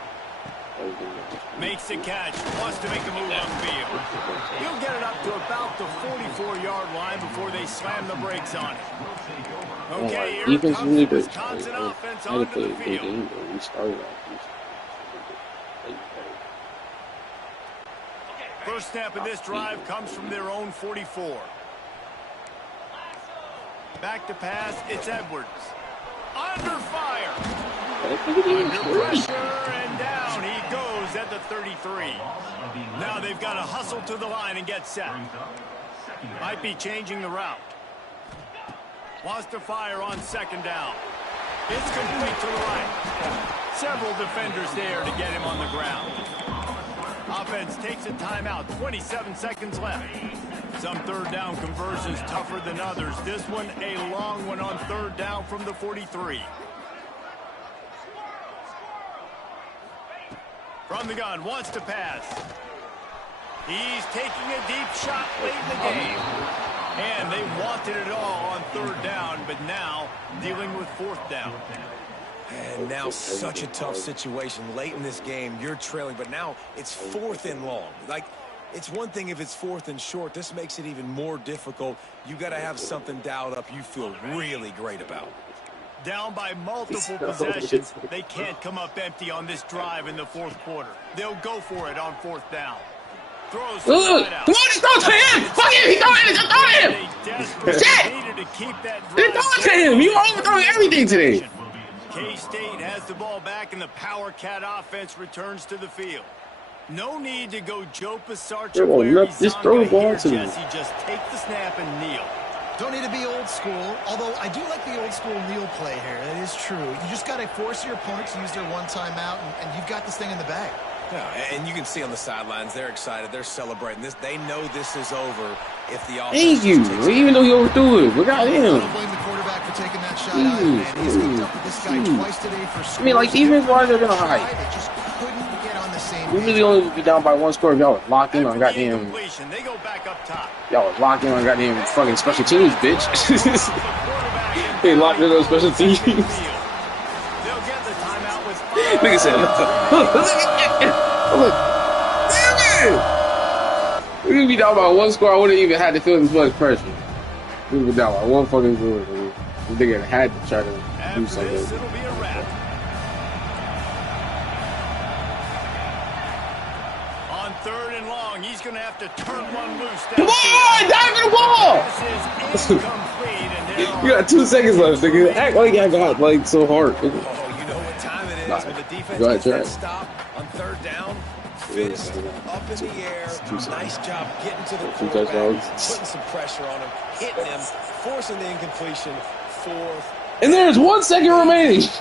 Makes the catch, wants to make a move on the field. He'll get it up to about the 44-yard line before they slam the brakes on it. Okay, here comes the Wisconsin offense onto the field. First snap of this drive comes from their own 44. Back to pass, it's Edwards. Under fire. Under pressure, and down he goes at the 33. Now they've got to hustle to the line and get set. Might be changing the route. Wants to fire on second down. It's complete to the right. Several defenders there to get him on the ground. Offense takes a timeout. 27 seconds left. Some third down conversions tougher than others. This one a long one on third down from the 43. From the gun, wants to pass. He's taking a deep shot late in the game. And they wanted it all on third down, but now dealing with fourth down. And now such a tough situation. Late in this game, you're trailing, but now it's 4th and long. Like, it's one thing if it's 4th and short. This makes it even more difficult. You got to have something dialed up you feel really great about. Down by multiple possessions, they can't come up empty on this drive in the fourth quarter. They'll go for it on fourth down. Throws Come on, just throw it to him! Fuck him! He throwing it! Just throw it to him! Shit! Just throw it to him! You overthrowing everything today! K-State has the ball back, and the Power Cat offense returns to the field. No need to go Joe Pisarcik where he's just throw the ball to him. Jesse, just take the snap and kneel. Don't need to be old school, although I do like the old school kneel play here. That is true. You just got to force your opponent to use their one timeout, and you've got this thing in the bag. Yeah, and you can see on the sidelines, they're excited. They're celebrating this. They know this is over if the offense. Thank you. Even though he overthrew it, we got him. I don't blame the quarterback for taking that shot out. Man, he's hooked up with this guy twice today for scores. I mean, like, even why they're gonna hide. They just couldn't get on the same. We really only be down by one score if y'all was locked in on goddamn. They go back up top. Y'all was locked in on goddamn fucking special teams, bitch. They locked in on special teams. They'll get the timeout with 5. Nigga said, look, damn it! We would be down by one score. I wouldn't even had to feel this much pressure. We would be down by one fucking score. We nigga had to try to do something. This, it'll be a wrap. On third and long, he's going to have to turn one loose. Come on! Dive in the ball! This is incomplete, and You got 2 seconds left, nigga. Act like I got like so hard. Oh, you know what time it is when the defense gets that stop on third down. Fist up in the air. Nice job getting to the quarterback, putting some pressure on him, hitting him, forcing the incompletion. Fourth. And there's 1 second remaining. Missed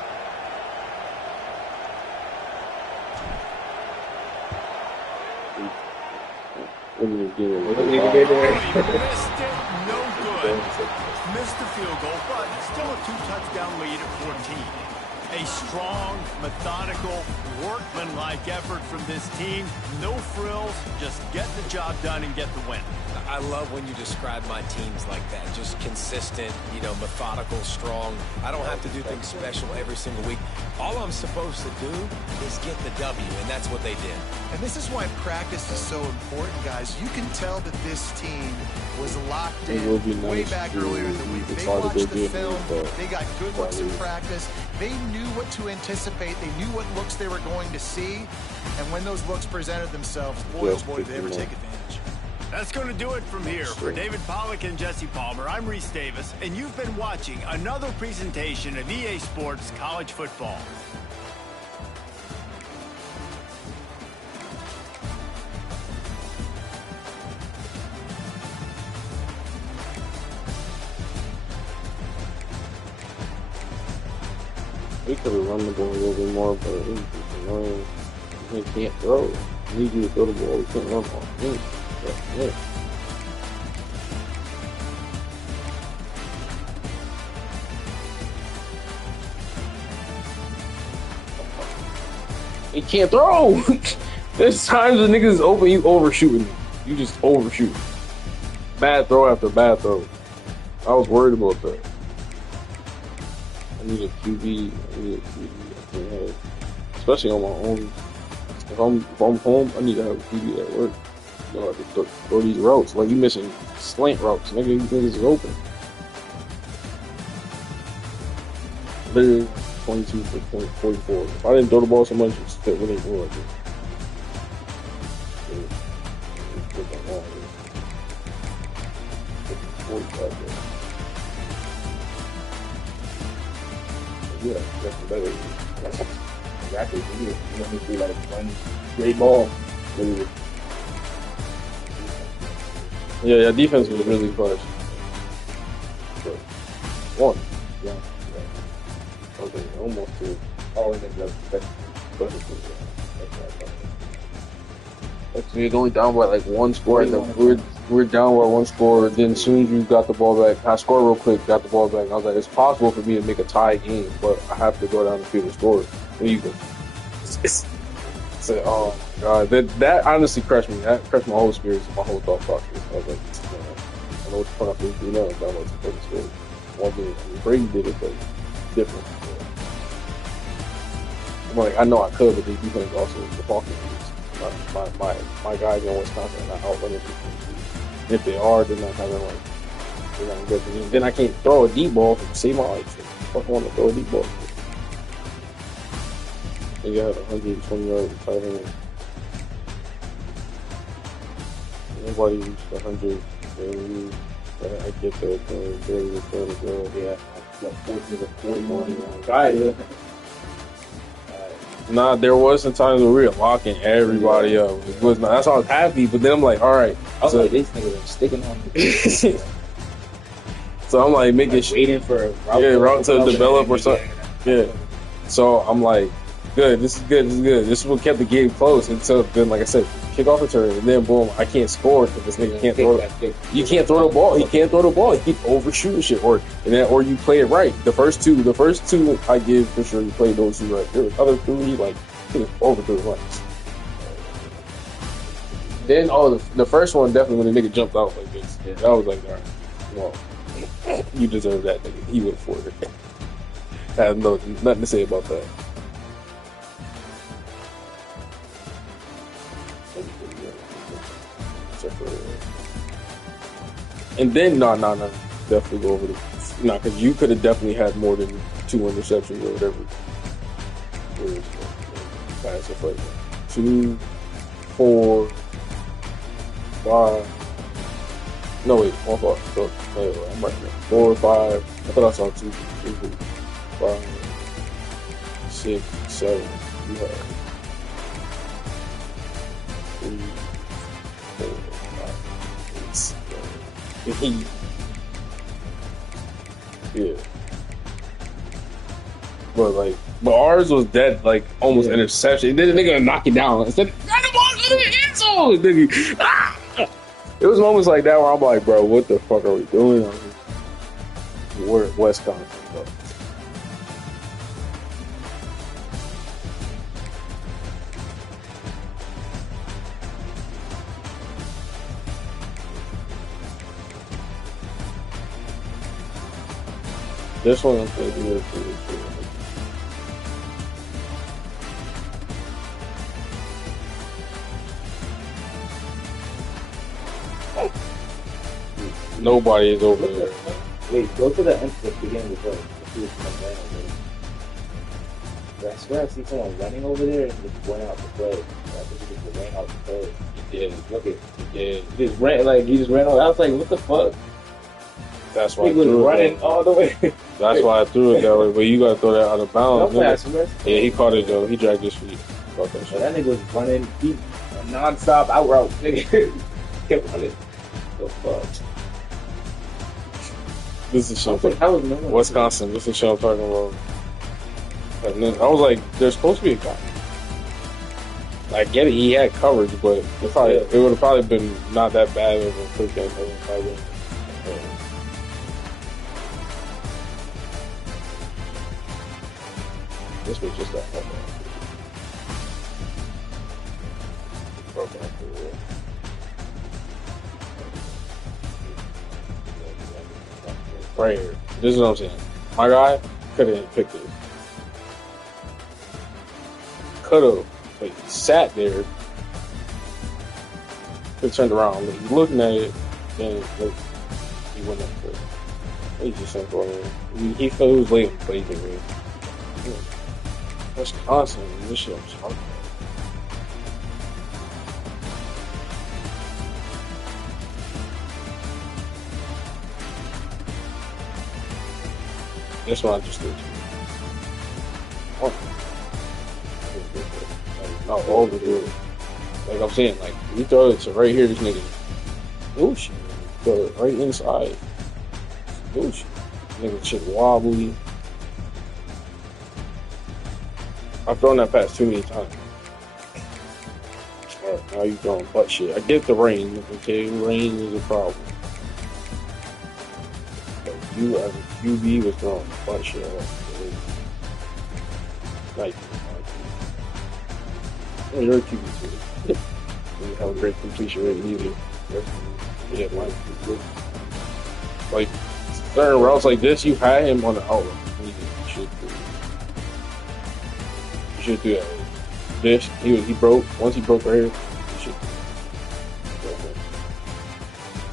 it, no good. Missed the field goal, but still a 2-touchdown lead at 14. A strong, methodical, workmanlike effort from this team. No frills, just get the job done and get the win. I love when you describe my teams like that. Just consistent, methodical, strong. I don't have to do things special every single week. All I'm supposed to do is get the W, and that's what they did. And this is why practice is so important, guys. You can tell that this team was locked in way back earlier in the week. They watched the film. They got good looks in practice. They knew what to anticipate. They knew what looks they were going to see. And when those looks presented themselves, boy, oh boy, did they ever take advantage. That's going to do it from here. For David Pollack and Jesse Palmer, I'm Reese Davis, and you've been watching another presentation of EA Sports College Football. We could have run the ball a little bit more, but it was just annoying. We can't throw. We need you to throw the ball. We can't run the ball. Yeah. You can't throw. There's times the niggas is open, you overshooting. You just overshoot. Bad throw after bad throw. I was worried about that. I need a QB. Especially on my own. If I'm home, I need to have a QB at work. You know, I have to throw these routes. Like, you missing slant routes. Nigga, these niggas is open. Literally 22 for 44. If I didn't throw the ball so much, it's fit really good. Yeah, that's better. Exactly. You want me to like one great ball. Really. Yeah, defense was really clutch. One. Yeah. Okay, almost two. Oh, and then that's Actually, it's only down by like one score. We're down by one score. Then as soon as you got the ball back, I scored real quick, got the ball back. I was like, it's possible for me to make a tie game, but I have to go down the field and score. And you go. So, oh my god, that honestly crushed me. That crushed my whole spirit, my whole thought process. I was like, I know what the fuck I'm supposed to do now. I don't know what the fuck I'm supposed to do. One thing, I mean, Brady did it, but different. I'm like, I know I could, but the defense also the Falcons. My guys in Wisconsin are not outrunning people. If they are, they're not having like they're not good for me. Then I can't throw a deep ball to save my life. So I want to throw a deep ball. And you had 120 yards retiring. Nobody reached 100. And I get that. Barely returned as well. yeah. What 14 to 41? Try it. Nah, there was some times where we were locking everybody up. It was not. That's why I was happy. But then I'm like, all right. I was like, these niggas are sticking on me. So I'm like making waiting for a route to develop or something. Yeah. So I'm like, good. This is good. This is good. This is what kept the game close until then. Like I said, kickoff return, and then boom, I can't score because this nigga can't throw. You can't throw the ball. He can't throw the ball. He keep overshooting shit, or you play it right. The first two I give for sure. You play those two right. There was other three like overthrew once. Then the first one definitely when the nigga jumped out like this. Yeah. I was like, all right, well, you deserve that nigga. He went for it. I have nothing to say about that. And then no, definitely go over the because you could have definitely had more than 2 interceptions or whatever. Pass it like 2, 4, 5. No wait, 1 5. So I'm right now. 4, 5. I thought I saw 2, 3, 5, 6, 7. You had 3, 4, 5, 6. Yeah. But ours was dead, like almost interception. Then the nigga knock it down. Instead, got the ball in the end zone. Nigga. Ah! It was moments like that where I'm like, bro, what the fuck are we doing? We're in Wisconsin, bro. This one I'm thinking is nobody is over there. Wait, go to the end of the beginning of the play. Let's see if someone ran over there. I swear I see someone running over there and just went out the play. I think he just ran out the play. He did. Look at he just ran over. I was like, what the fuck? That's why he was running all the way. That's why I threw it that way. But you gotta throw that out of bounds. Yeah, he caught it though. He dragged his feet. Caught that shit. That nigga was running. He non-stop out route. Nigga kept running. The fuck. This is something. Wisconsin. This is what I'm talking about. And then I was like, there's supposed to be a guy. I get it. He had coverage, but it would have probably been not that bad of a quick game. This was just that. Right here. This is what I'm saying. My guy could have picked this. Could have sat there. Could turned around. He's looking at it, and he went up there. He just sent for him. He felt it was late in the play. Wisconsin, this shit I'm talking about. This one I just did. Oh. Not overdo it. Like I'm saying, like you throw it to right here, this nigga. Oh shit. Throw it right inside. Oh shit. Nigga shit wobbly. I've thrown that pass too many times. Alright, now you throwing butt shit. I get the rain, okay? Rain is a problem. But you as a QB was throwing butt shit. Like, oh, you're a QB too. You have a great completion rate either. Yeah, like certain routes like this, you had him on the outlet. You should do that. This he broke. Once he broke right here, he should.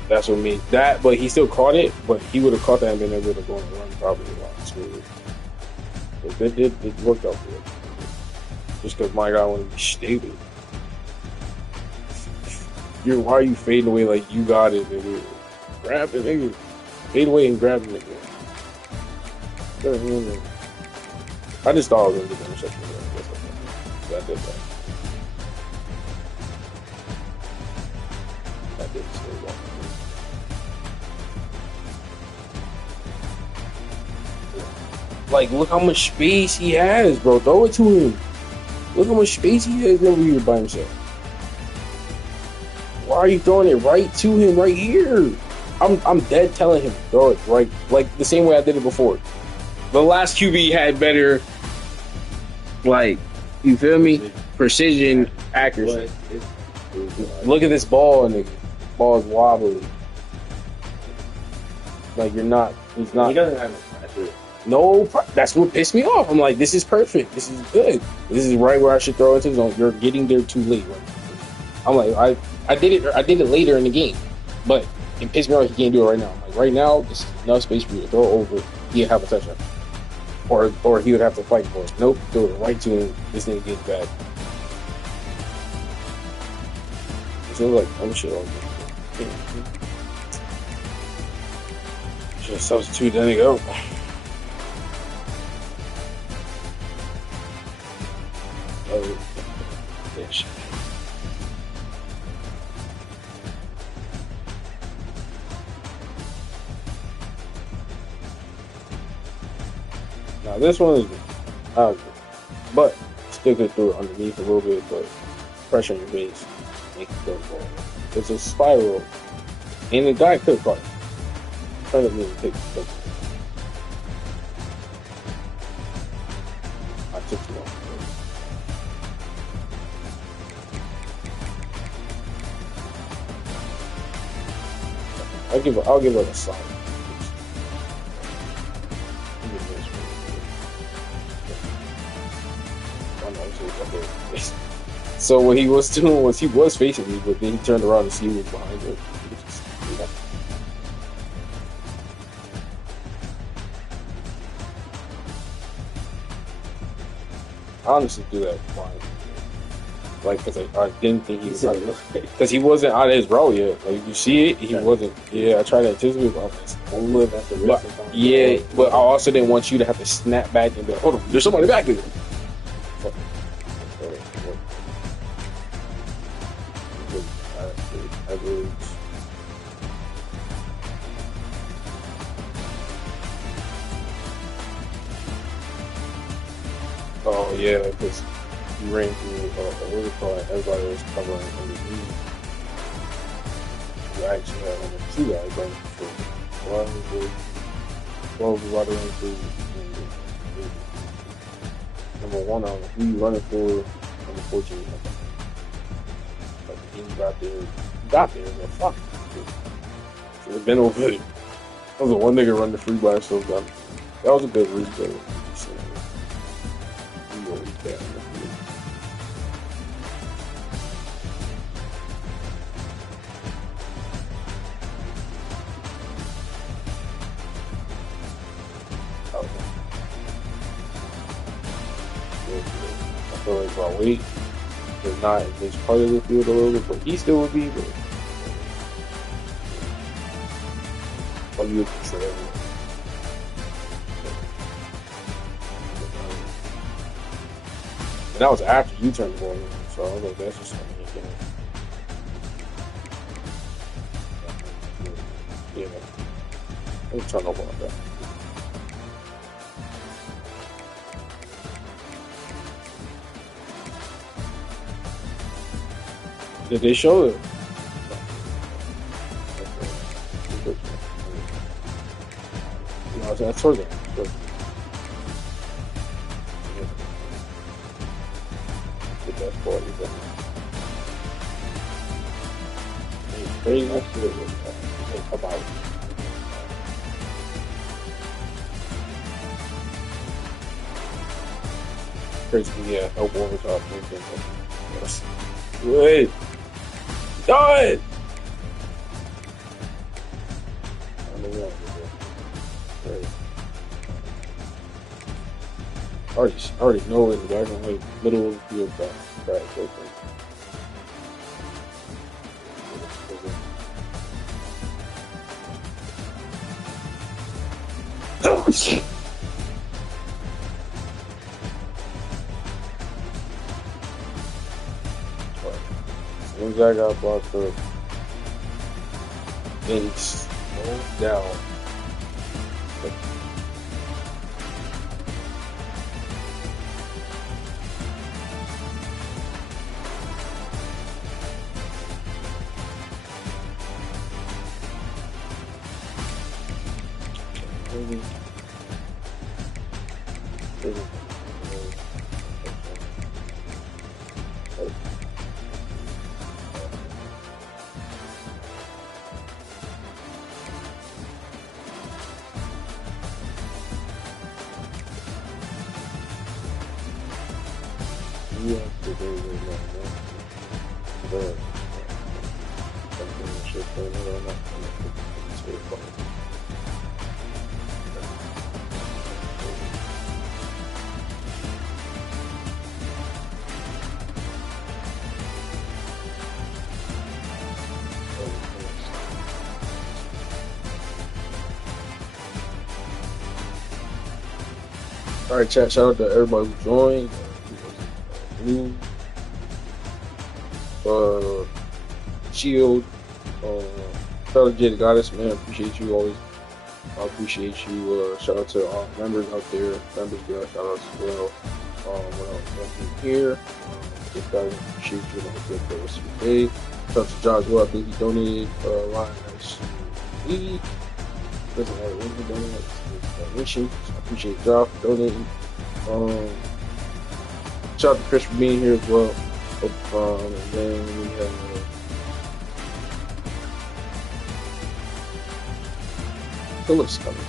That's what made that. But he still caught it. But he would have caught that and been able to go and run probably a lot smoother. But it worked out for him. Just because my guy wanted to be stable. Why are you fading away like you got it, nigga? Grab it, nigga. Fade away and grab it, nigga. I just thought I was going to get the interception. I did that. I didn't say that. Like, look how much space he has, bro. Throw it to him. Look how much space he has over here by himself. Why are you throwing it right to him right here? I'm dead telling him throw it right, like the same way I did it before. The last QB had better, like, you feel me? Precision, accuracy. Look at this ball, nigga. Ball is wobbly. Like he's not. He doesn't have no pressure. No, that's what pissed me off. I'm like, this is perfect. This is good. This is right where I should throw it to the zone. You're getting there too late. Right? I'm like, I did it later in the game, but it pissed me off. He can't do it right now. I'm like, right now, this is enough space for you to throw it over. He'd have a touchdown, or he would have to fight for it. Nope, throw it right to him. This nigga gets bad. So like, I'm shit all game. Should have substituted that nigga out. Oh, bitch. Now this one is good, but still could throw it underneath a little bit, but pressure on your base, make it go forward. It's a spiral, and the guy could probably try to really take the touch. I took too long. I'll give it a solid. So what he was doing was he was facing me, but then he turned around and see me behind him. I honestly do that fine. Like, because I didn't think he was because he wasn't out of his route yet. Like, you see it, he wasn't. Yeah, I tried to anticipate about this. Yeah, but I also didn't want you to have to snap back and be like, hold on, there's somebody back there. Oh yeah, because you ran through what was it called? Everybody was covering underneath. You actually had only two guys running through. One was right around through. Number one, I don't know who you running for. Number 14. Like he got there, but fuck. Should have been over it. That was a one nigga run the free by himself. That was a good read though. I feel like if I wait, they're not in this part of the field a little bit, but he still would be, but you would control everything. And that was after you turned the ball in. So I was like, that's just something you can. Yeah. Let me turn over like that. Did they show it? No, that's for them. The best part is that crazy about crazy, yeah, help overtime. Wait, done. I already know in the back of the middle of the field crack open. Oh shit. Once I got blocked up, then he's down. All right, chat. Shout out to everybody who joined. Shield, fellow Jada Goddess, man, appreciate you always. I appreciate you. Shout out to all members out there, members there. Shout out as well. When I'm here, just guys appreciate you. And I hope you have a good rest of your day. Shout out to John as well. I think he donated last week. Listen, when he donated, mission. I appreciate John for donating. Shout out to Chris for being here as well. And then we have Phillips coming to.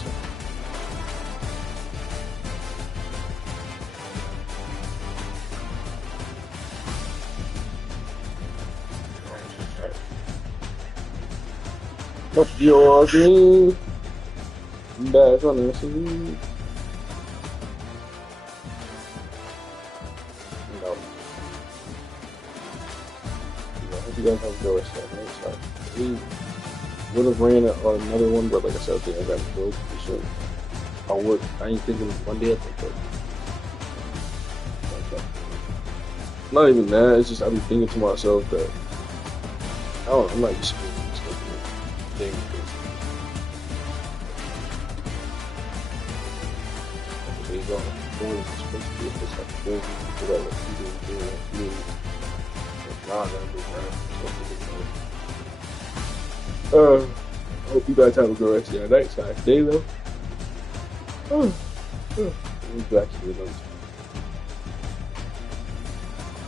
What's your dream? Back on the scene. No. I hope you guys have a good rest of the night. We would have ran another one, but like I said, I think I got to go pretty soon. I ain't thinking Monday, I think. Okay. Not even that, it's just I be thinking to myself that I don't know, I'm not used to doing this thing. Days off, doing it's supposed to be just like doing whatever you do, nah, I hope you guys have a good rest of your night. It's nice day though. We'll be back here another time.